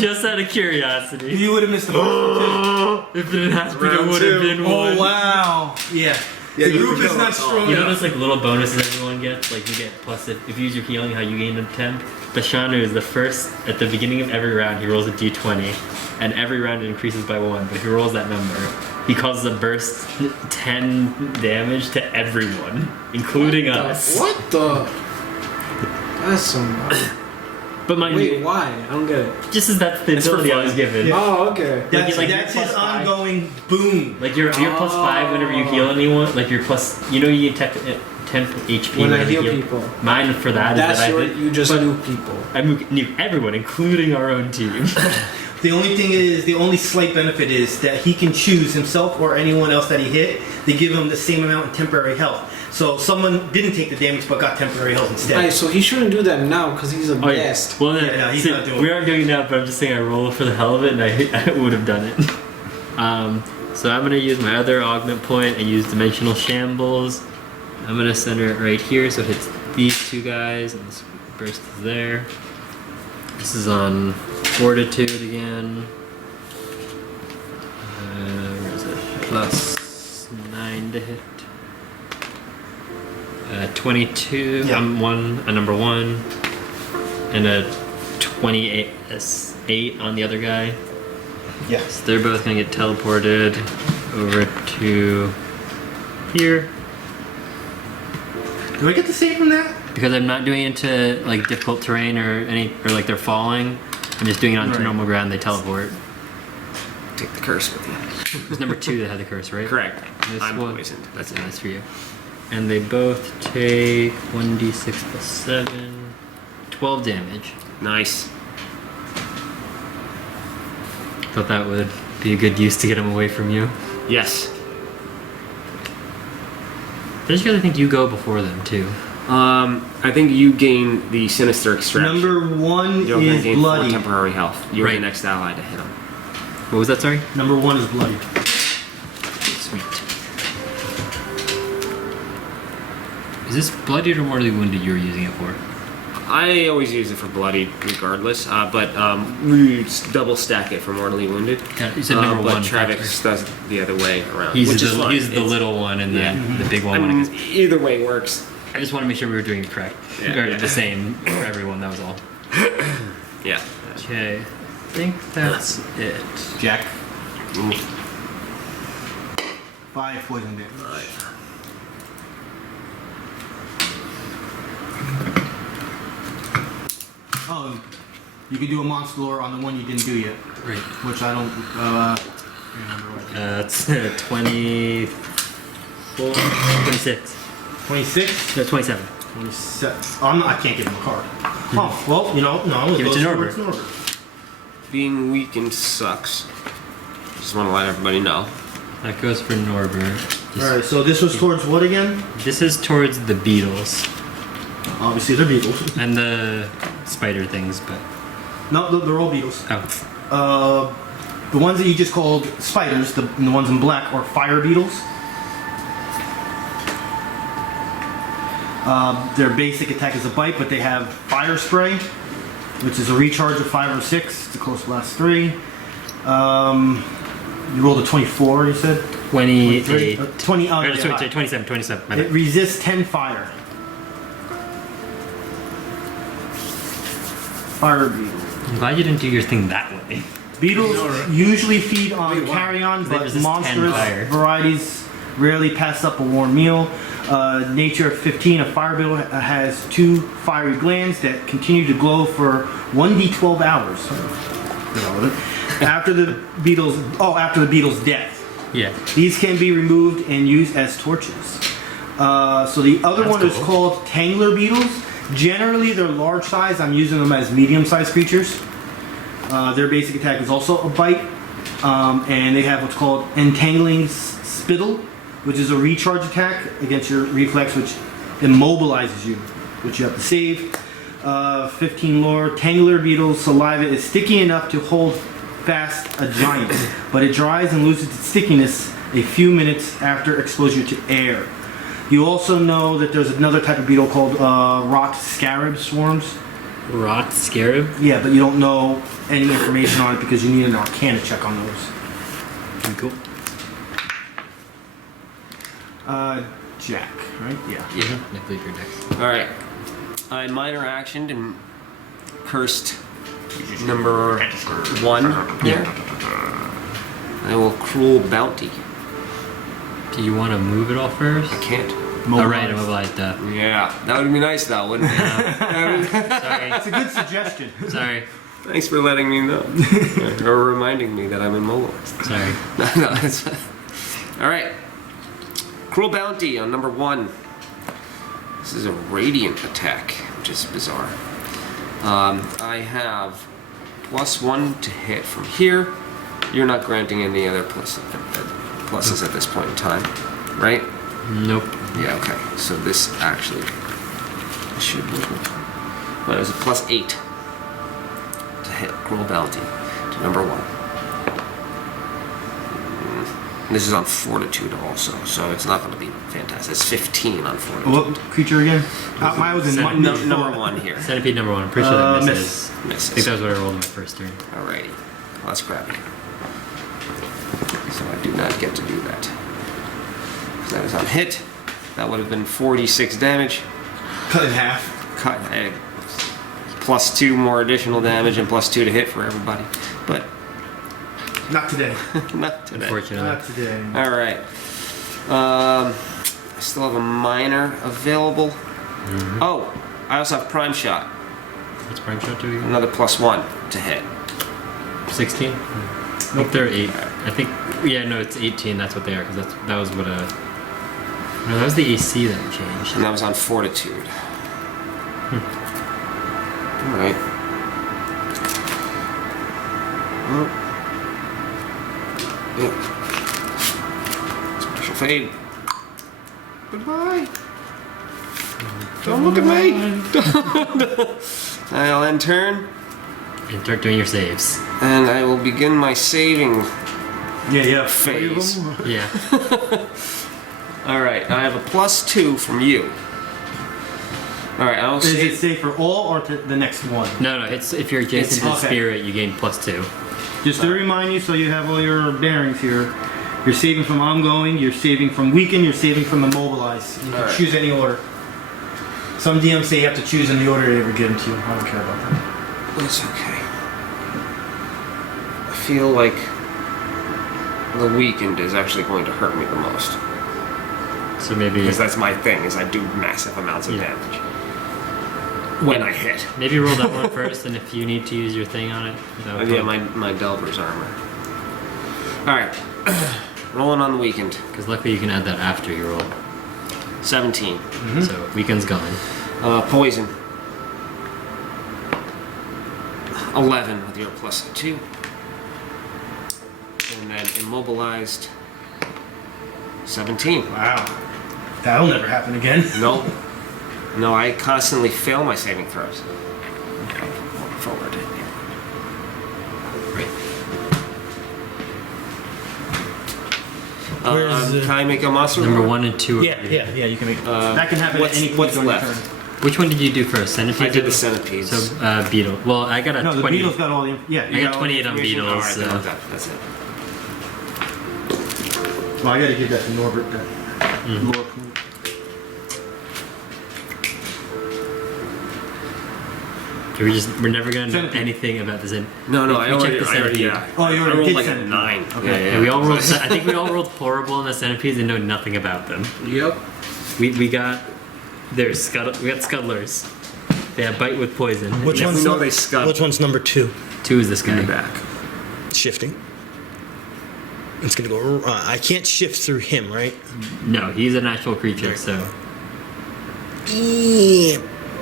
just out of curiosity. You would have missed the first one too. If it had happened, it Round would have 2. been one. Oh wow! Yeah. Yeah, the you group were is not killing strong You know enough. those like little bonuses everyone gets? Like you get plus if you use your healing, how you gain a temp. Bashanu is the first at the beginning of every round. He rolls a d20, and every round it increases by 1. But if he rolls that number, he causes a burst 10 damage to everyone, including us. What the? That's some. But mind Wait, you, why? I don't get it. just as that's the It's for ability I fun. was given. Oh, okay. That's, like, that's you're his plus 5. ongoing boom. Like you're plus 5 whenever you heal anyone. Like you're plus, you know, you get temp HP When I whenever you heal people. Mine for that is That's that your, I you just but nuke people. I nuke everyone, including our own team. The only thing is, the only slight benefit is that he can choose himself or anyone else that he hit. They give him the same amount in temporary health. So if someone didn't take the damage but got temporary health instead. Alright, so he shouldn't do that now because he's a Oh, yeah. guest. Well, Yeah, no, he's see, not doing we it. aren't doing it now, but I'm just saying I roll for the hell of it, and I would have done it. So I'm gonna use my other augment point and use Dimensional Shambles. I'm gonna center it right here, so it hits these 2 guys, and this burst is there. This is on Fortitude again. Where is it? Plus 9 to hit. 22. Yeah. I'm a number 1, and a 28 8 on the other guy. Yes. So they're both gonna get teleported over to here Do I get to save from that? because I'm not doing it into like difficult terrain or like they're falling. I'm just doing it onto Right. normal ground. They teleport. Take the curse with you. It was number 2 that had the curse, right? Correct. This I'm one- poisoned. That's it. That's for you. And they both take 1d6 plus 7, 12 damage. Nice. Thought that would be a good use to get them away from you. Yes. Just because I think you go before them too. I think you gain the Sinister Extraction. Number 1 You're going is to gain 4 bloody. temporary health. You're Right. the next ally to hit him. What was that? Sorry. Number 1 is bloody. Sweet. Is this bloodied or mortally wounded you were using it for? I always use it for bloody, regardless. But we double stack it for mortally wounded. Yeah, you said number but 1. Travis does it the other way around. He which uses is the, fine. he uses the It's- little one and yeah. the big one. I when mean, it gets, either way works. I just want to make sure we were doing it correct. Yeah. Or the same for everyone, that was all. Yeah. Okay. I think that's it. Jack. Me. 5 poison damage. Oh, you can do a monster lore on the one you didn't do yet, Right. which I don't remember what. It's 24, 26. 26? No, 27. 27. Oh, I can't give him a card. Oh, well, you know, no. Give it to Norbit. Norbit. Being weakened sucks. Just want to let everybody know. That goes for Norbert. Alright, so this was towards what again? This is towards the beetles Obviously, they're beetles. and the spider things, but No, they're all beetles. oh, The ones that you just called spiders, the ones in black, are fire beetles. Their basic attack is a bite, but they have fire spray, which is a recharge of 5 or 6. It's a close blast 3. You rolled a 24, you said? 28. 20, Or, yeah, sorry, 27. 27. My It bad. resists 10 fire. Fire beetle. I'm glad you didn't do your thing that way. Beetles usually feed on Wait, why? carrion, They but resist 10 monstrous fire. varieties rarely pass up a warm meal. Nature 15, a fire beetle has 2 fiery glands that continue to glow for 1d12 hours. After the beetle's death. Yeah. These can be removed and used as torches. So the other That's one is cool. called Tangler beetles. Generally, they're large size. I'm using them as medium-sized creatures. Their basic attack is also a bite, and they have what's called Entangling Spittle, which is a recharge attack against your reflex, which immobilizes you, which you have to save. 15 lore. Tangler beetle's saliva is sticky enough to hold fast a giant, but it dries and loses its stickiness a few minutes after exposure to air. You also know that there's another type of beetle called rot scarab swarms. Rot scarab? Yeah, but you don't know any information on it because you need an Arcana check on those. Cool. Jack, right? Yeah. Yeah. I believe you're next. All right. I minor actioned and cursed number 1 here. I will cruel bounty. Do you want to move it all first? I can't. Alright, immobilize that. Yeah, that would be nice though, wouldn't it? Sorry. It's a good suggestion. Sorry. Thanks for letting me know. Or reminding me that I'm immobilized. Sorry. No, it's all right. Cruel bounty on number 1. This is a radiant attack, which is bizarre. I have +1 to hit from here. You're not granting any other pluses at this point in time, right? Nope. Yeah. Okay. So this actually should be. Well, it was a +8 to hit cruel bounty to number 1. This is on fortitude also, so it's not going to be fantastic. It's 15 on fortitude. What creature again? Mine was in Number 1 here. Centipede number 1. I'm pretty sure that misses. miss. I Misses. think that was what I rolled in my first turn. Alrighty. Well, that's crappy. So I do not get to do that. That is on hit. That would have been 46 damage. Cut in half. Cut +2 more additional damage and +2 to hit for everybody. But Not today. not today. Unfortunately. Not today. Alright. I still have a minor available. Oh, I also have prime shot. What's prime shot do again? Another +1 to hit. 16? I think they're 8. I think, yeah, no, it's 18. That's what they are, because that was what no, that was the AC that changed. And that was on fortitude. Alright. Well. Yep. Special fade. Goodbye. Don't look at me. I'll end turn, And start doing your saves. and I will begin my saving Yeah. phase. Yeah. Alright, I have a +2 from you. Alright, I will Is it save. safe for all or to the next one? No, it's if you're adjacent to the okay. spirit, you gain +2. Just to remind you, so you have all your bearings here. You're saving from ongoing, you're saving from weaken, you're saving from immobilize. You can Alright. choose any order. Some DMs say you have to choose in the order they ever given to you. I don't care about that. That's okay. I feel like the weakened is actually going to hurt me the most. So maybe Because that's my thing, is I do massive amounts of Yeah. damage. When I hit. maybe roll that one first, and if you need to use your thing on it, that would Yeah, my Delver's armor. Alright. Rolling on the weakened. because luckily you can add that after you roll. 17. So weekend's gone. Poison. 11 with your +2. And then immobilized. 17. Wow. That'll never happen again. No. No, I constantly fail my saving throws. Okay, forward. Right. Where's, Can I make a monster? Number roll? 1 and 2. Yeah, you can make that can happen at what's- any point what's during your left? turn. Which one did you do first? Centipede? I did the centipedes. So beetle. Well, I got a No, the 20. beetle's got all the yeah. I got 28 on beetles. Alright, So. then that's it. Well, I gotta give that to Norbit. That lore pool. We're never gonna know Centipede. anything about this. No, We I already, checked the I already, centipede. yeah. Oh, you I already rolled did like a centipede. 9. Okay. Yeah, we all rolled. I think we all rolled horrible on the centipedes and know nothing about them. Yep. We got we got scuttlers. They have bite with poison. Which Yeah, one's we know num- they scuttle. Which one's number 2? 2 is this In the guy. back. Shifting. It's gonna go. I can't shift through him, right? No, he's an actual creature, so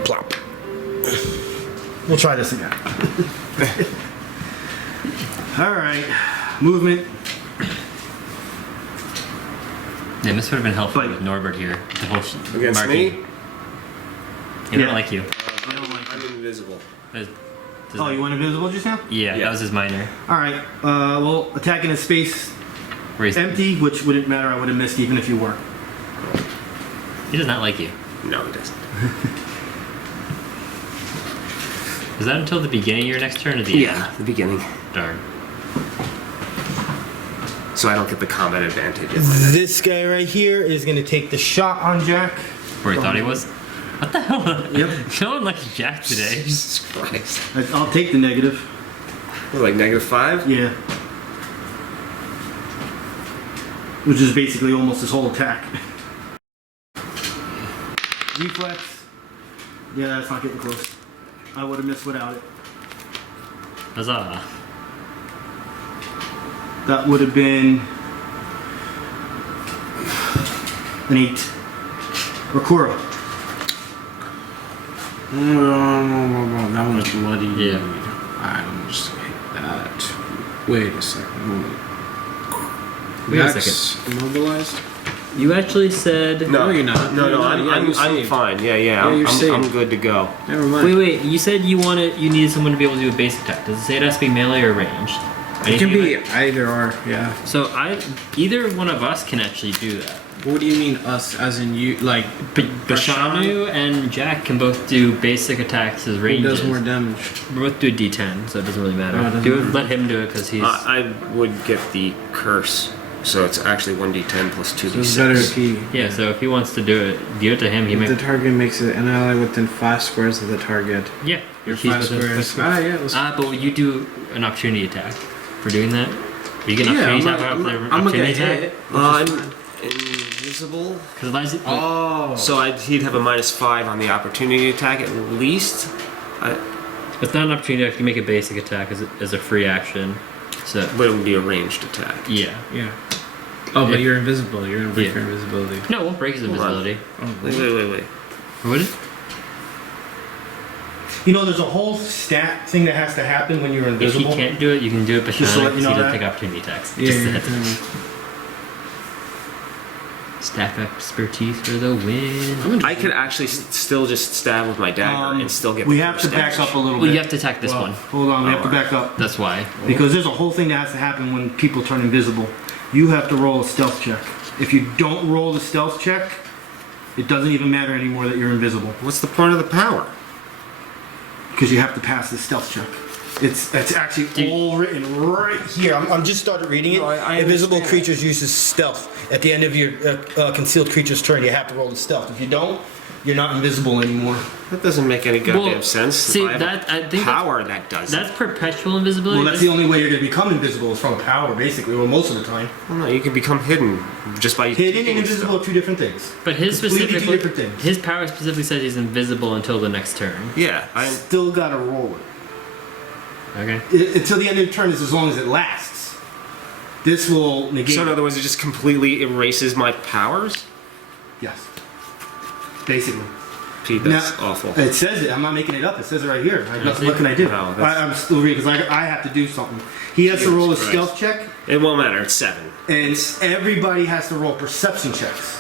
Plop. We'll try this again. All right, movement. yeah, this would have been helpful Bite. with Norbit here. The whole Against marking. me? He Yeah. don't like you. I'm invisible. Does- Oh, you went invisible just now? Yeah, Yeah. that was his minor. All right. Well, attacking a space Where he's, empty, which wouldn't matter. I would have missed even if you were. he does not like you. No, he doesn't. Is that until the beginning of your next turn or the end? The beginning. Darn. So I don't get the combat advantage. This guy right here is gonna take the Shot on Jack. Where he thought he was? What the hell? Yep. No one likes Jack today. Jesus Christ. I'll take the negative. What, like -5? Yeah. Which is basically almost his whole attack. Reflex. Yeah, that's not getting close. I would have missed without it. Huzzah. That would have been an 8. Rakura. That one's bloody. Yeah. I'm just hit that. Wait a second. Wait a That's immobilized? You actually said. No, you're not. No, You're not. Yeah, I'm you saved. fine. Yeah, Yeah, you're I'm saved. good to go. Never mind. Wait. You said you needed someone to be able to do a base attack. Does it say it has to be melee or ranged? It can Anything be like- either or, yeah. So either one of us can actually do that. What do you mean us, as in you, like... Bashanu and Jack can both do basic attacks as Who ranges. does more damage? We both do D10, so it doesn't really matter. Oh, it doesn't matter. Let him do it because he's. I would get the curse, so it's actually 1d10 plus So it's better 2d6. if he... yeah, so if he wants to do it to him. He If may. the target makes it an ally within 5 squares of the target. Yeah, You're if he's 5 within squares. Ah, yeah, let's... but you do an opportunity attack for doing that. You get an yeah, opportunity I'm attack gonna after I'm gonna opportunity get attack. hit. I'm invisible, Because Oh. so he'd have a -5 on the opportunity attack at least. it's not an opportunity attack. You make a basic attack as a free action. So But it would be a ranged attack. yeah. Yeah. Oh, Yeah. but you're invisible. You're gonna break Yeah. your invisibility. No, it won't break his Hold on. invisibility. Oh, Wait. Or would it? You know, there's a whole stat thing that has to happen when you're If invisible. he can't do it, you can do it Just to Bashanu let because you he know doesn't that. take opportunity attacks. Yeah, Just a yeah, heads up. Staff expertise for the win. I could actually still just stab with my dagger and still get. We the have to first back action. up a little Well, bit. you have to attack this Well, one. Hold on, we have to Alright. back up. That's why. Because there's a whole thing that has to happen when people turn invisible. You have to roll a stealth check. If you don't roll the stealth check, it doesn't even matter anymore that you're invisible. What's the point of the power? Because you have to pass the stealth check. It's actually all written right here. I'm just started reading it. No, I Invisible understand. creatures uses stealth. At the end of your concealed creature's turn, you have to roll the stealth. If you don't, you're not invisible anymore. That doesn't make any goddamn Well, sense. see, If I have that- I a think power that does. That's perpetual invisibility. Well, that's the only way you're going to become invisible is from power, basically, well, most of the time. Well, no, you can become hidden just by Hidden and taking invisible are stuff. two different things. But his Completely two specifically, different things. his power specifically says he's invisible until the next turn. Yeah, Still got to roll it. Okay. Until the end of the turn is as long as it lasts. This will negate. so in other words, it just completely erases my powers. Yes. Basically. Gee, that's Now, awful. It says it. I'm not making it up. It says it right here. see? What can I do? No, that's- I'm still reading because I have to do something. He has to Jesus roll a Christ. stealth check, It won't matter. It's 7. and everybody has to roll perception checks.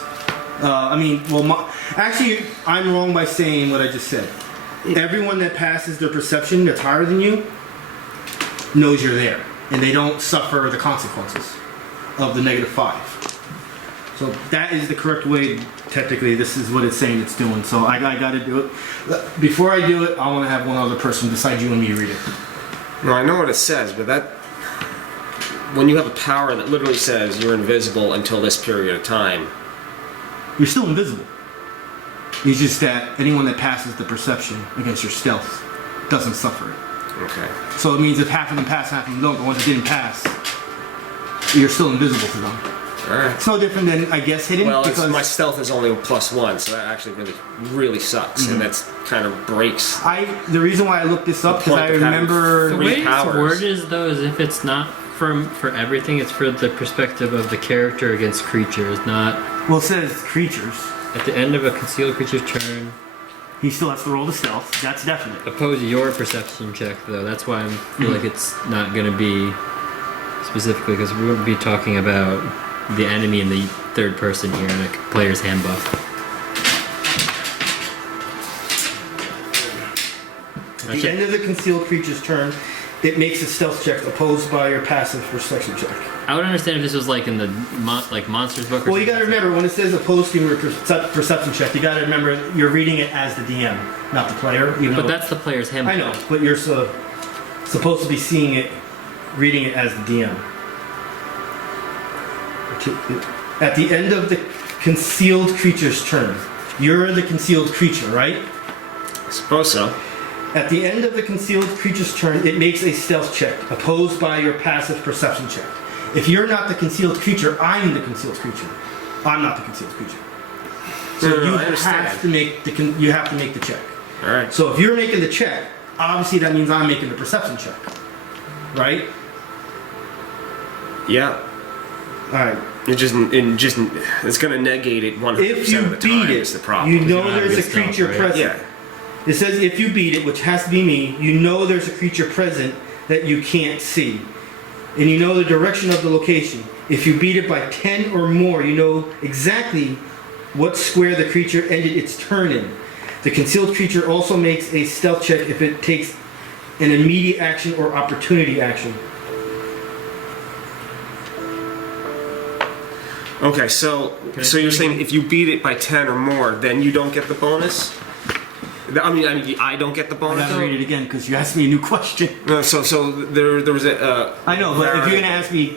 Actually, I'm wrong by saying what I just said. Everyone that passes their perception that's higher than you knows you're there, and they don't suffer the consequences of the -5. So that is the correct way. Technically, this is what it's saying it's doing. So I got to do it. Before I do it, I want to have one other person besides you and me read it. No, I know what it says, but that when you have a power that literally says you're invisible until this period of time. You're still invisible. It's just that anyone that passes the perception against your stealth doesn't suffer it. Okay. So it means if half of them pass, half of them don't. The ones that didn't pass, you're still invisible to them. Alright. It's no different than, I guess, hidden, Well, because my stealth is only +1, so that actually really sucks, and that's kind of breaks. the reason why I looked this up, because I point of having remember... The way it's powers. worded is though, is if it's not for everything, it's for the perspective of the character against creatures, not Well, it says creatures. at the end of a concealed creature's turn. He still has to roll the stealth. That's definite. Oppose your perception check though. That's why I feel like it's not going to be specifically because we won't be talking about the enemy in the third person here in a player's handbook. At the end of the concealed creature's turn, it makes a stealth check opposed by your passive perception check. I would understand if this was like in the monsters book. Or Well, you got to something. remember when it says opposed to your perception check, you got to remember you're reading it as the DM, not the player. Even But though- that's the player's handbook. I know, but you're supposed to be seeing it, reading it as the DM. At the end of the concealed creature's turn, you're the concealed creature, right? I suppose so. At the end of the concealed creature's turn, it makes a stealth check, opposed by your passive perception check. If you're not the concealed creature, I'm the concealed creature. I'm not the concealed creature. So No, you I understand. have to make the check. Alright. So if you're making the check, obviously that means I'm making the perception check, right? Yeah. All right. It's gonna negate it 100% If you of the beat time. it, Is the problem. you know don't have there's a good stealth, creature right? present. Yeah. It says if you beat it, which has to be me, you know there's a creature present that you can't see. And you know the direction of the location. If you beat it by 10 or more, you know exactly what square the creature ended its turn in. The concealed creature also makes a stealth check if it takes an immediate action or opportunity action. Okay, so you're saying if you beat it by 10 or more, then you don't get the bonus? I mean, I don't get the I bonus. gotta read it again because you asked me a new question. No, so there was a. I know, but if you're gonna ask me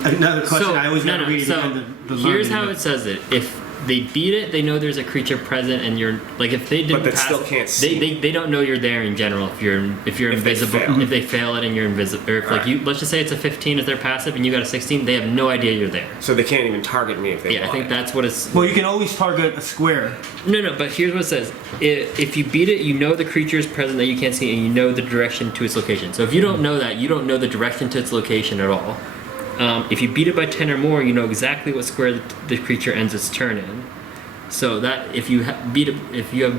another question, I always gotta read it so again. to here's learn how it says it. If they beat it, they know there's a creature present, and you're like if they didn't But they pass still it, can't see. They don't know you're there in general. If you're If they invisible, fail. if they fail it and you're invisible, or if like Right. you let's just say it's a 15 if they're passive and you got a 16, they have no idea you're there. So they can't even target me if they Yeah, I want think it. that's what it's. Well, you can always target a square. No, but here's what it says. If you beat it, you know the creature is present that you can't see, and you know the direction to its location. So if you don't know that, you don't know the direction to its location at all. If you beat it by 10 or more, you know exactly what square the creature ends its turn in. So that if you beat it, if he only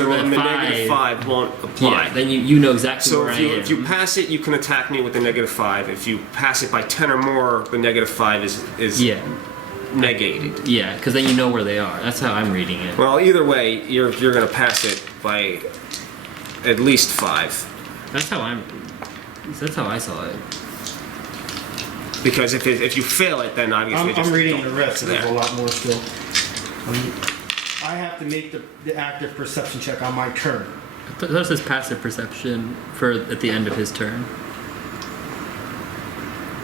So rolled then a the 5, -5 won't apply. yeah, then you know exactly So where if I you, am. if you pass it, you can attack me with the -5. If you pass it by 10 or more, the -5 is yeah, negated. yeah, because then you know where they are. That's how I'm reading it. Well, either way, you're gonna pass it by at least 5. That's how I saw it. Because if you fail it, then obviously I'm reading the don't- rest. it's There's there. a lot more still. I have to make the active perception check on my turn. That's his passive perception for at the end of his turn.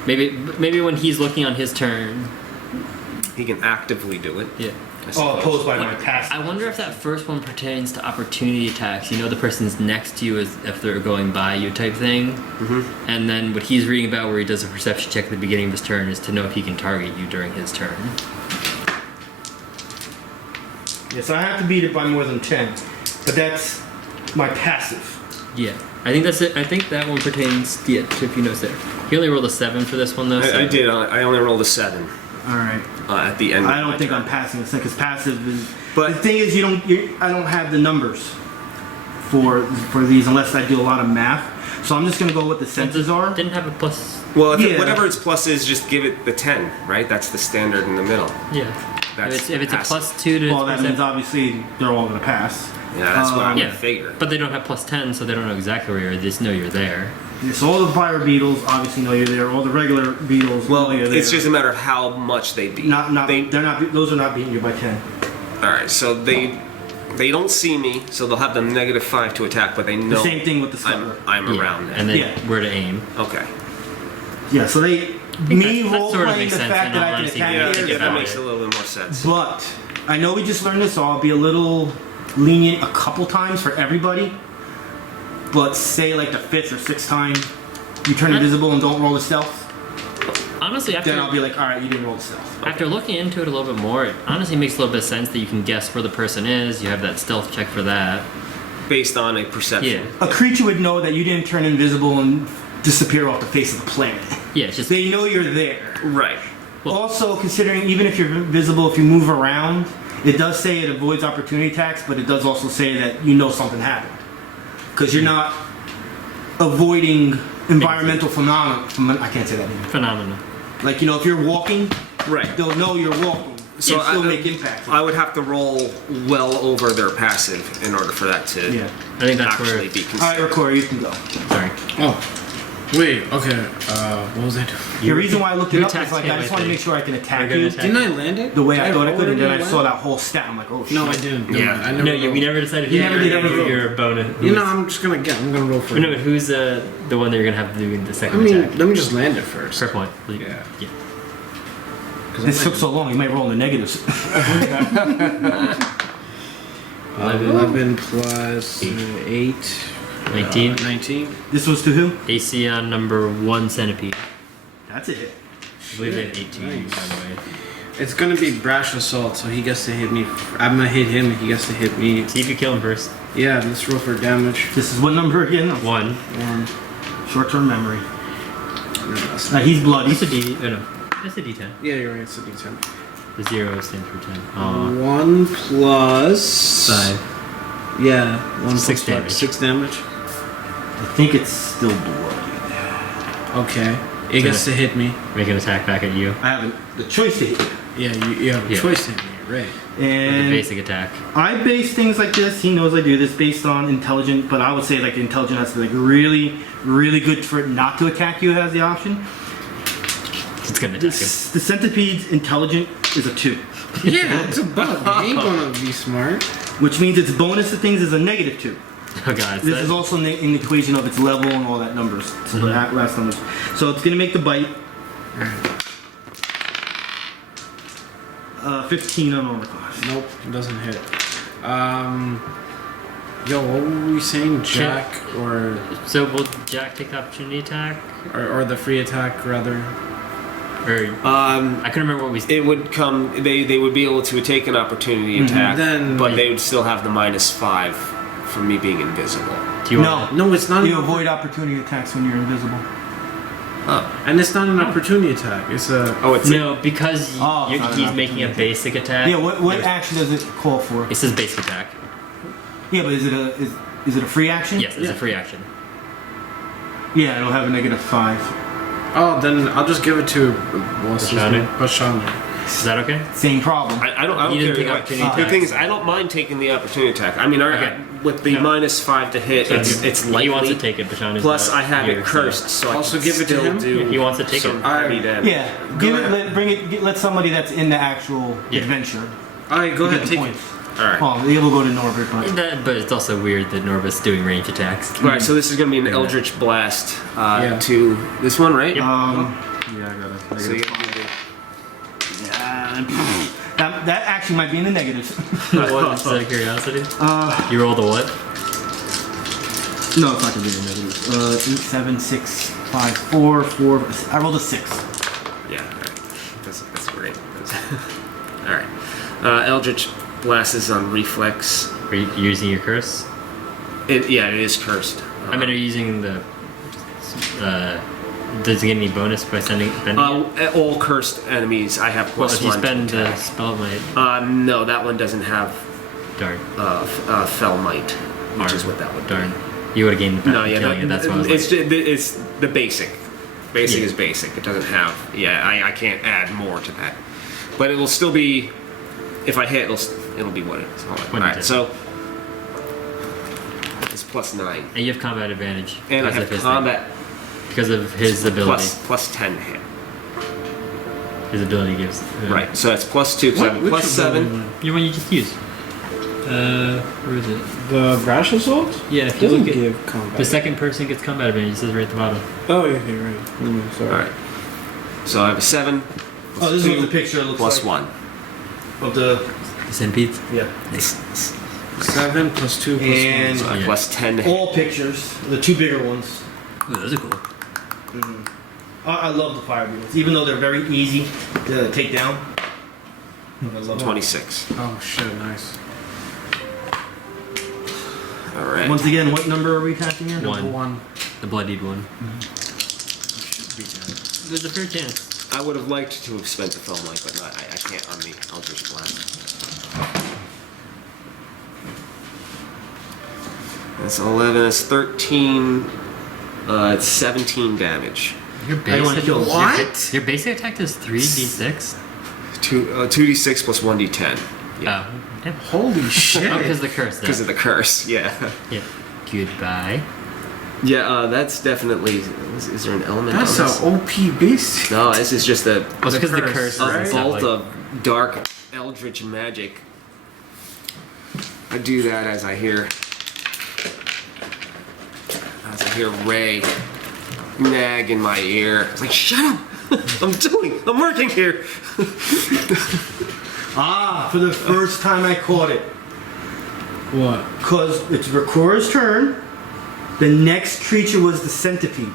Maybe when he's looking on his turn. He can actively do it. Yeah. I Oh, suppose. opposed by my passive. I wonder if that first one pertains to opportunity attacks. You know, the person's next to you as if they're going by you type thing. Mhm. And then what he's reading about where he does a perception check at the beginning of his turn is to know if he can target you during his turn. Yes, I have to beat it by more than 10, but that's my passive. Yeah. I think that's it. I think that one pertains to if you notice there. He only rolled a 7 for this one though. I did. I only rolled a 7 All right. at the end. I of my don't think turn. I'm passing this because passive is. But- the thing is, I don't have the numbers for these unless I do a lot of math. So I'm just gonna go with the senses are. Didn't have a plus. Well, Yeah. whatever its plus is, just give it the 10, right? That's the standard in the middle. Yeah. That's if it's a passive. +2 to. Well, that means obviously they're all gonna pass. Yeah, that's what I'm yeah. gonna figure. But they don't have +10, so they don't know exactly where you are. They just know you're there. Yeah, so all the fire beetles obviously know you're there. All the regular beetles Well, know you're there. it's just a matter of how much they beat. They're not. Those are not beating you by 10. All right, so they don't see me, so they'll have the -5 to attack, but they know The same thing with the stubber. I'm Yeah. around there. And then Yeah. where to aim. Okay. Yeah, so me that role sort of playing makes the sense fact in that all I can honesty. attack Yeah, the think Yeah, air that about makes it. a little bit more sense. But I know we just learned this, so I'll be a little lenient a couple times for everybody. But say like the 5th or 6th time, you turn invisible and don't roll a stealth. honestly, then I'll be like, all right, you didn't roll the stealth. after looking into it a little bit more, it honestly makes a little bit of sense that you can guess where the person is. You have that stealth check for that. Based on a perception. Yeah. A creature would know that you didn't turn invisible and disappear off the face of the planet. Yeah, it's just They know you're there. Right. Well- Also, considering even if you're visible, if you move around, it does say it avoids opportunity attacks, but it does also say that you know something happened. Because you're not avoiding environmental phenomena. I can't say that either. phenomena. Like, you know, if you're walking, Right. they'll know you're walking. So So still make impact. I would have to roll well over their passive in order for that to Yeah. I think that's actually where. be All right, considered. Rakura, you can go. Sorry. Oh, wait. Okay. What was I doing? The reason why I looked it you up is attacked like him, I just I want to think. make sure I can attack We're gonna you attack. Didn't I land it? the way I Did thought I roll could, it and then I when saw landed? that whole stat. I'm like, oh shit. No, I didn't. Yeah. I never No, we rolled. never decided. You never did ever your bonus. You know, I'm just gonna get. I'm gonna roll for No, it. but who's the one that you're gonna have to do the I second mean, attack? let me just land it first. Fair point. Yeah. Yeah. This took so long, you might roll in the negatives. 11 plus 8. 19. 19. This was to who? AC on number 1 centipede. That's a hit. I believe they had 18, Nice. by the way. It's gonna be brash assault, so he gets to hit me. I'm gonna hit him, he gets to hit me. See if you kill him first. Yeah, let's roll for damage. This is what number again? 1. 1. Short-term memory. No, that's He's bloody. It's a D. Oh no. It's a D10. Yeah, you're right, it's a d10. The 0 stands for 10. Aw. 1 plus. 5. Yeah, 1 6 plus damage. 6 damage. I think it's still bloody. Okay. It gets to hit me. Make an attack back at you. I have the choice to hit you. Yeah, you have a Yeah. choice to hit me, right? With a And basic attack. I base things like this. He knows I do this based on intelligent, but I would say like intelligent has to be like really, really good for it not to attack you as the option. It's gonna attack him. The centipede's intelligent is a 2, Yeah, it's a bug. He ain't gonna be smart. which means its bonus to things is a -2. Oh god. This is also in the equation of its level and all that numbers. So the last numbers. So it's gonna make the bite. 15 on all the class. Nope, it doesn't hit. Yo, what were we saying? Jack or So will Jack take the opportunity attack? or the free attack rather? Or I couldn't remember what we It would come. They would be able to take an opportunity attack, Then- but they would still have the -5 for me being invisible. Do you want No, it's not. You avoid opportunity attacks when you're invisible. And it's not an opportunity attack. It's a. Oh, it's No, because Oh, it's not he's an making a opportunity basic attack. Yeah, what action does it call for? It says basic attack. Yeah, but is it a free action? Yes, it's Yeah. a free action. Yeah, it'll have a -5. Oh, then I'll just give it to what's his Bashanu? name? Bashanu. Is that okay? Same problem. I don't You didn't care. take opportunity The attacks. thing is, I don't mind taking the opportunity attack. I mean, Okay. with the Yeah. -5 to hit, it's likely. He wants to take it, Bashan is Plus, not I have here, it cursed, so I Also can give it to still him? do. Yeah, he wants to take some it. heavy damage. Yeah, give it. ahead. Let somebody that's in the actual Yeah. adventure Alright, go get ahead, the take points. All right. Oh, they will go to Norbit, but But it's also weird that Norbit's doing range attacks. Right, so this is going to be an Yeah. Eldritch Blast Yeah. to this one, right? Yep. yeah, I got So you that actually might be in the negatives. What was just out of curiosity? Uh, You rolled a what? no, it's not gonna be in the negatives. 8, 7, 6, 5, 4, 4. I rolled a 6. yeah, all right. That's great. All right. Eldritch Blast is on Reflex. Are you using your curse? It is cursed. I mean, are you using the? Does it get any bonus by spending it? All cursed enemies, I have Well, plus if you 1 to spend the attack. spell might. No, that one doesn't have Darn. Fell Might, which Darn. is what that would be. Darn. You would have gained the No, back yeah, killing it. That's what I was it's, like. it's the basic. Basic Yeah. is basic. It doesn't have. Yeah, I can't add more to that. But it will still be. If I hit, it'll be what it is. Hold on. What All you right, did. so it's plus 9, And you have combat advantage and I because have of his combat because of his ability. plus 10 hit. His ability gives. Right, so that's plus 2. So I have plus 7. Your one you just used. Where is it? The brash assault? Yeah, if you Doesn't look at give combat. the second person gets combat advantage. It says right at the bottom. Oh, yeah, you're right. Sorry. All right, so I have a 7. Oh, this is what 2, the picture looks plus like. 1. Of the The centipedes. yeah. 7 plus 2 plus And- So I have Yeah. plus 10 to hit. All pictures, the two bigger ones. Oh, those are cool. I love the fire beetles, even though they're very easy to take down. I love them. 26. Oh shit, nice. All right. Once again, what number are we attacking here? One. The bloodied one. Should be dead. There's a fair chance. I would have liked to have spent the foam light, but I can't on the Eldritch Blast. That's 11. That's 13. It's 17 damage. Your I don't wanna base kill- What? Your basic attack is 3d6. 2d6 plus 1d10. Yeah. Oh, damn. Holy shit. Oh, because the curse. Because of the curse, yeah. Yeah. Goodbye. Yeah, that's definitely. Is there an element? That's on this? a OP beast. No, this is just a Well, it's because the curse. a and stuff bolt like- of dark eldritch magic. I do that as I hear Ray nag in my ear. It's like, shut up! I'm working here. For the first time I caught it. What? Because it's Rakura's turn. The next creature was the centipede.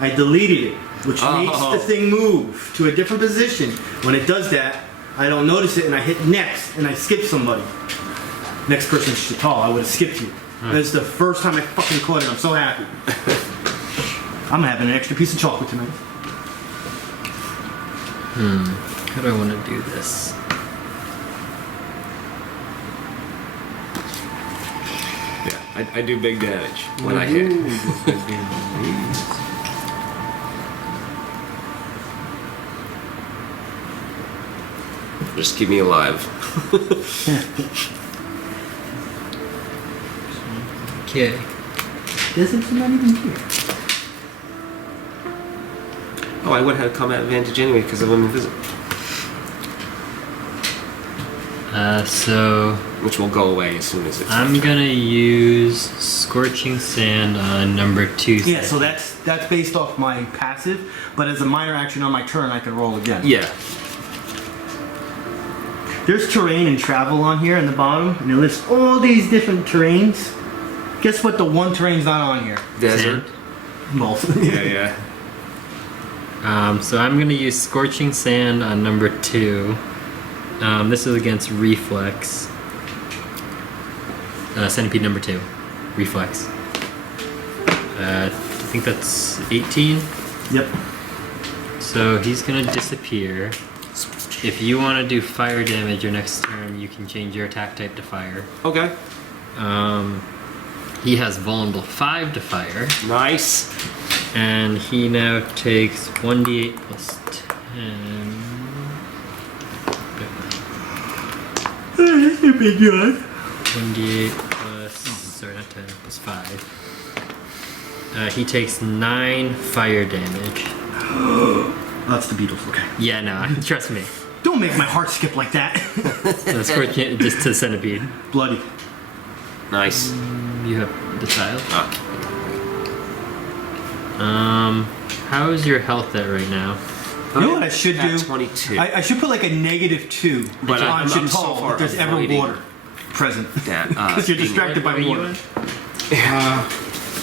I deleted it, which makes the thing move to a different position. When it does that, I don't notice it and I hit next and I skip somebody. Next person's Chit'la, I would have skipped you. That's the first time I fucking caught it. I'm so happy. I'm having an extra piece of chocolate tonight. How do I want to do this? Yeah, I do big damage when I hit. Just keep me alive. Okay. Isn't not even here? Oh, I would have had combat advantage anyway because I'm invisible. So Which will go away as soon as it's. I'm gonna use Scorching Sand on number 2. Yeah, so that's based off my passive, but as a minor action on my turn, I can roll again. Yeah. There's terrain and travel on here in the bottom, and it lists all these different terrains. Guess what? The one terrain's not on here. Desert. Both. Yeah. So I'm gonna use Scorching Sand on number 2. This is against Reflex. Centipede number 2. Reflex. I think that's 18. Yep. So he's gonna disappear. If you want to do fire damage your next turn, you can change your attack type to fire. Okay. He has vulnerable 5 to fire, Nice. and he now takes 1d8 plus 10. That's a big one. 1d8 plus, sorry, not 10, plus 5. He takes 9 fire damage. That's the Beatles. Okay. Yeah, no, trust me. Don't make my heart skip like that. That's for just to the centipede. Bloody. Nice. You have the child. Ah. How is your health at right now? You know what I should At do? 22. I should put like a -2 But on I'm so Chit'la far if there's ever avoiding water present. that, Because you're being- distracted by What are you water. in?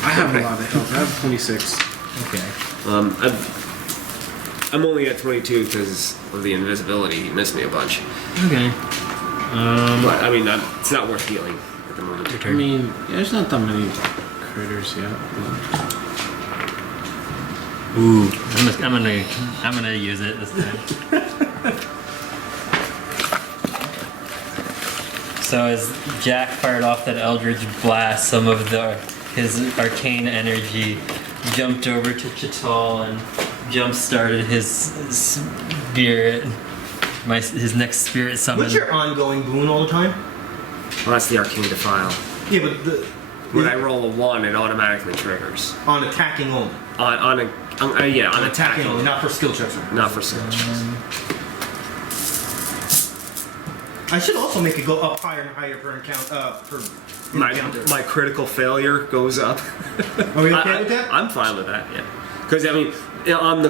I have a lot of health. I have 26. Okay. I'm only at 22 because of the invisibility. He missed me a bunch. Okay. But I mean, it's not worth healing at the moment. Your I turn. mean, yeah, there's not that many critters yet. Ooh, I'm gonna use it this time. So as Jack fired off that Eldritch Blast, some of his arcane energy jumped over to Chit'la and jump-started his spirit, his next spirit summon. What's your ongoing boon all the time? Well, that's the Arcane Defile. Yeah, but When I roll a 1, it automatically triggers. on attacking only. On Attacking only, not for skill checks. Not for skill checks. I should also make it go up higher and higher per encounter. Per encounter. My critical failure goes up. Are we okay with that? I'm fine with that. Yeah. Because I mean, on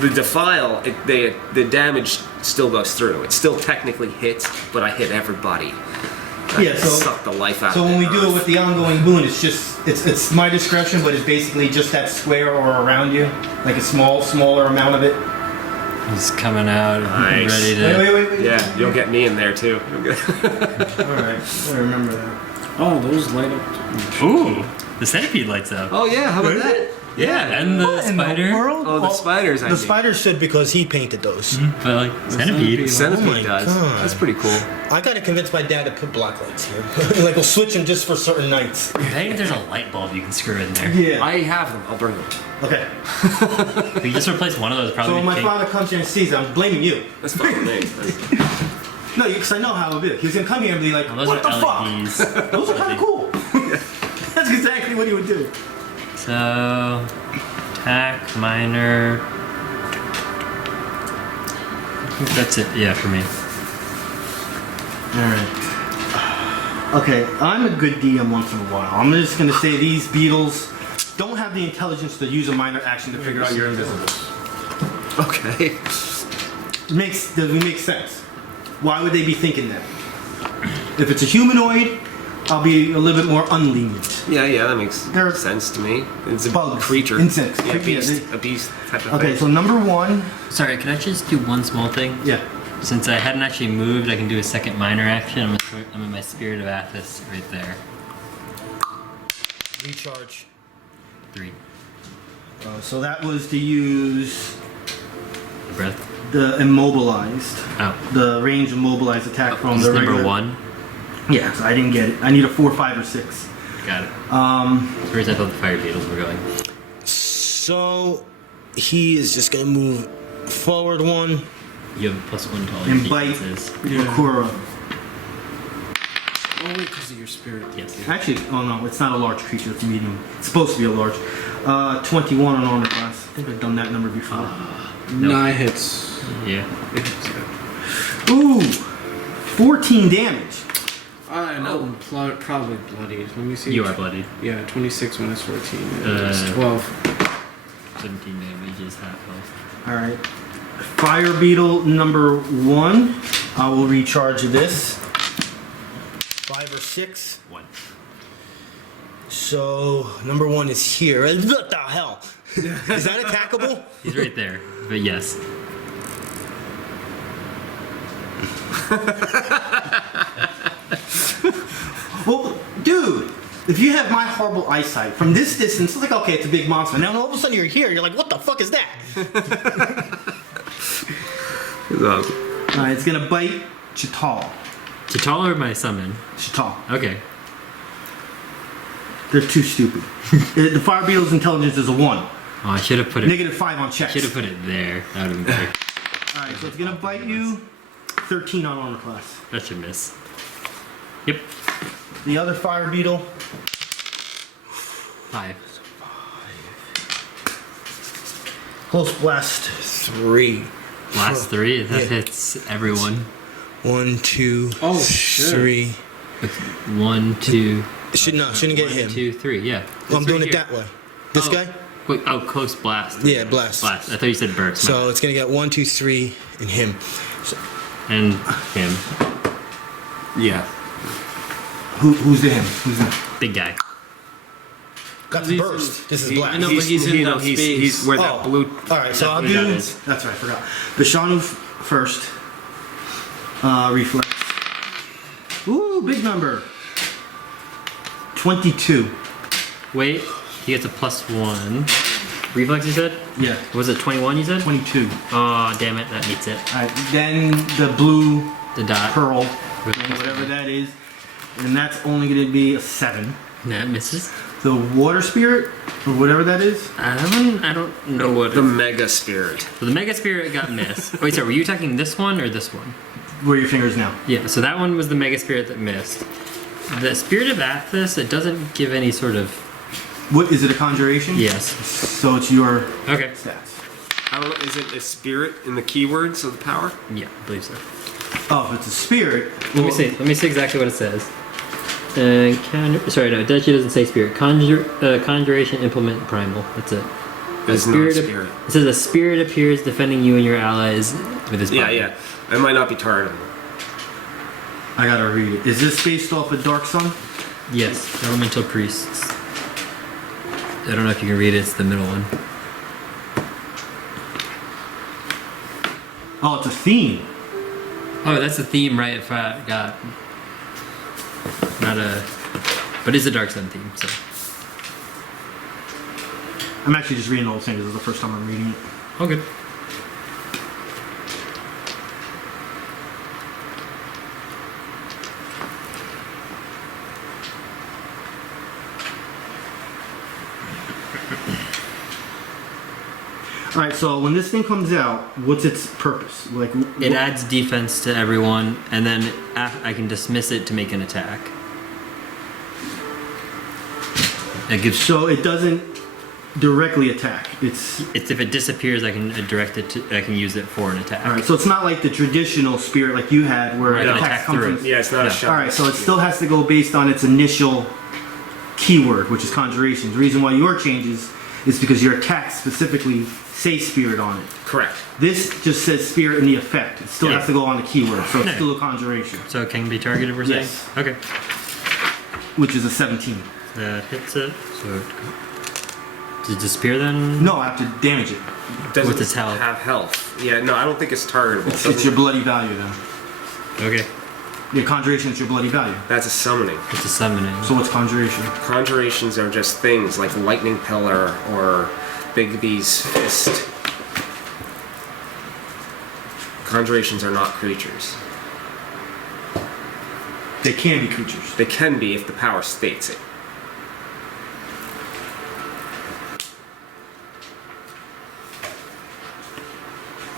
the defile, the damage still goes through. It still technically hits, but I hit everybody. Yeah, so suck the life out so of when we it. do it with the ongoing boon, it's just it's my discretion, but it's basically just that square or around you, like a smaller amount of it. He's coming out, Nice. ready to. Wait. Yeah, you'll get me in there too. All right, I remember that. Oh, those light up. Ooh, the centipede lights up. Oh yeah, how about that? Yeah, and the In the spider. world? Oh, the spiders. I The think. spiders should because he painted those. But like centipede. The centipede Oh my does. God. That's pretty cool. I gotta convince my dad to put black lights here. Like we'll switch them just for certain nights. I think there's a light bulb you can screw in there. Yeah. I have them. I'll bring them. Okay. If you just replace one of those, probably. So when my change- father comes here and sees it, I'm blaming you. That's fine with me. No, because I know how it'll be. He was gonna come here and be like, Oh, those "What the are fuck? LEDs. Those are kind of cool." That's exactly what he would do. So, attack, minor. I think that's it. Yeah, for me. All right. Okay, I'm a good DM once in a while. I'm just gonna say these beetles don't have the intelligence to use a minor action to figure out you're invisible. Okay. Does it make sense? Why would they be thinking that? If it's a humanoid, I'll be a little bit more unlenient. Yeah, that makes They're sense to me. It's a bugs, creature. insects. Yeah, Yeah, beast. they- A beast type of Okay, thing. so number one, Sorry, can I just do one small thing? yeah. Since I hadn't actually moved, I can do a second minor action. I'm in my Spirit of Athos right there. Recharge. 3. So that was to use Breath. the immobilized, Oh. the range immobilized attack from This the is number regular- 1. Yeah, so I didn't get it. I need a 4, 5, or 6. Got it. As far as I thought the fire beetles were going. So he is just gonna move forward one. You have a +1 to all your And bite defenses. Rakura. Oh, wait, because of your spirit. Yes. Actually, oh no, it's not a large creature, it's a medium. It's supposed to be a large. 21 on armor class. I think I've done that number before. Nope. 9 hits. Yeah. It hits, yeah. Ooh! 14 damage. No, probably bloodied. Let me see. You are bloodied. Yeah, 26 minus 14. Uh, It's 12. 17 damage is half health. Alright. Fire beetle number 1. I will recharge this. 5 or 6. 1. So number one is here. What the hell? Is that attackable? He's right there. But yes. Well, dude, if you have my horrible eyesight, from this distance, it's like, okay, it's a big monster. Now all of a sudden you're here, you're like, what the fuck is that? Alright, it's gonna bite Chit'la. Chit'la or my summon? Chit'la. Okay. They're too stupid. The fire beetle's intelligence is a 1. Oh, I should have put it. -5 on checks. Should have put it there. That would have been better. Alright, so it's gonna bite you. 13 on armor class. That should miss. Yep. The other fire beetle, 5. close blast. 3. Last 3. That Yeah. hits everyone. 1, 2, Oh, shit. 3. 1, 2. Shouldn't get 1, him. 2, 3. Yeah. Well, I'm It's doing right it here. that way. This Oh. guy? Wait, oh, close blast. Yeah, blast. Blast. I thought you said burst. So it's gonna get 1, 2, 3, and him. And him. Yeah. Who's the him? Who's the Big guy. That's He's burst. This is He- black. I know, but he's in that space. He's where that Oh. blue. All right, so I'll Blue dot do. is. That's right, I forgot. Bishanu first. Reflex. Ooh, big number. 22. Wait. He gets a +1. Reflex, you said? Yeah, Was it 21, you said? 22. Oh, damn it. That meets it. All right, then the blue The dot. pearl, whatever that is, and that's only going to be a 7. That misses. The water spirit, or whatever that is. I don't know what The mega spirit. So the Mega Spirit got missed. Wait, sorry, were you attacking this one or this one? Where are your fingers now? Yeah, so that one was the Mega Spirit that missed. The Spirit of Athos, it doesn't give any sort of... What is it? A conjuration? Yes. So it's your Okay. stats. I don't know. Is it a spirit in the keywords of the power? Yeah, I believe so. Oh, if it's a spirit. Let me see. Let me see exactly what it says. Sorry, no, it actually doesn't say spirit. Conjuration, implement, primal. That's it. It's not spirit. It says a spirit appears defending you and your allies with his Yeah, body. yeah. It might not be targetable. I gotta read it. Is this based off of Dark Sun? Yes, elemental priests. I don't know if you can read it. It's the middle one. Oh, it's a theme. Oh, that's the theme, right? If I got not a, but it's a Dark Sun theme. So I'm actually just reading the whole thing. This is the first time I'm reading it. all good. All right. So when this thing comes out, what's its purpose? Like It adds defense to everyone, and then I can dismiss it to make an attack. It gives. So it doesn't directly attack. It's It's if it disappears, I can direct it to. I can use it for an attack. all right. So it's not like the traditional spirit like you had, where Right, it an attacks attack come through. from. Yeah, it's not Yeah. a shot. All right. So it still has to go based on its initial keyword, which is conjuration. The reason why your changes is because your attacks specifically say spirit on it. Correct. This just says spirit in the effect. It still Yeah. has to go on the keyword, so it's Yeah. still a conjuration, So it can be targeted. We're saying. Yes. Okay. which is a 17. That hits it. So does it disappear then? No, I have to damage it. Doesn't With its health. have health. Yeah, no, I don't think it's targetable. It's your bloody value then. Okay. Your conjuration is your bloody value. That's a summoning. It's a summoning. So what's conjuration? Conjurations are just things like lightning pillar or Big B's fist. Conjurations are not creatures. They can be creatures. They can be if the power states it.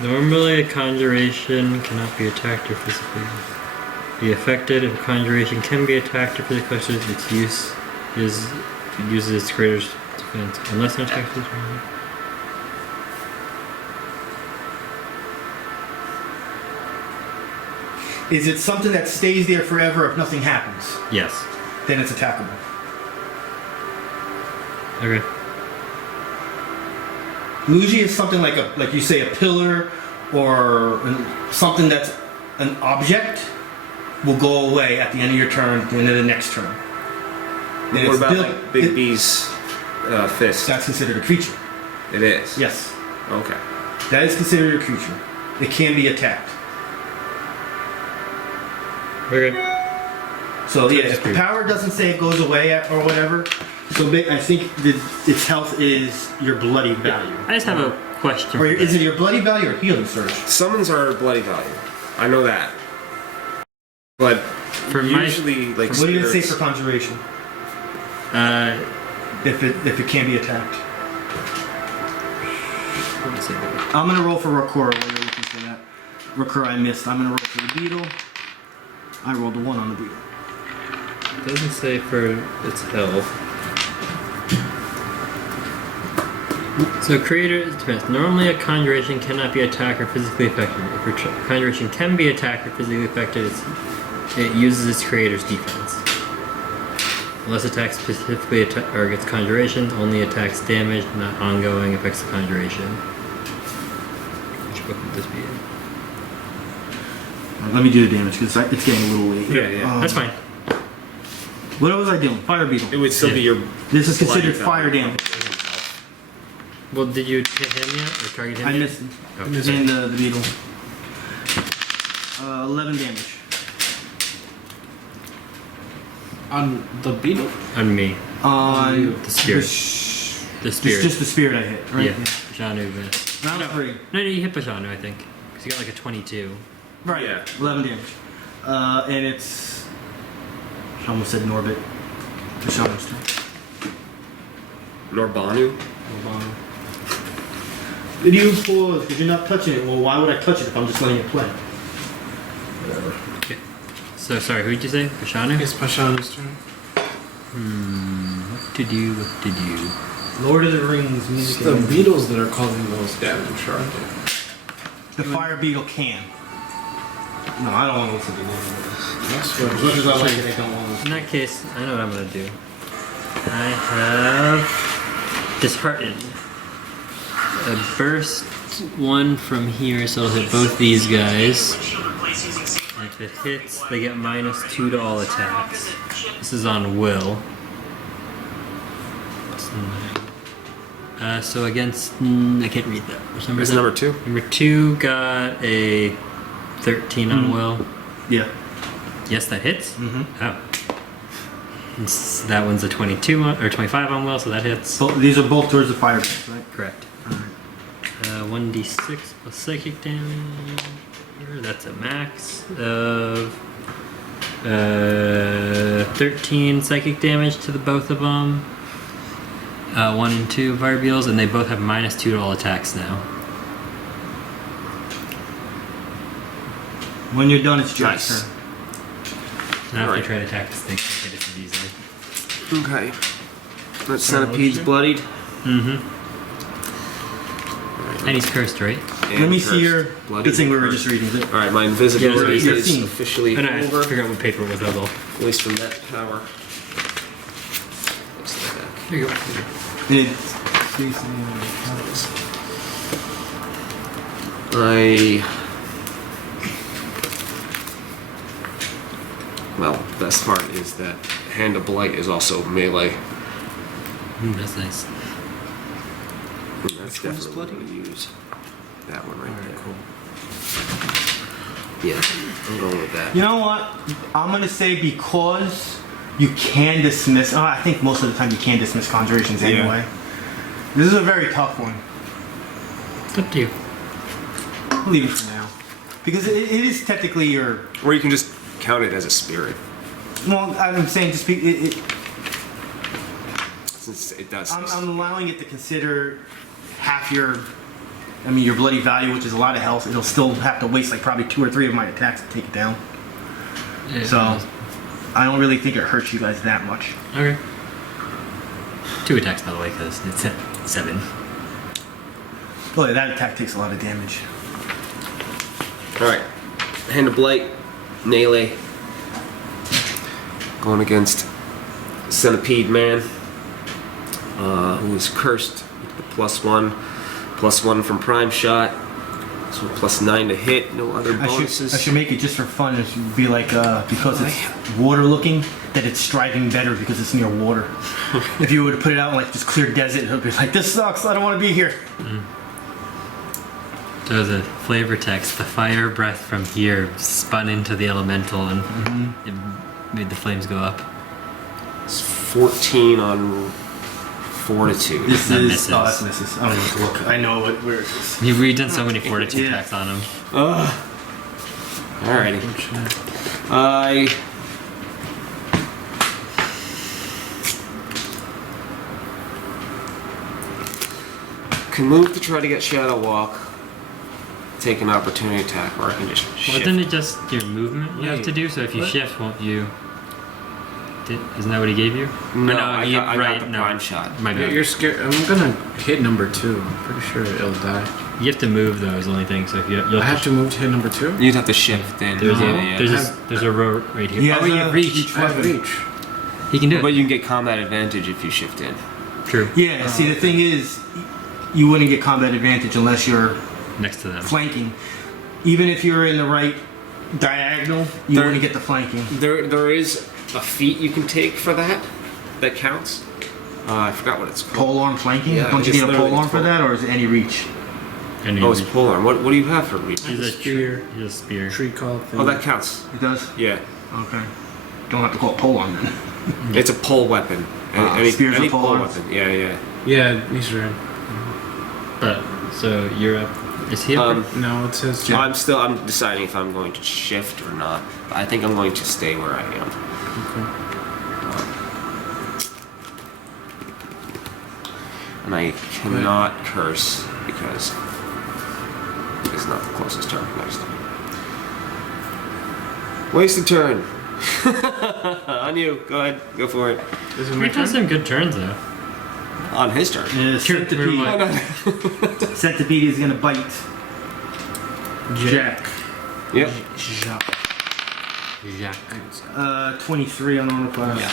Normally, a conjuration cannot be attacked or physically be affected. If a conjuration can be attacked or physically affected, its use is it uses its creator's defense unless an attack is wrong. Is it something that stays there forever if nothing happens? Yes. Then it's attackable. Okay. Usually it's something like you say a pillar or something that's an object will go away at the end of your turn and then the next turn. Then What it's about built- like Big B's fist? That's considered a creature. It is. Yes. Okay. That is considered a creature. It can be attacked. Okay. So yeah, if the power doesn't say it goes away or whatever, so I think its health is your bloody value. I just have a question. Or for is that. it your bloody value or healing surge? Summons are bloody value. I know that. But For my- usually, like, What do you say spirits- for conjuration? If If it can be attacked. what is it? I'm gonna roll for Rakura while you're looking for that. Rakura I missed. I'm gonna roll for the beetle. I rolled a 1 on the beetle. It doesn't say for its health. So creator defense. Normally a conjuration cannot be attacked or physically affected. If a conjuration can be attacked or physically affected, it uses its creator's defense. Unless attacks specifically targets conjuration, only attacks damage, not ongoing effects of conjuration. Which book would this be in? Let me do the damage because it's getting a little late. Yeah. That's fine. What was I doing? Fire beetle. It would still be Yeah. your. This is considered bloody fire value. damage. Well, did you hit him yet or target him? I yet? missed him. Okay. And the beetle. 11 damage. On the beetle? On me. On The spirit. The spirit. Just the spirit I hit, right? Yeah. Bashanu missed. Round 3. No, you hit Bashanu, I think. Because you got like a 22. Right. Yeah. 11 damage. And it's. I almost said Norbit. The Shaman's turn. Norbanu? Did you pause? Because you're not touching it. Well, why would I touch it if I'm just letting it play? Okay. So, sorry, who did you say? Bashanu? It's Pashanu's turn. What to do? What to do? Lord of the Rings It's music. the and- beetles that are causing the most damage, aren't they? The fire beetle can. No, I don't want to listen to that. That's As much as I like it, I don't want to listen. In that case, I know what I'm going to do. I have Disheartened. A burst one from here, so it'll hit both these guys. It If it hits, they get -2 to all attacks. This is on will. So against I can't read that. Which number is It's that? number 2. Number 2 got a 13 on will. Yeah. Yes, that hits. Mm-hmm. Oh. That one's a 22 or 25 on will, so that hits. These are both towards the fire base, right? Correct. Alright. 1d6 plus psychic damage. That's a max of 13 psychic damage to the both of them. 1 and 2 Varbials, and they both have -2 to all attacks now. When you're done, it's Jack's Nice. turn. Now if Alright. they try to attack this thing, they hit it as easily. Okay. That centipede's bloodied. Mm-hmm. And he's cursed, right? And Let me see cursed. your. Bloodied Good thing we and were cursed. just reading it. Alright, my invisibility Yeah, is 15. officially And I have to over. figure out what paper it was, that's all. At least from that power. Looks like that. Here you go. Well, the best part is that Hand of Blight is also melee. That's nice. And that's definitely what I'm going to use. That one right there. Cool. Yeah, I'm going with that. You know what? I'm gonna say because you can dismiss. I think most of the time you can dismiss conjurations anyway. This is a very tough one. It's up to you. I'll leave it for now because it is technically your. Or you can just count it as a spirit, Well, I'm saying just since it does. I'm allowing it to consider half your. I mean, your bloody value, which is a lot of health. It'll still have to waste like probably 2 or 3 of my attacks to take it down. Yeah, So, I don't really think it hurts you guys that much. Okay. 2 attacks, by the way, because it's at 7. Oh, yeah, that attack takes a lot of damage. Alright. Hand of Blight, melee. Going against Centipede Man, who is cursed with the +1 from Prime Shot. So +9 to hit, no other bonuses. I should make it just for fun. It should be like because it's water looking, that it's striving better because it's near water. If you were to put it out in like just clear desert, it would be like, this sucks. I don't want to be here. So as a flavor text, the fire breath from here spun into the elemental and it made the flames go up. It's 14 on Fortitude. This That is misses. oh, that misses. I don't need to look. I know where it is. We've done so many fortitude Yeah. attacks on him. Alrighty. I can move to try to get Shadow Walk. Take an opportunity attack, or I can just shift. Wasn't it just your movement you have to do? So if you shift, won't you? Isn't that what he gave you? No, Or I got the Prime Shot. My bad. You're scared. I'm gonna hit number 2. I'm pretty sure it'll die. You have to move though. Is the only thing. So if you'll I have to move to hit number 2. You'd have to shift in. There's Yeah. there's a row right here. He Oh, has you a reach. I have reach. He can do it. But you can get combat advantage if you shift in. True. Yeah. See, the thing is, you wouldn't get combat advantage unless you're Next to them. flanking. Even if you're in the right diagonal, you There- wouldn't get the flanking. There is a feat you can take for that counts. I forgot what it's called. Pole arm flanking? Yeah, Don't you it's need a literally pole arm for pole. that, or is it any reach? And Oh, it's polearm. What do you have for reach? He's a Spear. He's a spear. Tree call thing. Oh, that counts. It does? Yeah. Okay. Don't have to call it pole arm then. It's a pole weapon. Spears are any pole pole arms? weapon. Yeah, yeah. Yeah, he's right. But so you're up. Is he up? No, it says I'm deciding if I'm going to shift or not. I think I'm going to stay where I am. Okay. And I cannot curse because it's not the closest target next time. Wasted turn. On you. Go ahead. Go for it. Is it my We've done turn? some good turns though. On his turn. Centipede. Centipede is gonna bite Jack. Yep. Jacques. 23 on auto class.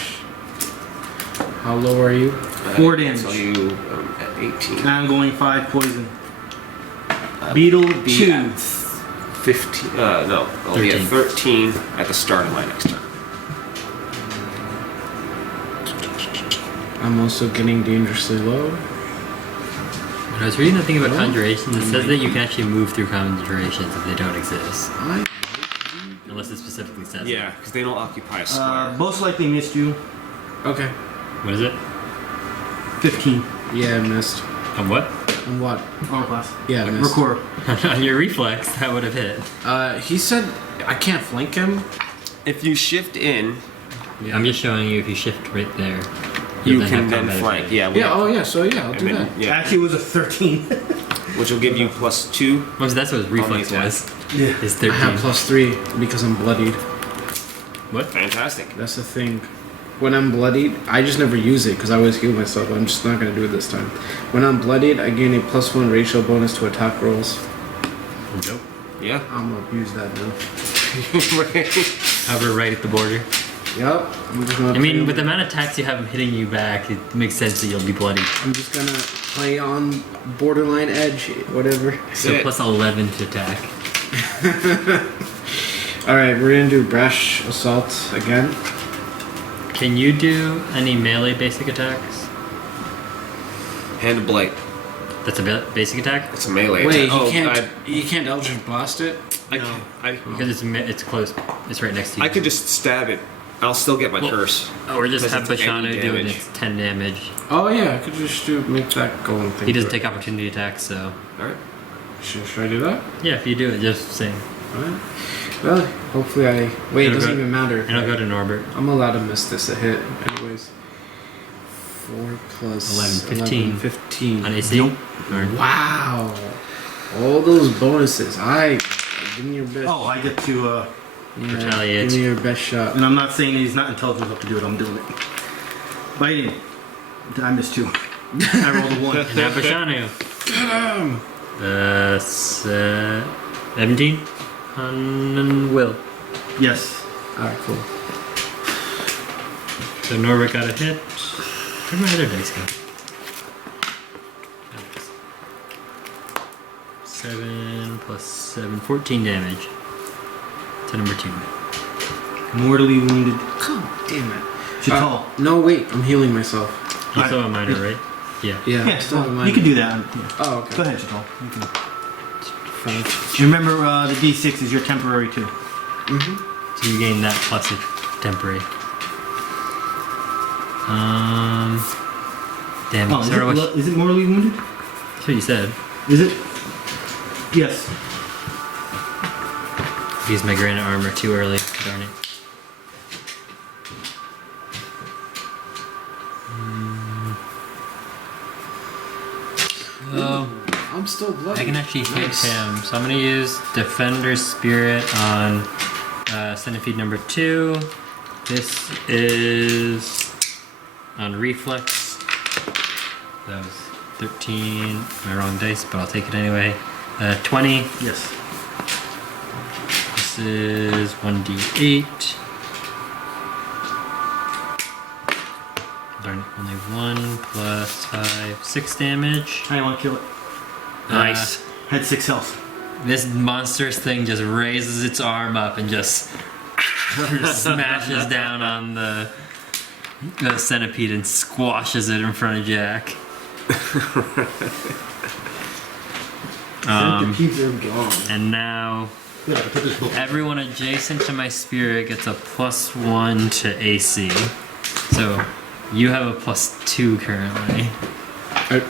How low are you? 4 damage. So you at 18. Now I'm going 5 poison. Beetle Be 2. at 15. No, I'll be at 13 at the start of my next turn. I'm also getting dangerously low. When I was reading the thing about conjurations, it says that you can actually move through conjurations if they don't exist. Unless it specifically says Yeah, because they don't occupy a square. Most likely missed you. Okay. it. What is it? 15 Yeah, I missed. On what? On what? armor class. Yeah, I missed. Rakura. On your reflex, that would have hit. He said I can't flank him. If you shift in, I'm just showing you if you shift right there. you then can have then combat flank. advantage. Yeah. Yeah, oh yeah, so yeah, I'll and do then- that. Yeah. Actually, it was a 13. Which will give you +2. Well, that's what his reflex the attack. was. Yeah. Is I have 13. +3 because I'm bloodied. What? Fantastic. That's the thing. When I'm bloodied, I just never use it because I always heal myself. I'm just not gonna do it this time. When I'm bloodied, I gain a +1 ratio bonus to attack rolls. Nope. Yeah. I'm gonna abuse that now. Hover right at the border. Yup. I'm just gonna. I mean, play with the amount of attacks you have him hitting you back, it makes sense that you'll be bloody. I'm just gonna play on borderline edge, whatever. So it. plus 11 to attack. All right, we're gonna do brash assault again. Can you do any melee basic attacks? Hand of Blight. That's a basic attack? It's a melee Wait, attack. you can't Eldritch Blast it. I Because it's close. It's right next to you. could just stab it. I'll still get my Well, curse. Or just because have it's any Bashano do it and damage. it's 10 damage. Oh yeah, I could just make that golden thing. He doesn't to it. take opportunity attacks, so. Alright. Should I do that? Yeah, if you do it, just saying. Alright. Well, hopefully I. Wait, it It'll doesn't go- even matter. And I'll go to Norbert. I'm allowed to miss this a hit, anyways. 4 plus 11, 15. 15. On AC? Or- Wow. All those bonuses. Give me your best. Oh, I get to, yeah, retaliate. Give me your best shot. and I'm not saying he's not intelligent enough to do it, I'm doing it. Biting. I missed 2. I rolled a 1. And now Bashano. Get him! 17? On Will. Yes. Alright, cool. So Norbert got a hit. Where'd my other dice go? 7 plus 7, 14 damage. To number 2. Mortally wounded. God damn it. Chit'la. No, wait, I'm healing myself. You still have a minor, right? Yeah. Yeah, Yeah, still have mine. you can do that. Yeah. Oh, okay. Go ahead, Chit'la. You can. Fine. Remember, the D6 is your temporary too. So you gain that plus a temporary. Damn, Oh, Sarah, is it mortally wounded? that's what you said. Is it? Yes. Used my granite armor too early. Darn it. Oh, I'm still bloody. I can actually hit Nice. him. So I'm gonna use Defender's Spirit on Centipede number 2. This is on Reflex. That was 13. My wrong dice, but I'll take it anyway. 20. Yes. This is 1d8. Darn it, only 1 plus 5, 6 damage. I want to kill it. Nice. Had 6 health. This monstrous thing just raises its arm up and just smashes down on the centipede and squashes it in front of Jack. Centipedes are gone. And now Yeah, put this book. everyone adjacent to my spirit gets a +1 to AC. So you have a +2 currently.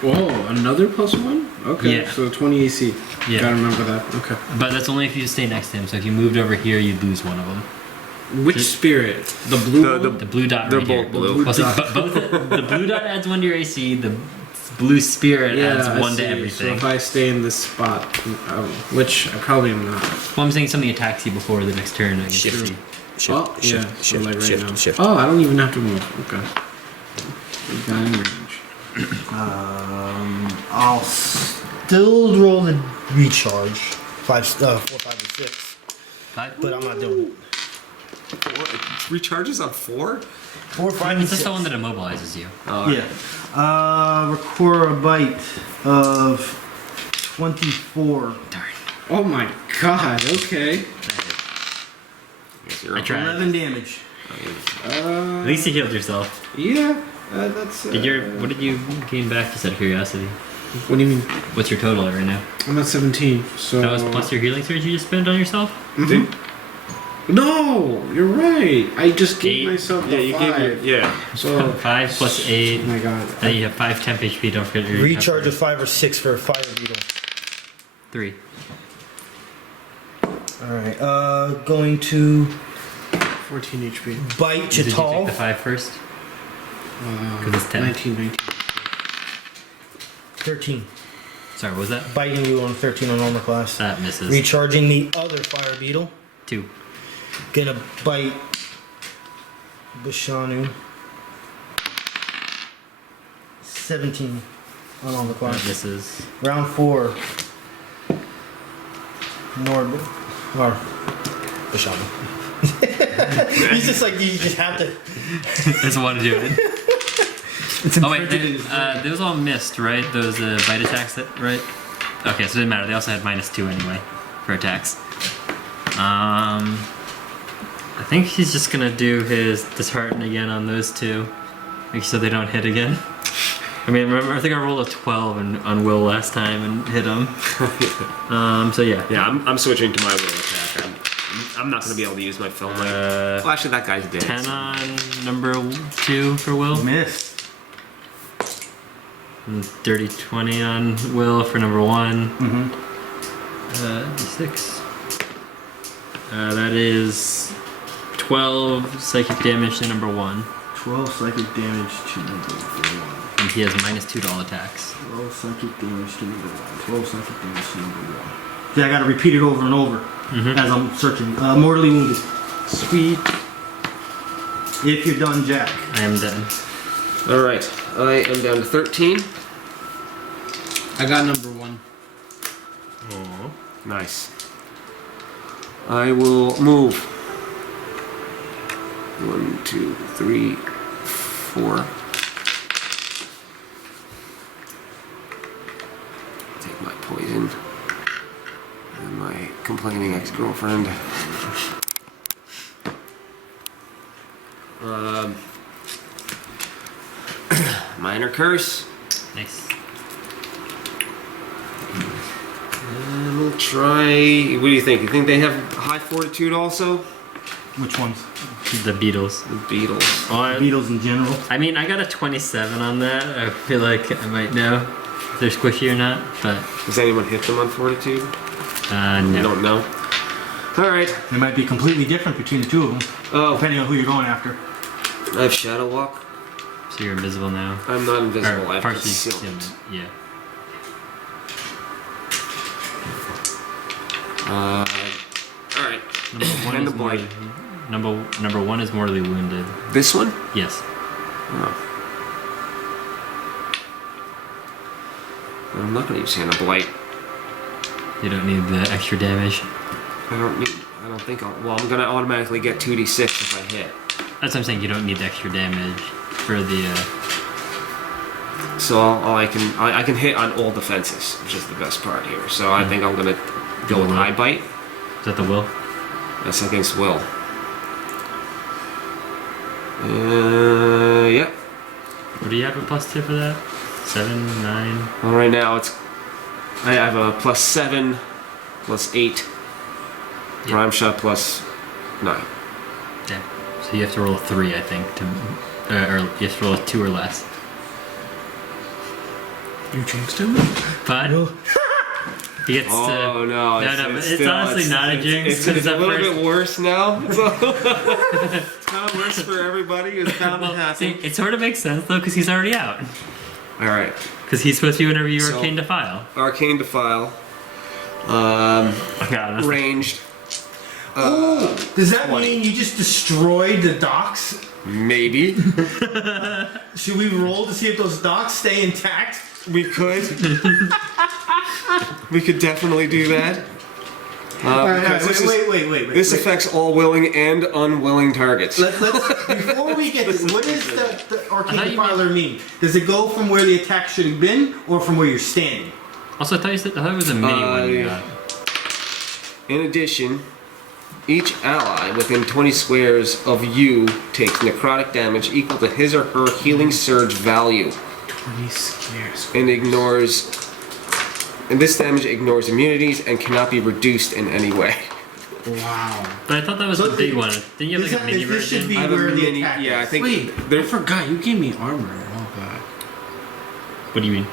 Oh, another +1? Okay, Yeah. so 20 AC. Yeah. Gotta remember that. Okay. But that's only if you stay next to him. So if you moved over here, you'd lose one of them. Which Just- spirit? The blue The- one? The blue dot They're right here. both blue. Well, see, but both the blue dot adds 1 to your AC. The blue spirit adds I 1 to see. everything. So if I stay in this spot, which I probably am not. Well, I'm saying something attacks you before the next turn. I guess. Shift. Shift. Oh, yeah. Shift. So Shift. like right Shift. now. Shift. Oh, I don't even have to move. Okay. We got in range. I'll still roll the recharge. 4, 5, and 6. 5? But I'm not doing it. Recharges on 4? 4, 5, and It's just 6. the one that immobilizes you. Yeah. Rakura bite of 24. Darn. Oh my god, okay. Yes, you're I up. tried. 11 damage. At least you healed yourself. Yeah, that's. What did you gain back, just out of curiosity? What do you mean? What's your total right now? I'm at 17, so. That was plus your healing surge you just spent on yourself? Mhm. No, you're right. I just gave 8. myself Yeah, the you 5. gave me. Yeah. So 5 plus 8. Oh my god. And then you have 5 temp HP, don't forget your Recharge of 5 or 6 for a fire beetle. 3. Alright, going to 14 HP. bite Did you take Chit'la. the 5 first? 'Cause it's 10. 19. 13. Sorry, what was that? Biting you on 13 on armor class. That misses. Recharging the other fire beetle. 2. Gonna bite Bashanu. 17 on armor That class. misses. Round 4. Norbit. Or Bashanu. He's just like, you just have to. Doesn't want to do it. Oh wait, those all missed, right? Those bite attacks, right? Okay, so it didn't matter. They also had -2 anyway for attacks. I think he's just gonna do his dishearten again on those 2, make sure they don't hit again. I mean, remember, I think I rolled a 12 on Will last time and hit him. So yeah. Yeah, I'm switching to my will attack. I'm not going to be able to use my film light. Well, actually, that guy's dead. 10 on number 2 for Will. Miss. And dirty 20 on Will for number 1. Mm-hmm. D6. That is 12 psychic damage to number 1. 12 psychic damage to number 1. And he has -2 to all attacks. 12 psychic damage to number 1. 12 psychic damage to number 1. Yeah, I gotta repeat it over and over as I'm searching. Mortally wounded. Sweet. If you're done, Jack. I am done. All right, I am down to 13. I got number 1. Oh, nice. I will move. 1, 2, 3, 4. Take my poison. And my complaining ex-girlfriend. Minor curse. Nice. And we'll try. What do you think? You think they have high fortitude also? Which ones? The Beatles. The Beatles. Oh, Beatles in general. I mean, I got a 27 on that. I feel like I might know if they're squishy or not, but Does anyone hit them on fortitude? no. You don't know. All right. They might be completely different between the two of them, Oh, depending on who you're going after. I have shadow walk. So you're invisible now. I'm not invisible. Or I have partially concealment. Yeah. All right. Number 1 And is the blight. Number 1 is mortally wounded. This one? Yes. Oh. I'm not going to use Hand of Blight. You don't need the extra damage. I don't think I'll. Well, I'm going to automatically get 2d6 if I hit. That's what I'm saying. You don't need the extra damage for the. So I can hit on all defenses, which is the best part here. So I think I'm going to go with High Bite. Is that the will? That's against Will. Yep. What do you have a +2 for that? 7, 9. Well, right now I have a +7, +8, prime shot +9. Yeah. So you have to roll a 3, I think, to, or you have to roll a 2 or less. You jinxed him? But he gets to. Oh no! But it's honestly not a jinx. It's a little bit worse now. So it's kind of worse for everybody who's bound to happen. See, it sort of makes sense though, because he's already out. All right. Because he's supposed to be whenever you So- arcane defile. Arcane Defile. Yeah, Ranged. Does that mean you just destroyed the docks? Maybe Should we roll to see if those docks stay intact? we could. We could definitely do that. Because this is- Wait. This affects all willing and unwilling targets. Before we get to what does the I thought arcane you defiler mean? Does it go from where the attack should have been or from where you're standing? Also, I thought it was a mini one you yeah. got. In addition, each ally within 20 squares of you takes necrotic damage equal to his or her healing surge value. 20 scares. And this damage ignores immunities and cannot be reduced in any way. Wow. But I thought that was the big one. Didn't you have like a mini this should version? be I have a where the mini- attack yeah, I is. think Wait, I there- forgot. You gave me armor. Oh god. What do you mean?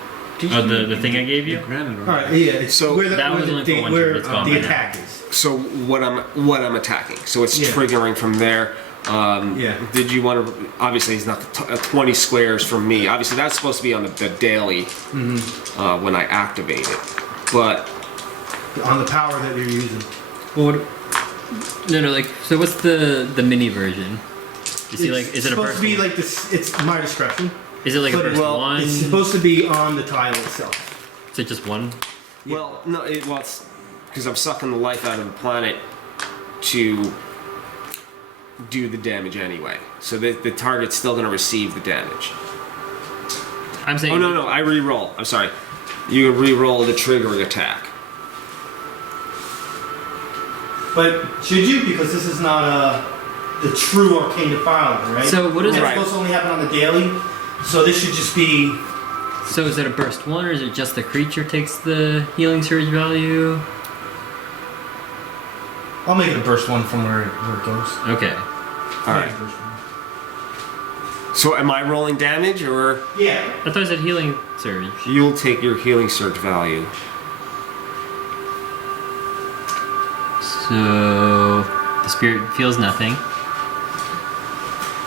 Oh, the thing I gave you? Granite armor. All right, yeah. It's So- where the, That where was the, only for one where turn, it's gone the by attack is. So what I'm attacking. So it's Yeah. triggering from there. Yeah. Did you want to? Obviously, it's not 20 squares from me. Obviously, that's supposed to be on the daily when I activate it. But On the power that you're using. Well, no, like, so what's the mini version? You see, like, is it a supposed burst? to be like this? It's my discretion. Is it like a But, burst well, one? it's supposed to be on the tile itself. Is it just one? well, no, it's because I'm sucking the life out of the planet to do the damage anyway. So the target's still going to receive the damage. I'm saying. Oh no, I re-roll. I'm sorry. You can re-roll the triggering attack. But should you? Because this is not the true arcane defiler, right? So what is It's it? supposed to only happen on the daily. So this should just be. So is it a burst one, or is it just the creature takes the healing surge value? I'll make it a burst one from where it goes. Okay. All right. So am I rolling damage, or Yeah. I thought it said healing surge. you'll take your healing surge value? So the spirit feels nothing.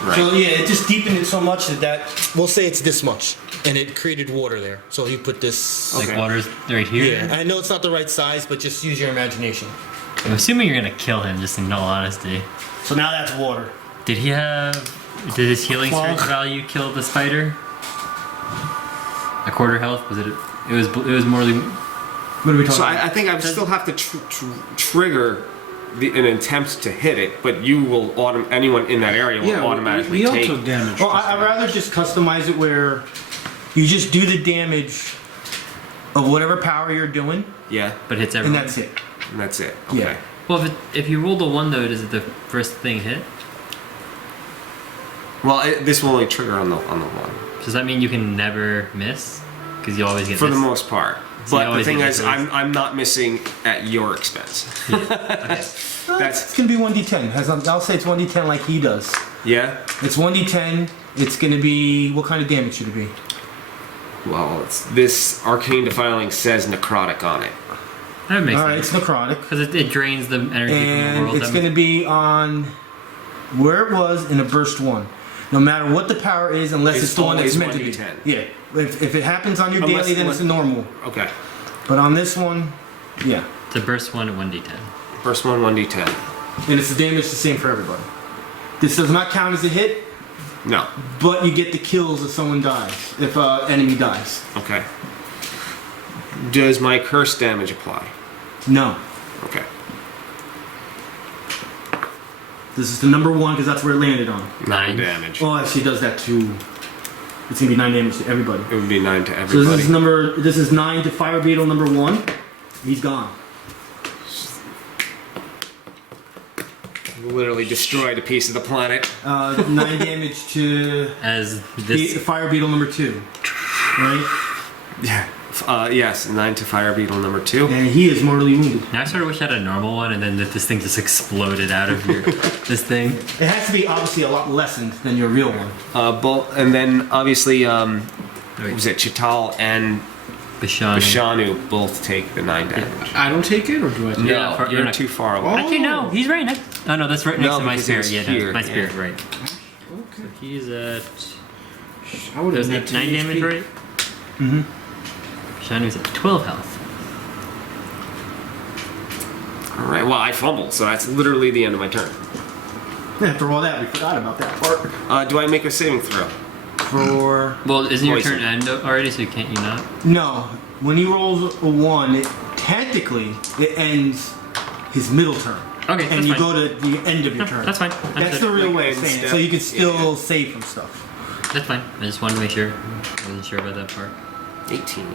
Right. So yeah, it just deepened it so much that we'll say it's this much, and it created water there. So you put this. Like Okay. water's right here. Yeah, I know it's not the right size, but just use your imagination. I'm assuming you're gonna kill him, just in all honesty. So now that's water. Did he have? Did his healing Well- surge value kill the spider? A quarter health? Was it? It was more than. What are we talking So about? I think I still have to trigger an attempt to hit it, but you will anyone in that area will automatically we all take. took damage. Well, I'd rather just customize it where you just do the damage of whatever power you're doing, Yeah, But hits and everyone. that's it. and that's it. Okay. Yeah. Well, if you rolled a one though, does it the first thing hit? Well, this will only trigger on the one Does that mean you can never miss? Because you always get for the this? most part. So you But the always thing get is, this. I'm not missing at your expense. That's It's gonna be 1d10. I'll say it's 1d10 like he does. yeah. It's 1d10. It's gonna be what kind of damage should it be? Well, this arcane defiling says necrotic on it. That makes All right, it's sense. necrotic, Because it drains the energy from the and world. it's gonna be on where it was in a burst one. No matter what the power is, unless It's it's the one that's always meant to be. 1d10. Yeah. If it happens on your Unless daily, then it's a normal. Okay. But on this one, yeah. To burst one at 1d10. First one, 1d10. And it's the damage the same for everybody. This does not count as a hit, No. but you get the kills if someone dies, if an enemy dies. Okay. Does my curse damage apply? No. Okay. This is the number one because that's where it landed on. 9 damage. Oh, actually, it does that too. It's gonna be 9 damage to everybody. It would be 9 to So everybody. this is 9 to Fire Beetle number 1. He's gone. Literally destroyed a piece of the planet. 9 damage to As this. Fire Beetle number 2. Right? Yeah. Yes, 9 to fire beetle number 2. And he is mortally wounded. Now I sort of wish I had a normal one, and then this thing just exploded out of this thing. It has to be obviously a lot lessened than your real one. And then obviously, what was it? Chit'la and Bashani. Bashanu both take the 9 damage. I don't take it, or do I? Take Yeah, No, for- you're you're not- too far away. Actually, no, he's right next. Oh no, that's right next No, to my because spirit. it's Yeah, no, here, my yeah. spirit, right. Okay. He's at. I would have Was it 9 damage, right? Mm-hmm. Bashanu's at 12 health. All right. Well, I fumbled, so that's literally the end of my turn. After all that, we forgot about that part. Do I make a saving throw? For Well, isn't your Poison. turn end already? So can't you not? no, when he rolls a 1, technically it ends his middle turn. Okay, And that's you fine. go to the end of your No, turn. that's fine. That's the real way of saying it. So you can still Yeah. save from stuff. That's fine. I just wanted to make sure. I wasn't sure about that part. 18.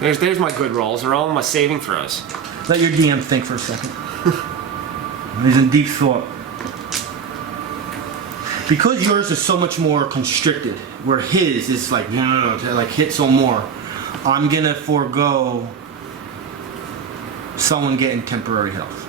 There's my good rolls. They're all my saving throws. Let your DM think for a second. He's in deep thought. Because yours is so much more constricted, where his is like, no, like hit some more. I'm gonna forego someone getting temporary health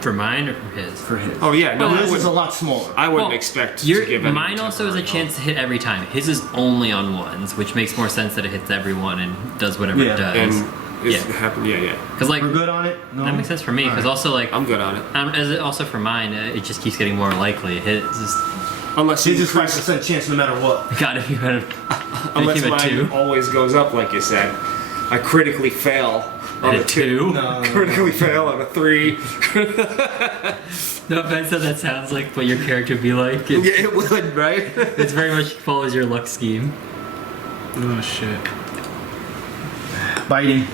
For mine or for his? for his. Oh yeah, no, His is a lot smaller. I wouldn't Well, expect your- to give any mine also has a temporary chance to hit every time. His is only on ones, which makes more sense that it hits everyone and does whatever Yeah. it does. And it's Yeah. happened. Yeah. Because like We're good on it? No? that makes sense for me. Because Alright. also like I'm good on it. as it also for mine, it just keeps getting more likely. His is Unless His you is 5% chance no matter what. God if you had unless him at mine 2. always goes up, like you said. I critically fail on a At 2. 2? No. Critically fail on a 3. No offense, that sounds like what your character would be like. Yeah, it would, right? It's very much follows your luck scheme. Oh shit. Biting.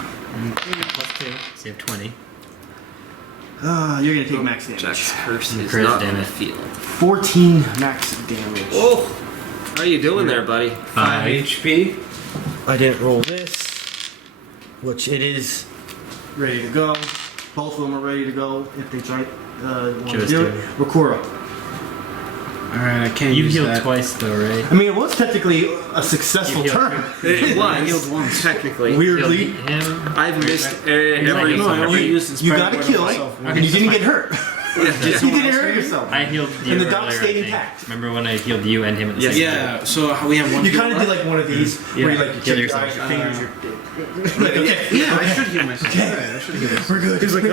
Plus 2, so you have 20. You're gonna take max damage. Jack's curse is Curse not on the damage. field. 14 max damage. Oh, how are you doing there, buddy? 5 HP. I didn't roll this, which it is ready to go. Both of them are ready to go if they try want to Just do do it. it. Rakura. Alright, I can't You use healed that. twice though, right? I mean, it was technically a successful You healed turn. It I was. healed once. Technically. Weirdly, Him. I've missed Like every. no, I only every- used you got a kill, and you didn't get hurt. You didn't hurt yourself. I healed you And the dog earlier, stayed I think. intact. Remember when I healed you and him at the same time? Yeah, so we have one. You heal kind of did left? like one of these, where you like Heal check your yourself. eyes, your fingers, your like, okay, Yeah, I should heal myself. Right, I should heal myself. we're good. He's like,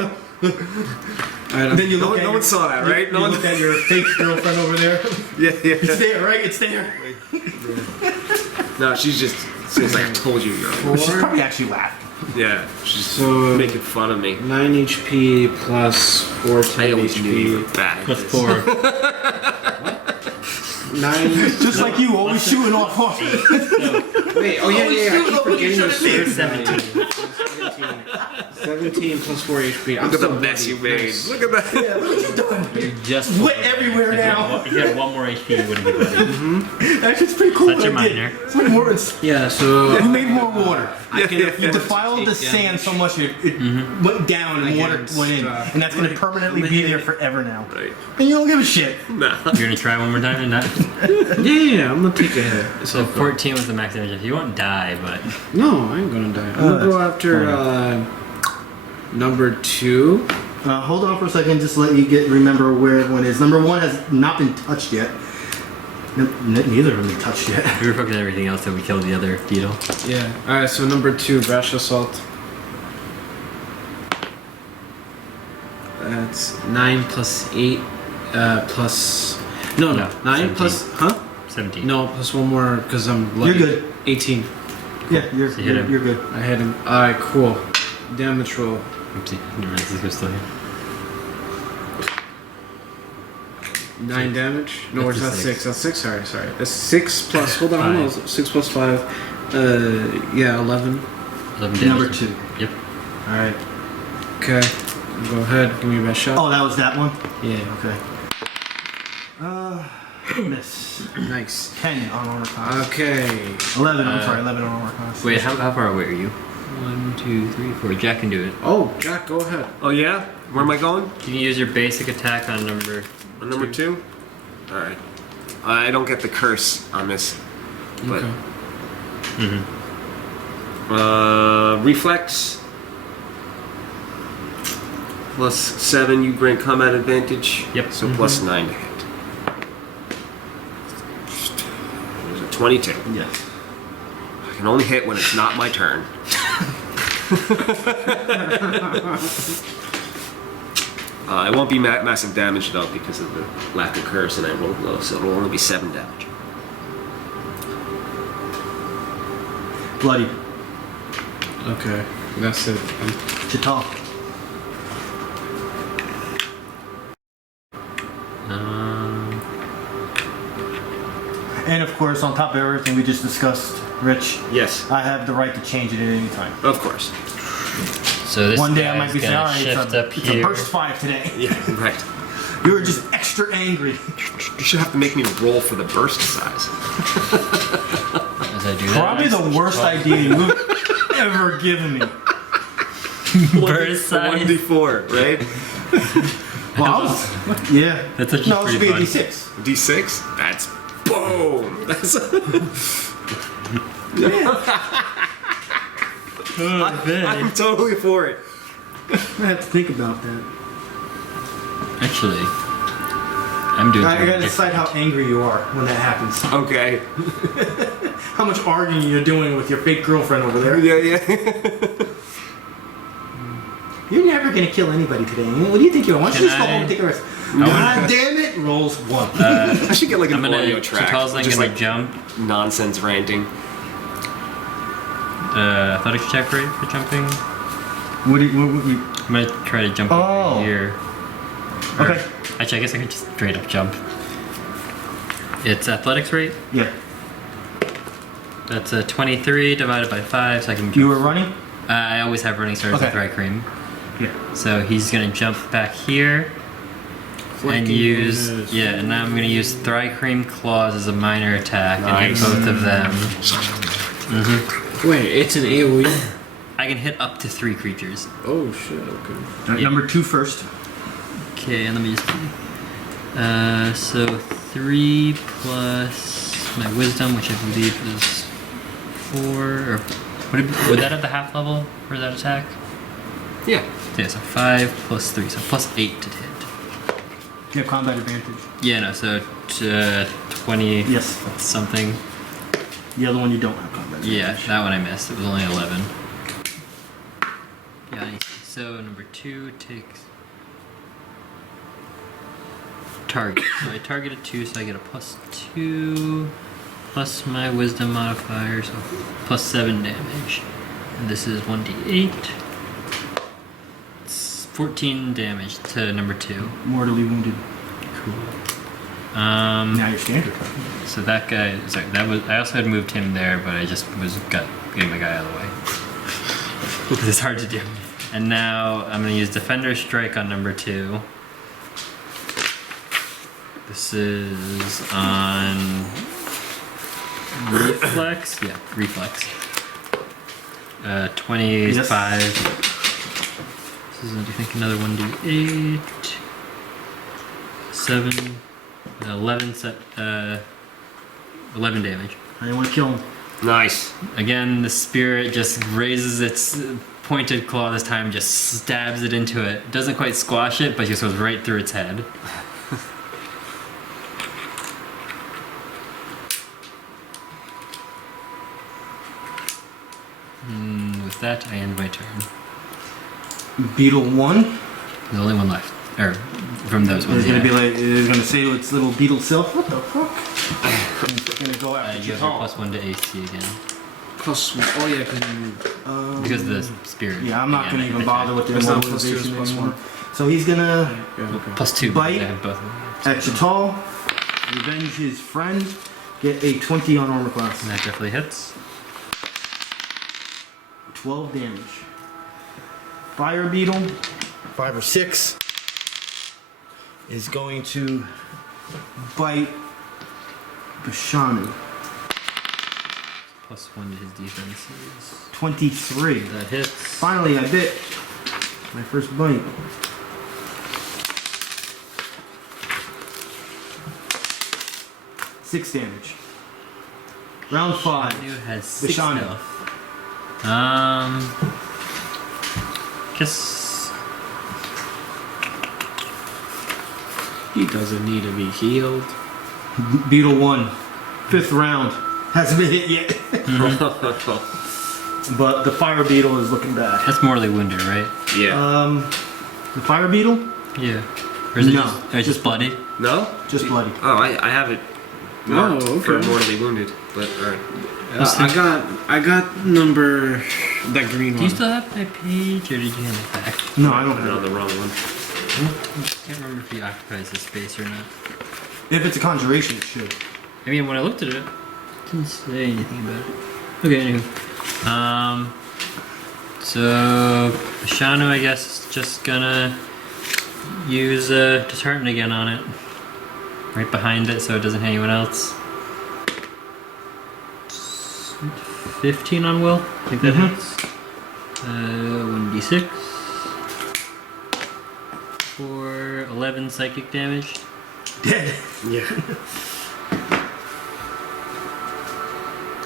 Alright, then you No look one, at no one saw that, right? You looked at your fake girlfriend over there. Yeah, It's yeah. there, right? It's there. No, she's like, I told you, you're. She's probably actually laughing. Yeah, she's So- making fun of me. 9 HP plus 4 I 10 always knew you were HP. bad. at Plus this. 4. 9. Just like you, always shooting off. Wait, oh yeah, I keep forgetting the You're third 17. 17 plus 4 HP. I'm Look at still the mess you bloody. made. Nice. Look at that. Yeah, what are you doing? You're just Wet everywhere now. If you had 1 more HP, you wouldn't be bloody. That's just pretty cool. Such what a I did. minor. It's like more, it's, Yeah, so you made more water. I can You afford defiled to the take sand so much it went down and water Against, went in, and that's going to permanently be there forever now. Right. And you don't give a shit. Nah. You're gonna try one more time and not. Yeah, I'm gonna take a hit. So 14 was the max damage. You won't die, but No, I ain't gonna die. I'm gonna go after number 2. Hold on for a second, just let you remember where everyone is. Number 1 has not been touched yet. Neither of them been touched yet. we were focusing on everything else till we killed the other beetle. Yeah. Alright, so number 2, Brash Assault. That's 9 plus 8 plus. No, No, 9 17. plus. Huh? 17. No, plus 1 more because I'm You're bloody. good. 18. Yeah, you're So you hit him. you're good. I hit him. Alright, cool. Damage roll. Oopsie. Never mind, this was still here. 9 damage? No, That's where's a that 6? six. That's 6, sorry. That's 6 plus. Hold on. 6 plus 5. Yeah, 11. 11 damage. Number 2. Yep. Alright. Okay. Go ahead. Give me your best shot. Oh, that was that one? Yeah. Okay. Miss. Nice. 10 on armor class. Okay. 11, I'm sorry, 11 on armor class. Wait, how far away are you? 1, 2, 3, 4. Jack can do it. Oh, Jack, go ahead. Oh yeah? Where am I going? You can use your basic attack on number. On number 2? Alright. I don't get the curse on this. But Okay. reflex. Plus 7, you grant combat advantage. Yep. So plus 9 to hit. There's a 22. Yes. I can only hit when it's not my turn. It won't be massive damage though because of the lack of curse, and I rolled low, so it'll only be 7 damage. Bloody. Okay. That's it. Chit'la. And of course, on top of everything we just discussed, Rich, Yes, I have the right to change it at any time. of course. So this One day I guy's might be saying, gonna alright, shift up it's a here. burst 5 today. Yeah, right. You were just extra angry. You should have to make me roll for the burst size. As I do that. Probably the worst idea you've ever given me. Burst size. 1d4, right? Well, yeah. That's actually No, it should be a pretty D6. D6? That's boom! That's I'm totally for it. I have to think about that. Actually, I'm doing. I gotta something decide how angry you are when that happens. Okay. How much arguing you're doing with your fake girlfriend over there. Yeah. You're never gonna kill anybody today. What do you think you are? Why don't you Can just go I- home and take a rest? God damn it! Rolls 1. I should get like I'm an gonna. audio track. Chit'la's Just gonna like jump. nonsense ranting. Athletics check for jumping. What do you, I'm gonna try to jump Oh. over here. Okay. Actually, I guess I could just straight up jump. It's athletics rate. Yeah. That's a 23 divided by 5, so I can jump. You were running? I always have running stars with Okay. Thri-Kreen. Yeah. So he's gonna jump back here and use and now I'm gonna use Thri-Kreen claws as a minor attack and hit both of them. Wait, it's an AoE? I can hit up to 3 creatures. Oh shit, okay. Yeah. Number 2 first. Okay, and let me just so 3 plus my wisdom, which I believe is 4, or would that have the half level for that attack? Yeah. Yeah, so 5 plus 3, so plus 8 to hit. You have combat advantage. Yeah, no, so 20 Yes. something. The other one you don't have combat advantage. Yeah, that one I missed. It was only 11. Yeah, so number 2 takes target. So I targeted 2, so I get a plus 2 plus my wisdom modifier, so plus 7 damage. And this is 1d8. It's 14 damage to number 2. Mortally wounded. Cool. Now you're standard. So that guy, sorry, that was. I also had moved him there, but I just getting my guy out of the way. Because it's hard to do. And now I'm gonna use Defender Strike on number 2. This is on Reflex. Yeah, Reflex. 25. Yes. This is, I think, another 1d8. 7. 11 damage. I didn't want to kill him. Nice. Again, the spirit just raises its pointed claw this time, just stabs it into it. Doesn't quite squash it, but just goes right through its head. With that, I end my turn. Beetle 1 There's only one left. Or, from those ones, is gonna yeah. be like, it's gonna say to its little beetle self, what the fuck? And it's gonna go after You have your Chit'la. plus 1 to AC again. Plus one. Oh yeah, because you. Because of the spirit. Yeah, I'm not again, gonna even attack. bother with the It's not plus 2, it's immobilization plus anymore. 1. So he's gonna Yeah, okay. Plus 2. Bite. I have both of them. at Chit'la, revenge his friend, get a 20 on armor class. And that definitely hits. 12 damage. Fire beetle, 5 or 6, is going to bite the Shaman. Plus 1 to his defenses. 23. That hits. Finally, I bit. My first bite. Six damage. Round 5. Shanu has The 6 Shaman. health. Guess He doesn't need to be healed. Beetle 1. 5th round. Hasn't been hit yet. But the fire beetle is looking bad. that's mortally wounded, right? Yeah. The fire beetle? Yeah. Or is it No, just, or it's just bloody? No? Just bloody. Oh, I have it Oh, marked for okay. mortally wounded. But alright. I got number that green Do you one. still have my page, or did you hand it back? No, I don't Put it have on it. the wrong one. I can't remember if he occupies the space or not. If it's a conjuration, it should. I mean, when I looked at it, it didn't say anything about it. Okay, anyway. So Shanu, I guess, is just gonna use dishearten again on it. Right behind it so it doesn't hit anyone else. 15 on will. I think that hits. 1d6. for 11 psychic damage. Dead. Yeah.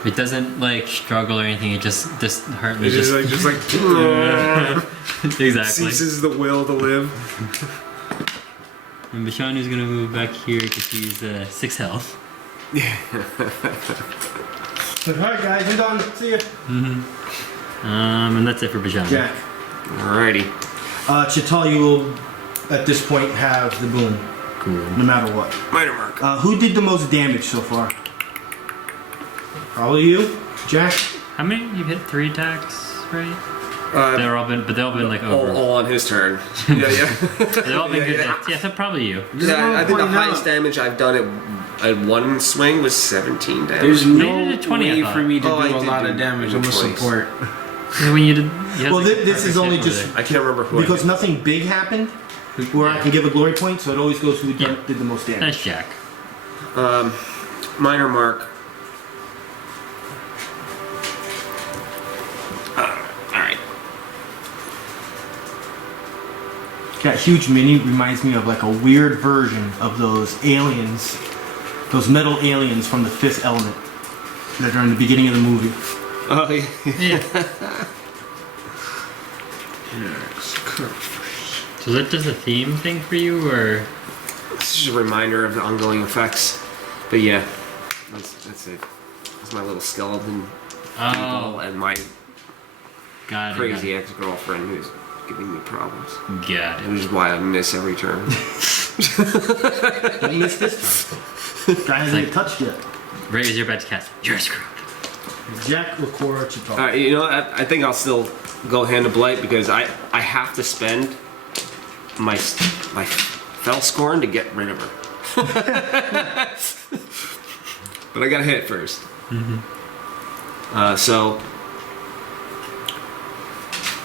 It doesn't like struggle or anything. It just hurt me. It's just like Exactly. ceases the will to live. And Bishanu's gonna move back here because he's 6 health. Alright guys, we're done. See ya. And that's it for Bishanu. Jack. Alrighty. Chit'la, you will at this point have the boom. Cool. No matter what. Minor mark. Who did the most damage so far? Probably you, Jack. How many? You hit 3 attacks, right? They've all been like over. All on his turn. Yeah. They've all been good. Yeah, so probably you. I think the highest damage I've done at one swing was 17 damage. There's Maybe no did 20, I way thought. for me to Oh, I do a did lot do of damage. in I'm the a 20s. support. When you did. Well, this is only just I can't remember who because I did. nothing big happened where I can give a glory point, so it always goes who Yeah. did the most damage. Nice Jack. Minor mark. Alright. That huge mini reminds me of like a weird version of those aliens, those metal aliens from the Fifth Element that are in the beginning of the movie. Oh, yeah. Yeah. So is that just a theme thing for you, or? This is just a reminder of the ongoing effects. But yeah, that's it. That's my little skeleton people and my Got it. crazy ex-girlfriend who's giving me problems. Got it. Which is why I miss every turn. Don't miss this time. Guy hasn't even touched yet. Right as you're about to cast, you're screwed. Jack, Rakura, Chit'la. Alright, you know, I think I'll still go Hand of Blight because I have to spend my Fell Scorn to get rid of her. But I gotta hit it first. So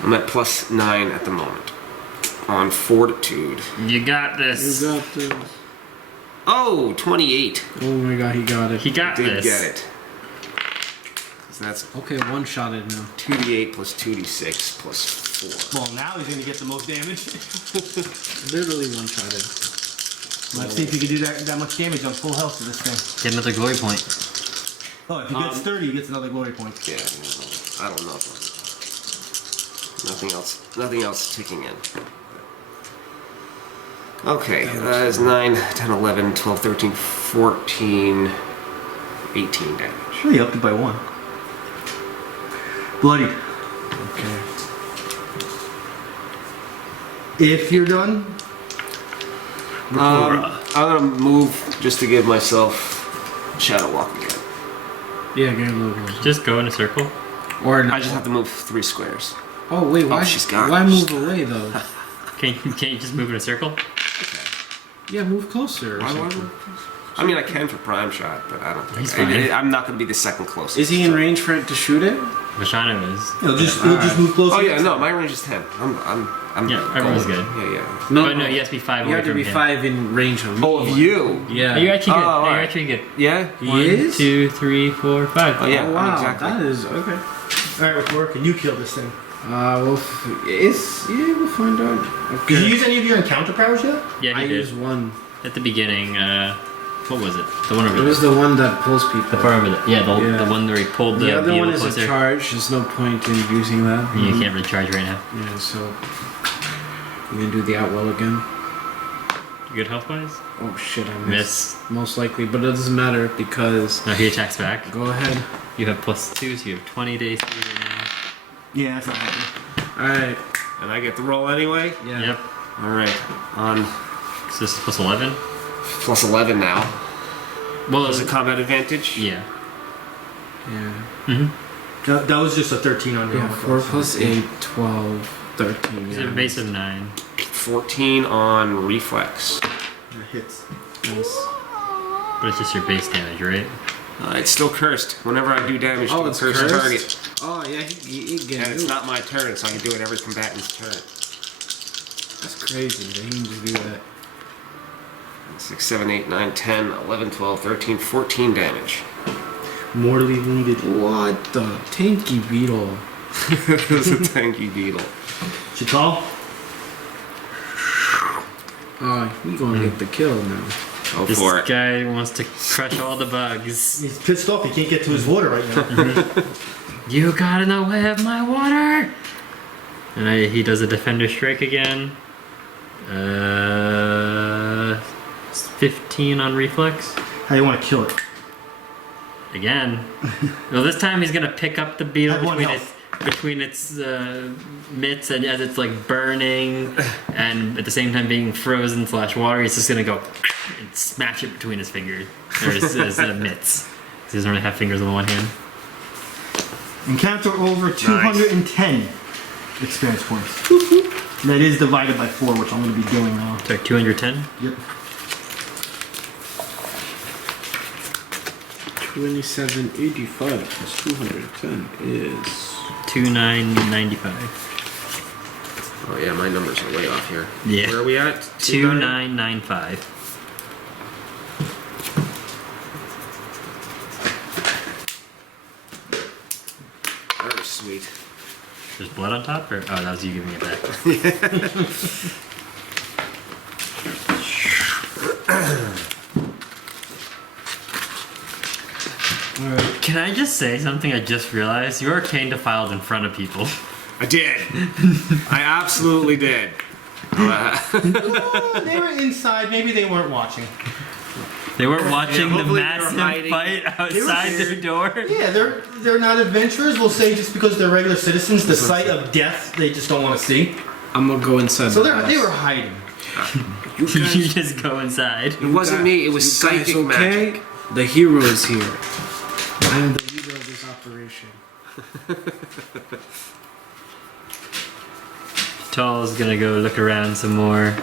I'm at +9 at the moment on Fortitude. You got this. You got this. Oh, 28. Oh my god, he got it. He got Did this. get it. So that's Okay, one-shotted now. 2d8 plus 2d6 plus 4. Well, now he's gonna get the most damage. Literally one-shotted. Let's see if he can do that much damage on full health to this thing. Get another glory point. Oh, if he gets 30, he gets another glory point. Yeah, I don't know. Nothing else ticking in. Okay, that is 9, 10, 11, 12, 13, 14, 18 damage. Sure, he upped it by 1. Bloody. Okay. If you're done, I'm gonna move just to give myself Shadow Walk again. Yeah, get a little closer. Just go in a circle. Or not. I just have to move 3 squares. Oh wait, why? she's gone. Why move away though? Can't you just move in a circle? Yeah, move closer. Or Why do I something. move? I mean, I can for Prime Shot, but I don't think He's fine. I'm not gonna be the second closest. Is he in range for it to shoot it? Vishanu is. he'll just move closer. Oh yeah, no, my range is 10. I'm Yeah, everyone's golden. good. Yeah. But no, you have to be 5 You away have to from be him. 5 in range of me. Oh, of you? Yeah. Are you actually good? Oh, Are you alright. actually good? Yeah? He 1, is? 2, 3, 4, 5. Oh yeah, Oh, wow, exactly. that is okay. Alright, Rakura, can you kill this thing? We'll we'll find out. Okay. Did you use any of your encounter powers yet? Yeah, I he did. used one. At the beginning, what was it? The one over It there. was the one that pulls people. The far over there. Yeah, the Yeah. one where he pulled the The other beetle one is closer. a charge. There's no point in using that. You can't really charge right now. Yeah, so you gonna do the outwell again? You good health wise? Oh shit, I missed. Miss. Most likely, but it doesn't matter because. No, he attacks back. Go ahead. You have +2, so you have 20 days to do it now. Yeah, that's not happening. All right. And I get the roll anyway? Yeah. Yep. Alright. On So this is +11? plus 11 now. Well, Is it combat advantage? yeah. Yeah. That was just a 13 on your Yeah. 4 plus 8, 12, 13. It's Yeah. a base of 9. 14 on reflex. That hits. Nice. But it's just your base damage, right? It's still cursed. Whenever I do damage Oh, to a it's cursed cursed? target. Oh yeah, he get And it's not my turn, so I can do it every combatant's turn. That's crazy. They can just do that. 6, 7, 8, 9, 10, 11, 12, 13, 14 damage. Mortally wounded. What the tanky beetle? It's a tanky beetle. Chit'la? You gonna get the kill now. Go This for it. guy wants to crush all the bugs. He's pissed off. He can't get to his water right now. You got in the way of my water! And he does a defender strike again. 15 on reflex. How do you want to kill it? Again. Well, this time he's gonna pick up the beetle Have one between its mitts, and as it's like burning, and at the same time being frozen / water, he's just gonna go and smash it between his fingers or his mitts. He doesn't really have fingers on the one hand. Encounter over 210 experience points. That is divided by 4, which I'm going to be doing now. Sorry, 210. Yep. 2785 plus 210 is 2995. Oh yeah, my numbers are way off here. Yeah. Where are we at? 2995. Very sweet. There's blood on top, or oh, that was you giving it back. Can I just say something I just realized? You arcane defiled in front of people. I did. I absolutely did. They were inside. Maybe they weren't watching. They weren't watching the hopefully they were massive hiding. fight outside their door. Yeah, they're not adventurers. We'll say just because they're regular citizens, the sight of death they just don't want to see. I'm gonna go inside. So the they house. were hiding. You just go inside. It wasn't me. It was You guys psychic magic. The hero is here. I am the leader of this operation. Tall's gonna go look around some more.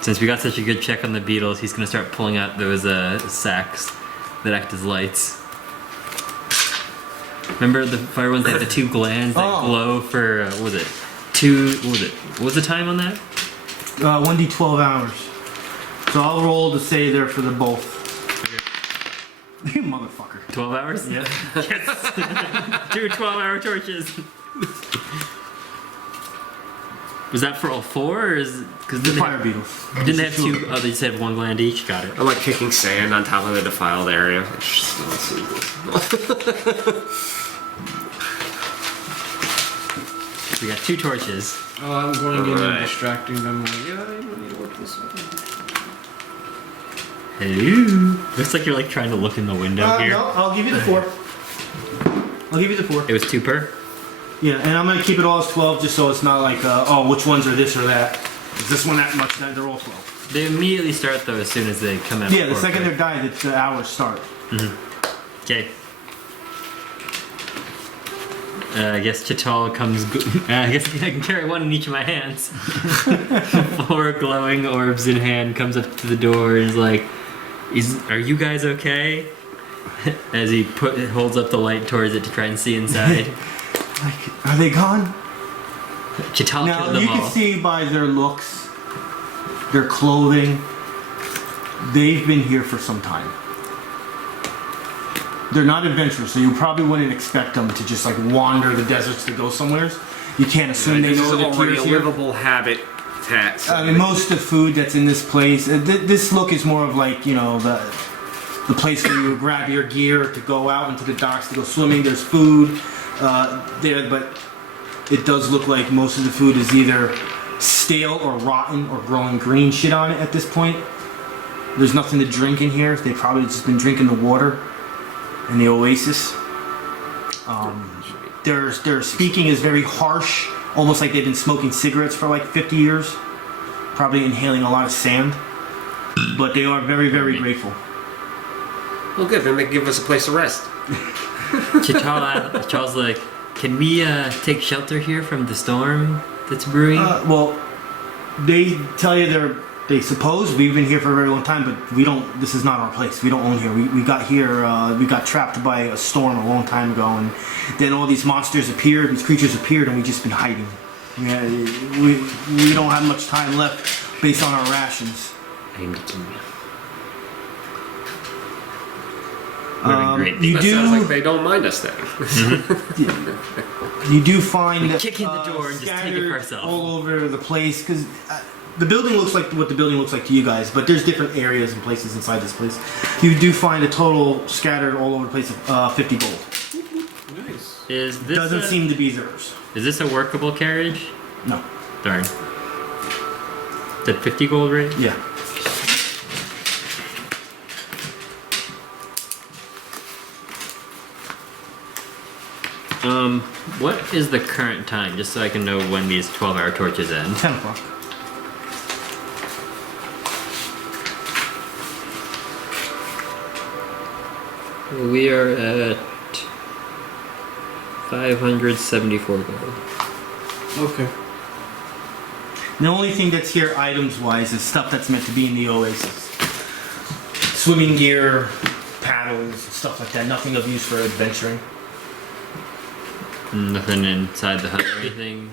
Since we got such a good check on the beetles, he's gonna start pulling out those sacks that act as lights. Remember the fire ones that have the 2 glands that glow for what was it? What was the time on that? 1d12 hours. So I'll roll to say they're for the both. You motherfucker. 12 hours? Yeah. Yes. 2 12-hour torches. Was that for all 4, or is because The fire beetles. didn't they have 2? Oh, they just had 1 gland each. Got it. I'm like kicking sand on top of the defiled area. We got 2 torches. Oh, I'm going in and Alright. distracting them. Like, yeah, you need to work this way. Hello. Looks like you're like trying to look in the window here. No, I'll give you the 4. I'll give you the 4. It was 2 per. Yeah, and I'm gonna keep it all as 12, just so it's not like, oh, which ones are this or that? Is this one that much? They're all 12. They immediately start though as soon as they come out. Yeah, the second they're died, the hours start. Okay. I guess Chit'la comes. I guess I can carry one in each of my hands. 4 glowing orbs in hand comes up to the door and is like, "Are you guys okay?" As he holds up the light towards it to try and see inside. Like, are they gone? Chit'la Now, killed them you all. can see by their looks, their clothing, they've been here for some time. They're not adventurers, so you probably wouldn't expect them to just like wander the deserts to go somewhere. You can't assume they This is know the already a tears here. livable habitat. I mean, most of the food that's in this place, this look is more of like, you know, the place where you grab your gear to go out into the docks to go swimming. There's food there, but it does look like most of the food is either stale or rotten or growing green shit on it at this point. There's nothing to drink in here. They've probably just been drinking the water in the Oasis. Their speaking is very harsh, almost like they've been smoking cigarettes for like 50 years. Probably inhaling a lot of sand. But they are very, very grateful. Well, good. Then they give us a place to rest. Chit'la's like, "Can we take shelter here from the storm that's brewing?" Well, they tell you they suppose we've been here for a very long time, but we don't. This is not our place. We don't own here. We got here. We got trapped by a storm a long time ago, and then all these monsters appeared. These creatures appeared, and we just been hiding. Yeah, we don't have much time left based on our rations. Aimed at me. You That do. sounds like they don't mind us then. You do find We kick in the door and just take it for scattered ourselves. all over the place because the building looks like what the building looks like to you guys, but there's different areas and places inside this place. You do find a total scattered all over the place of 50 gold. Nice. Is this Doesn't seem to be theirs. Is this a workable carriage? No. Darn. Is it 50 gold rate? Yeah. What is the current time, just so I can know when these 12-hour torches end? 10 o'clock. We are at 574 gold. Okay. The only thing that's here items-wise is stuff that's meant to be in the Oasis. Swimming gear, paddles, stuff like that. Nothing of use for adventuring. Nothing inside the hut or anything?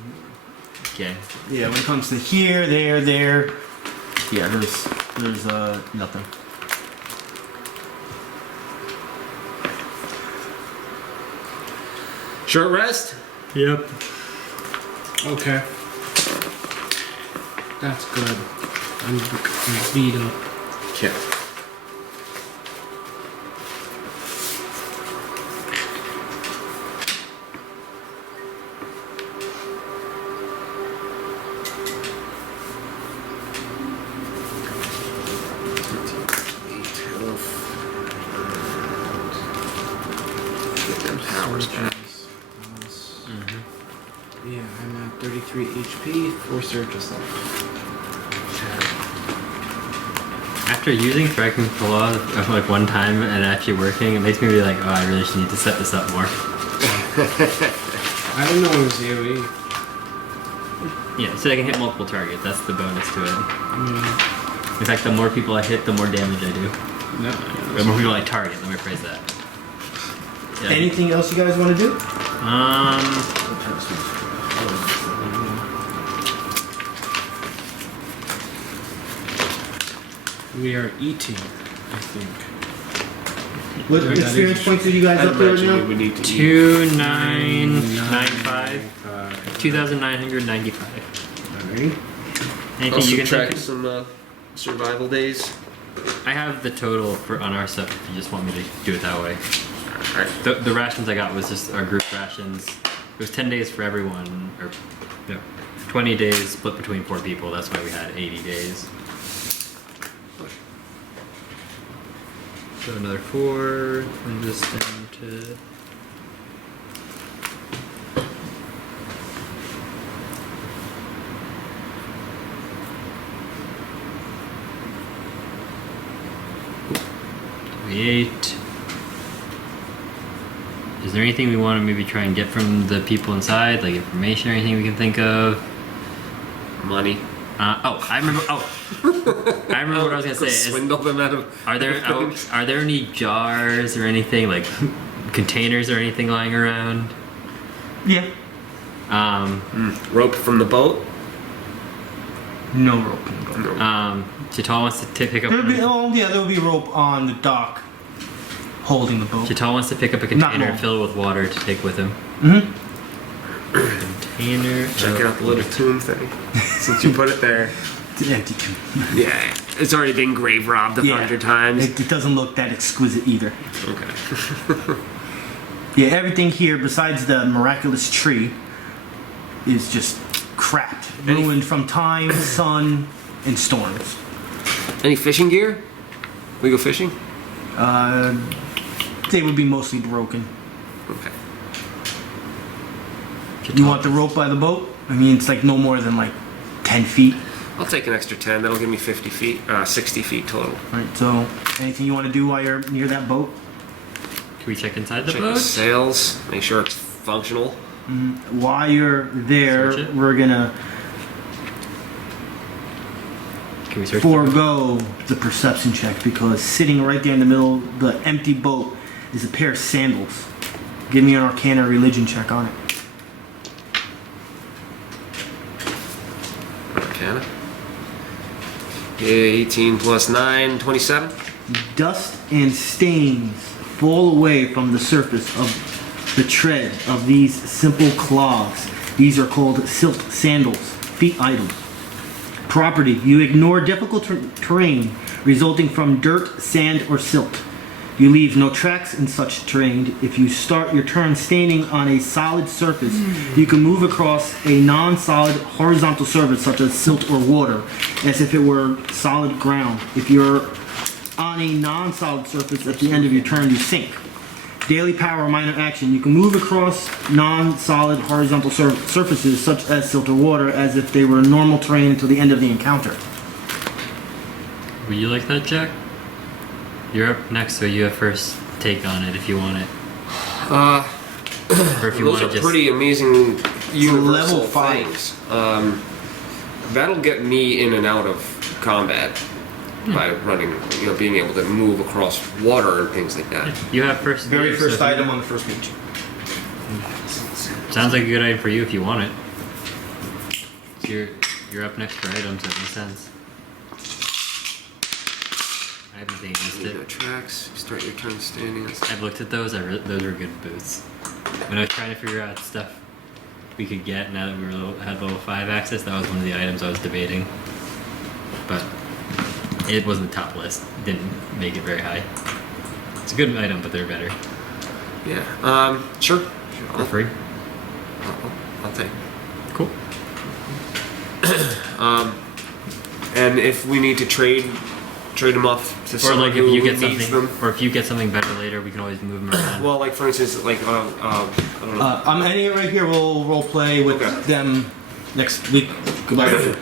Okay. Yeah, when it comes to here, there, yeah, there's nothing. Short rest? Yep. Okay. That's good. I'm beat up. Okay. Powers back. Yeah, I'm at 33 HP, 4 surges left. After using Thri-Kreen Claw like one time and actually working, it makes me be like, oh, I really should need to set this up more. I didn't know it was AoE. Yeah, so I can hit multiple targets. That's the bonus to it. Yeah. In fact, the more people I hit, the more damage I do. No. The more people I target, let me phrase that. Yeah. Anything else you guys want to do? We are eating, I think. What That experience is- points are you guys I'd up there imagine we now? would need to eat. 2995. 2,995. Alright. Anything I'll you can subtract think of? some survival days. I have the total for on our stuff if you just want me to do it that way. Alright. The rations I got was just our group rations. It was 10 days for everyone, or no, 20 days split between 4 people. That's why we had 80 days. So another 4, and this down to... Eight. Is there anything we want to maybe try and get from the people inside, like information or anything we can think of? Money. I remember. I remember what I was gonna say. Is, Swindle them out of. are there any jars or anything like containers or anything lying around? Yeah. Rope from the boat. No rope. Chit'la wants to pick up. There would be rope on the dock holding the boat. Chit'la wants to pick up a Not container long. and fill it with water to take with him. Mm-hmm. Container. Check out the little tomb thing. Since you put it there. Empty too. Yeah, it's already been grave robbed 100 times. It doesn't look that exquisite either. Okay. Yeah, everything here besides the miraculous tree is just cracked, ruined from time, sun, and storms. Any fishing gear? We go fishing? They would be mostly broken. Okay. You want the rope by the boat? I mean, it's like no more than like 10 feet. I'll take an extra 10. That'll give me 50 feet, 60 feet total. Right, so anything you want to do while you're near that boat? Can we check inside the Check the boat? sails. Make sure it's functional. While you're there, Search it? we're gonna Can we search? forego the perception check because sitting right there in the middle of the empty boat is a pair of sandals. Give me an Arcana or Religion check on it. Arcana. 18 plus 9, 27. Dust and stains fall away from the surface of the tread of these simple clogs. These are called silk sandals, feet items. Property. You ignore difficult terrain resulting from dirt, sand, or silt. You leave no tracks in such terrain. If you start your turn standing on a solid surface, you can move across a non-solid horizontal surface such as silt or water, as if it were solid ground. If you're on a non-solid surface at the end of your turn, you sink. Daily power, minor action. You can move across non-solid horizontal surfaces such as silt or water as if they were normal terrain until the end of the encounter. Would you like that, Jack? You're up next, so you have first take on it if you want it. Or if you Those want are to just... pretty amazing universal level 5. things. That'll get me in and out of combat by running, being able to move across water and things like that. You have first... Very so first if you- item on the first page. Sounds like a good item for you if you want it. So you're up next for items, that makes sense. I haven't been against No it. tracks. Start your turn standing. I've looked at those. Those were good boots. When I was trying to figure out stuff we could get now that we had level 5 access, that was one of the items I was debating. But it wasn't the top list. Didn't make it very high. It's a good item, but they're better. Yeah. Sure. For free. I'll take. Cool. And if we need to trade them off to Or someone like if who you get needs something, them. or if you get something better later, we can always move them around. Well, like for instance, like I don't know. I'm ending it right here. We'll role play with Okay. them next week. Goodbye.